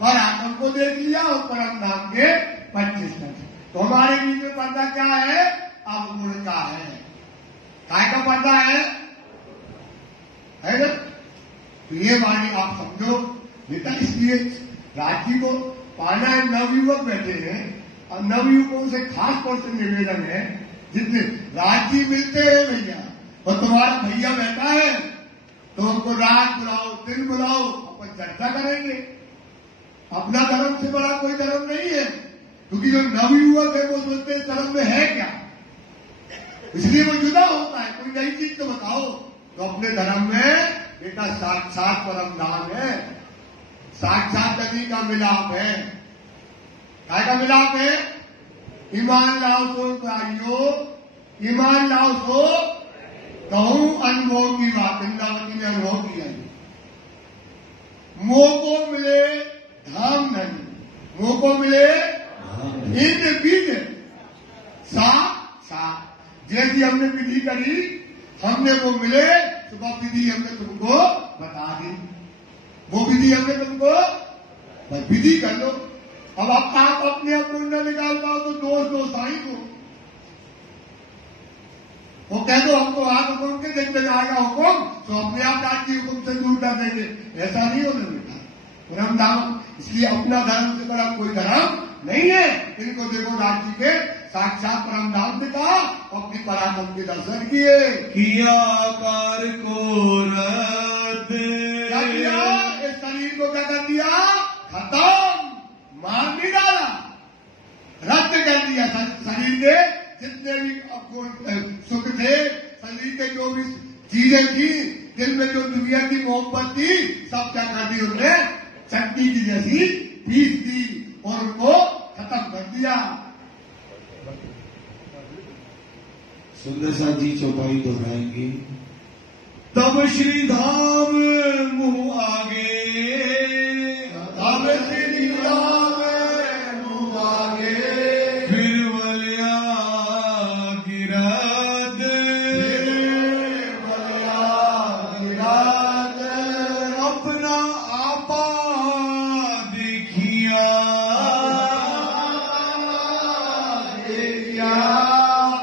परात्म को देख लिया और परम धाम के 25 पक्ष। तो हमारे बीच में पर्दा क्या है? अवगुण का है। काय का पर्दा है ना? तो ये वाणी आप समझो बेटा। इसलिए राजी को पाना है। नवयुवक बैठे हैं और नवयुवकों से खास तौर से निवेदन है, जितने राजी मिलते हैं भैया, और तुम्हारा भैया बैठा है तो हमको रात बुलाओ, दिन बुलाओ, अपन चर्चा करेंगे। अपना धर्म से बड़ा कोई धर्म नहीं है, क्योंकि जो नवयुवक है वो सोचते हैं धर्म में है क्या, इसलिए वो जुदा होता है। कोई नई चीज तो बताओ। तो अपने धर्म में बेटा साक्षात परम धाम है, साक्षात नदी का मिलाप है। काय का मिलाप है? ईमान लाओ सो कारियो, ईमान लाओ सो कहूं अनुभव की बात। इंद्रावती ने अनुभव किया। मोह को मिले धाम नहीं, मोह को मिले इन बीज सा जैसी हमने विधि करी, हमने वो मिले तो वो विधि हमने तुमको बता दी। वो विधि हमने तुमको विधि कर लो। अब आप अपने अपने न निकाल पाओ तो दोष साई को वो कह दो हमको हाथ हुक्म के दिन में आएगा हुक्म तो अपने आप जाति हुक्म से दूर कर देंगे। ऐसा नहीं होने बेटा। परम धाम इसलिए अपना धर्म से बड़ा कोई धर्म नहीं है। इनको देखो राज्य के साक्षात परम धाम से कहा, अपनी पराक्रम के दर्शन किए। किया आकार को रद्द, क्या किया? इस शरीर को क्या कर दिया? खत्म, मार नहीं डाला, रद्द कर दिया। शरीर के जितने भी सुख थे, शरीर के जो भी चीजें थी, दिल में जो दुनिया की मोहब्बत थी, सब क्या कर दी उन्होंने? चटनी की जैसी पीस दी और उनको खत्म कर दिया। सुंदर सा जी चौपाई दोहराएंगे। तब श्री धाम मुंह आगे, तब श्री धाम मुंह आगे, फिर वल्या गिरद, अपना आपा देखिया,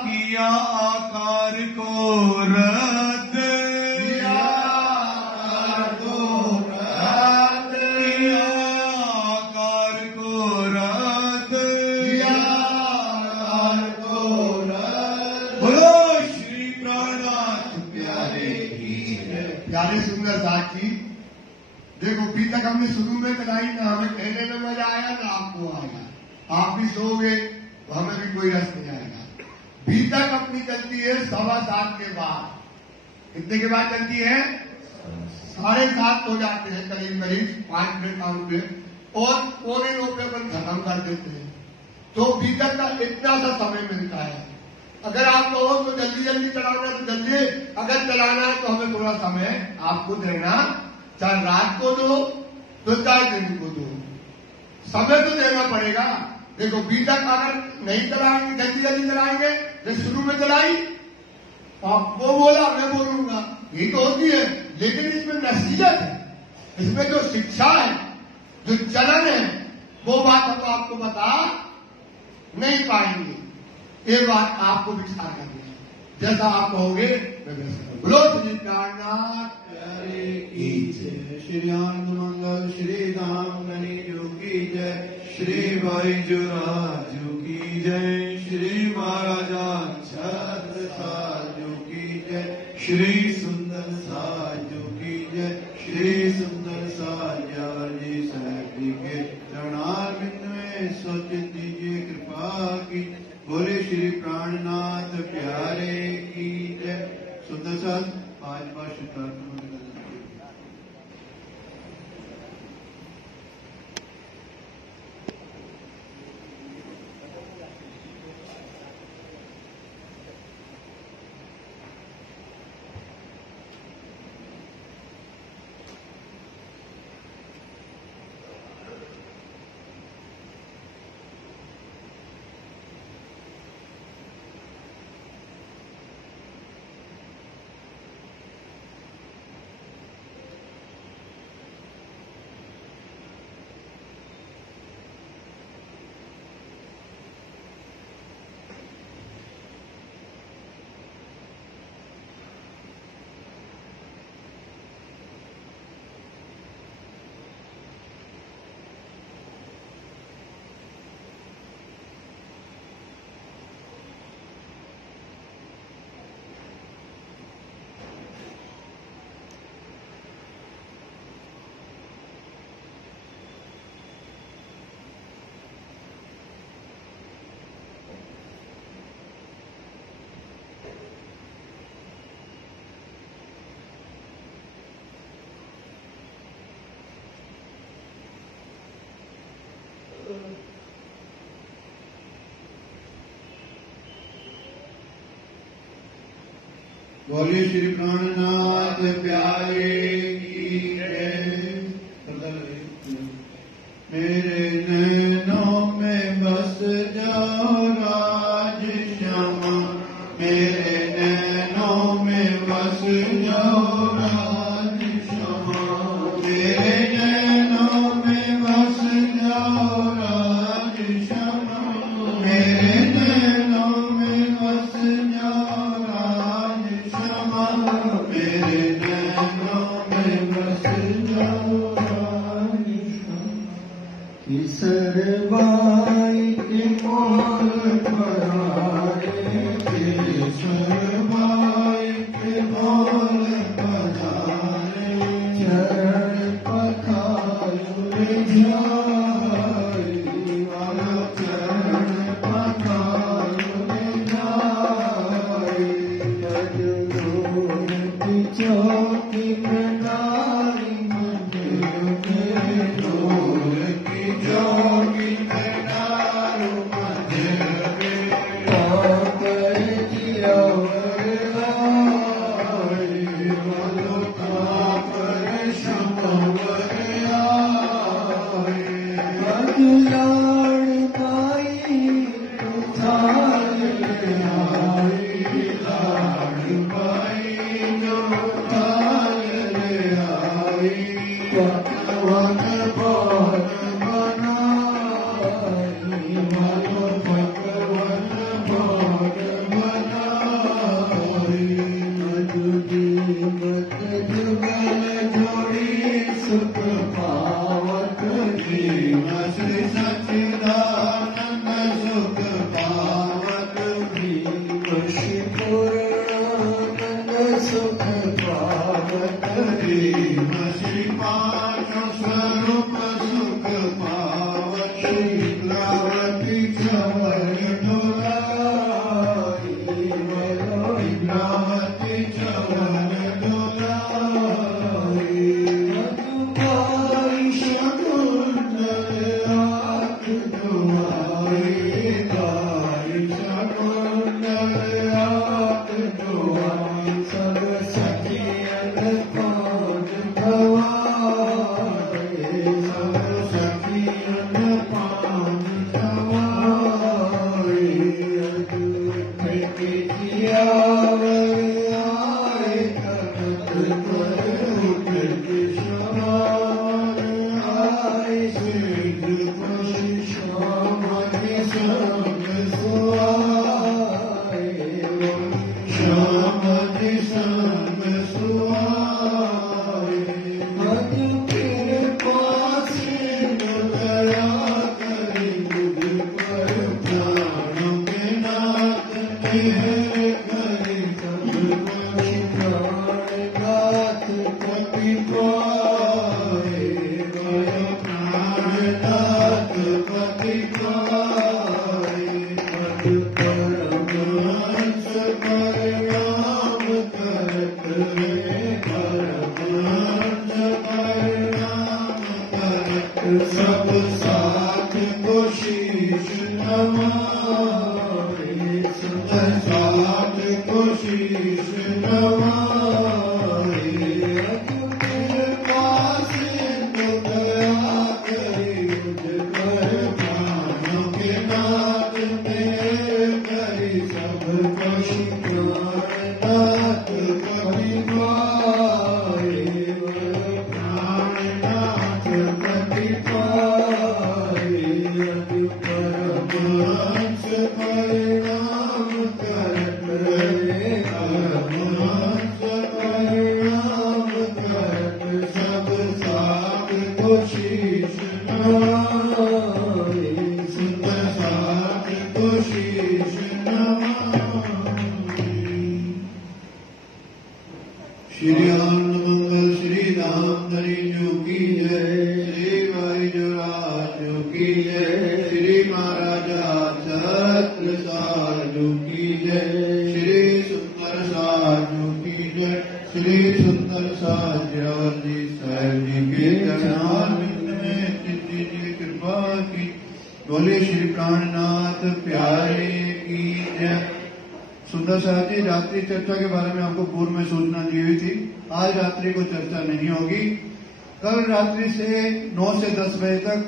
किया आकार को रद्द, किया आकार को रद्द। बोलो श्री प्राणनाथ प्यारे की। प्यारे सुंदर साथ जी, देखो अभी तक हमने शुरू में चलाई ना, हमें कहने में मजा आया ना आपको आएगा। आप भी सोओगे तो हमें भी कोई रस नहीं आएगा। अभी तक अपनी चलती है 7:15 के बाद। कितने के बाद चलती है? 7:30 हो जाते हैं करीब करीब 5 मिनट काउंट पे, और 9:15 पे अपन खत्म कर देते हैं। तो अभी तक का इतना सा समय मिलता है। अगर आप कहो तो जल्दी जल्दी चलाना तो जल्दी, अगर चलाना है तो हमें थोड़ा समय आपको देना, चाहे रात को दो तो चाहे दिन को दो, समय तो देना पड़ेगा। देखो अभी तक अगर नहीं चलाएंगे, जल्दी जल्दी चलाएंगे, जब शुरू में चलाई आप वो बोला मैं बोलूंगा, यही तो होती है। लेकिन इसमें नसीहत है, इसमें जो शिक्षा है, जो चलन है, वो बात हम आपको बता नहीं पाएंगे। ये बात आपको विचार करनी है, जैसा आप कहोगे मैं वैसा। बोलो श्री प्राणनाथ की जय, श्री आनंद मंगल श्री धाम जो की जय, श्री भाई जुराजू की जय, श्री महाराजा छत्र साजू की जय, श्री सुंदर साजू की जय, श्री सुंदर साजा जी साहब जी के चरणारविंद में सोचित दीजिए कृपा की। बोले श्री प्राणनाथ प्यारे की जय। सुंदर साथ 5 बार शुद्धात्मा बोलिए श्री प्राणनाथ प्यारे की जय। मेरे नैनों में बस जाओ राज श्यामा, मेरे नैनों में बस जाओ राज श्यामा, मेरे नैनों में बस जाओ राज श्यामा, मेरे नैनों में बस जाओ राज श्यामा, मेरे नैनों में बस जाओ राज श्यामा। सब साथ को शीश नवाए, सब साथ को शीश नवाए। तेरे पास तो दया करे मुझ पर, प्राणों के नाथ मेरे करे सबको शिकार नाथ कभी पाए। प्राणनाथ कभी पाए, परमहंस परिणाम करत रहे, परमहंस परिणाम करत सब साथ को शीश नवाए, सब साथ को शीश नवाए। श्री आनंद मंगल श्री रामधरी जो की जय, श्री भाई जुराज जो की जय, श्री महाराजा छत्रसाल जो की जय, श्री सुंदर साज जो की जय, श्री सुंदर साज जी साहेब जी के चरणारविंद में जितनी जी कृपा की। बोले श्री प्राणनाथ प्यारे की जय। सुंदर साहब जी, रात्रि चर्चा के बारे में आपको पूर्व में सूचना दी हुई थी। आज रात्रि को चर्चा नहीं होगी। कल रात्रि से 9 से 10 बजे तक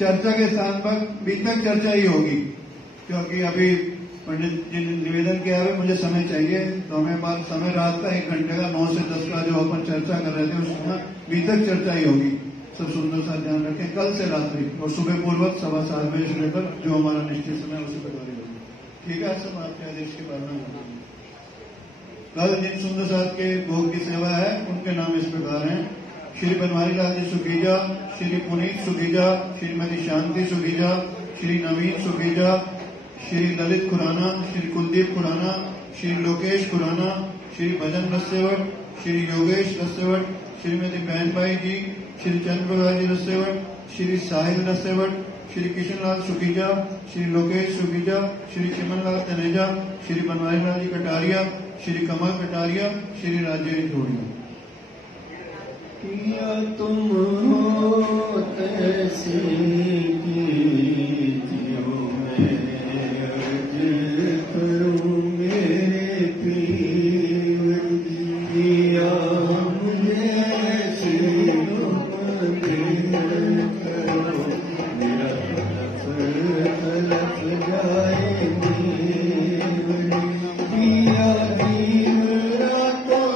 चर्चा के स्थान पर बीतक चर्चा ही होगी, क्योंकि अभी पंडित जी ने निवेदन किया है मुझे समय चाहिए, तो हमें बाद समय रात का 1 घंटे का 9 से 10 का जो अपन चर्चा कर रहे थे उसमें बीतक चर्चा ही होगी। सब सुंदर सा ध्यान रखें। कल से रात्रि और सुबह पूर्वक 7:15 बजे से लेकर जो हमारा निश्चित समय उसी प्रकार होगी। ठीक है, सब आपके आदेश के पालन होगा। कल जिन सुंदर साहब के भोग की सेवा है उनके नाम इस प्रकार हैं। श्री बनवारी लाल जी सुखीजा, श्री पुनीत सुखीजा, श्रीमती शांति सुखीजा, श्री नवीन सुखीजा, श्री ललित खुराना, श्री कुलदीप खुराना, श्री लोकेश खुराना, श्री भजन रस्सेवट, श्री योगेश रस्सेवट, श्रीमती बहनबाई जी, श्री चंद्रप्रभा जी रस्सेवट, श्री साहिल रस्सेवट, श्री किशनलाल सुखीजा, श्री लोकेश सुखीजा, श्री चिमनलाल तनेजा, श्री बनवारी लाल जी कटारिया, श्री कमल कटारिया, श्री राजेश ढोड़िया। किया तुम हो तैसे कीजियो, मैं अर्ज करूं मेरे प्रिय, किया मुझे ऐसे तुम करो, मेरा तलफ जाए जीवन। किया दीन रातों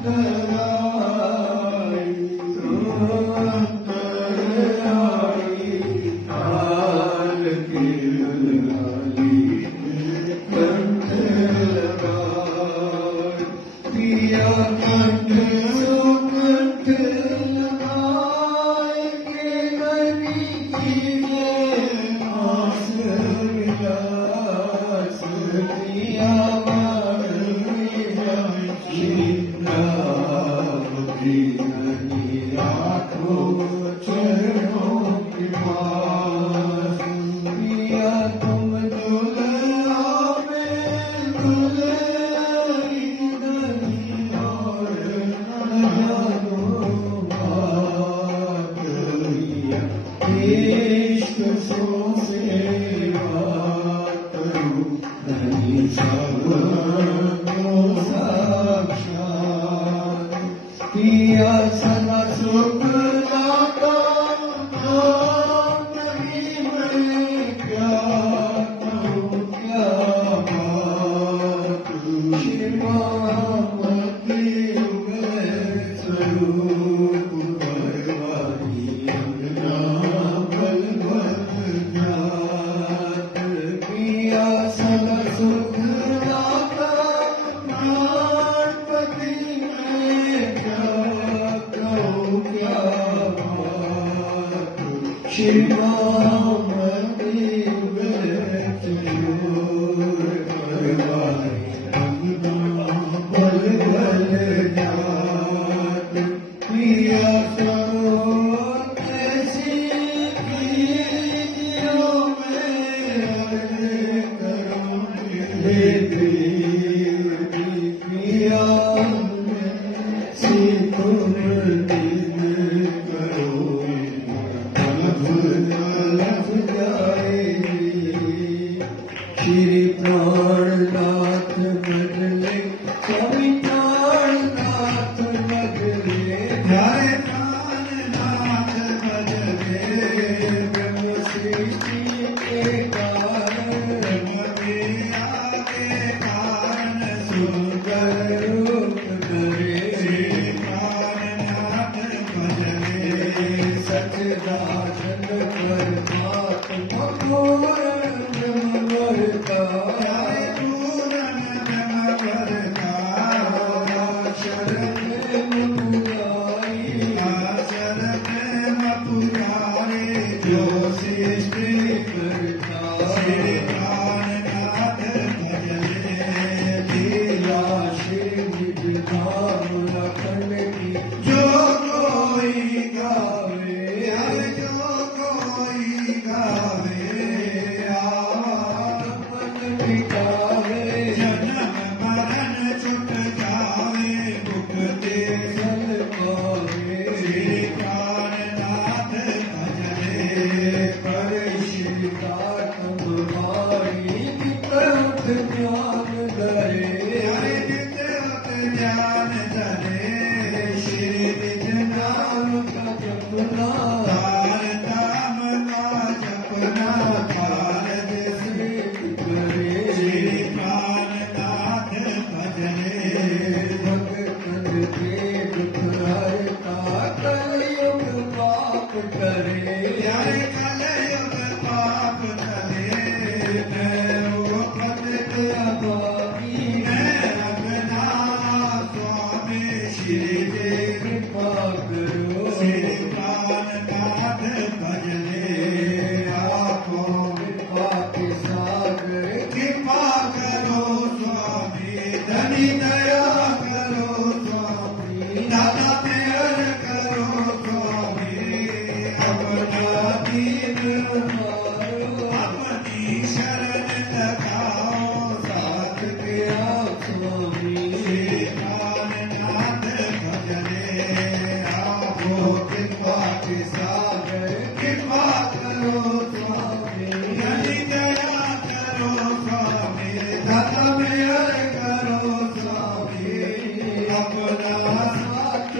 करा कंठ सुकंठ लगाए के नदी कीजिए आस विलास दिया शिवरात्रि नदी राखो चरणों के पास पिया तुम दुल्हा में दुल्हरी नदी और न जानो बात इश्क सो सेवा करूं नहीं सबको साक्षात पिया सदा सुख दाता नहीं मैं क्या कहूँ क्या बात शिवामती स्वरूप भगवानी अंगना बलवत जात पिया सदा सुख दाता प्राणपति मैं क्या कहूँ क्या बात शिवामती बलवत जात पिया सरोवर कैसी कीजियो मैं करूं हे देवी पिया से तुम दिन करो लफ जाएगी श्री प्राणनाथ बदले स्वामी प्राणनाथ बदले प्यारे प्राणनाथ बदले ब्रह्म सृष्टि के कारण माया के कारण सुंदर रूप धरे प्राणनाथ बदले सचदानंद परमात्मा पूर्ण ब्रह्मवरता पूर्ण ब्रह्मवरता शरण मुरारी शरद मपुरारे जो सृष्टि करता श्री प्राणनाथ भजले लीला श्री विधान लखन की जो कोई गावे जो कोई गावे मन मिटावे जन्म मरण छुट जावे मुक्ति सल पावे श्री प्राणनाथ भजले कर शिका तुम्हारी प्रमुख ज्ञान दरे हरि नित्य ज्ञान धरे श्री नाम का जपना तार नाम का जपना तार से करे श्री प्राणनाथ भजले भगतन के दुख हरता कलयुग पाप करे यारे कलयुग पाप करे मैं वो पद क्या बाकी मैं रघुनाथ स्वामी श्री देव कृपा करो श्री प्राणनाथ भजले आपो कृपा के सागर कृपा करो स्वामी धनी दया करो स्वामी दादा प्यार करो स्वामी अपना दीन मारो अपनी शरण लगाओ साथ के आप स्वामी श्री प्राणनाथ भजले आपो कृपा के सागर कृपा करो स्वामी धनी दया करो स्वामी दाता प्यार करो स्वामी अपना साथ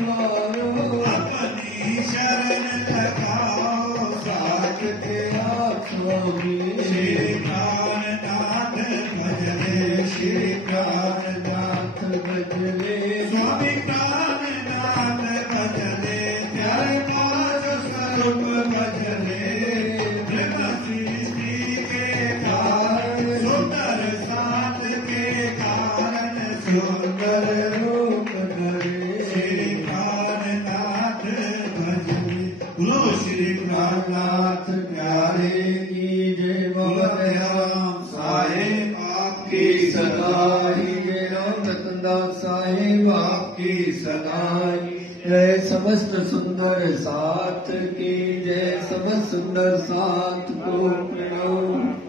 मारो अपनी शरण लगाओ साथ के आप स्वामी श्री प्राणनाथ भजले श्री प्राणनाथ भजले स्वामी प्राणनाथ भजले प्यारे पाद स्वरूप भजले ब्रह्म सृष्टि के कारण सुंदर साथ के कारण सुंदर रूप नाथ प्यारे की जय राम साहेब आपकी सदाई जय राम रतनदास साहेब आपकी सदाई जय समस्त सुंदर साथ की जय समस्त सुंदर साथ को प्रणाम।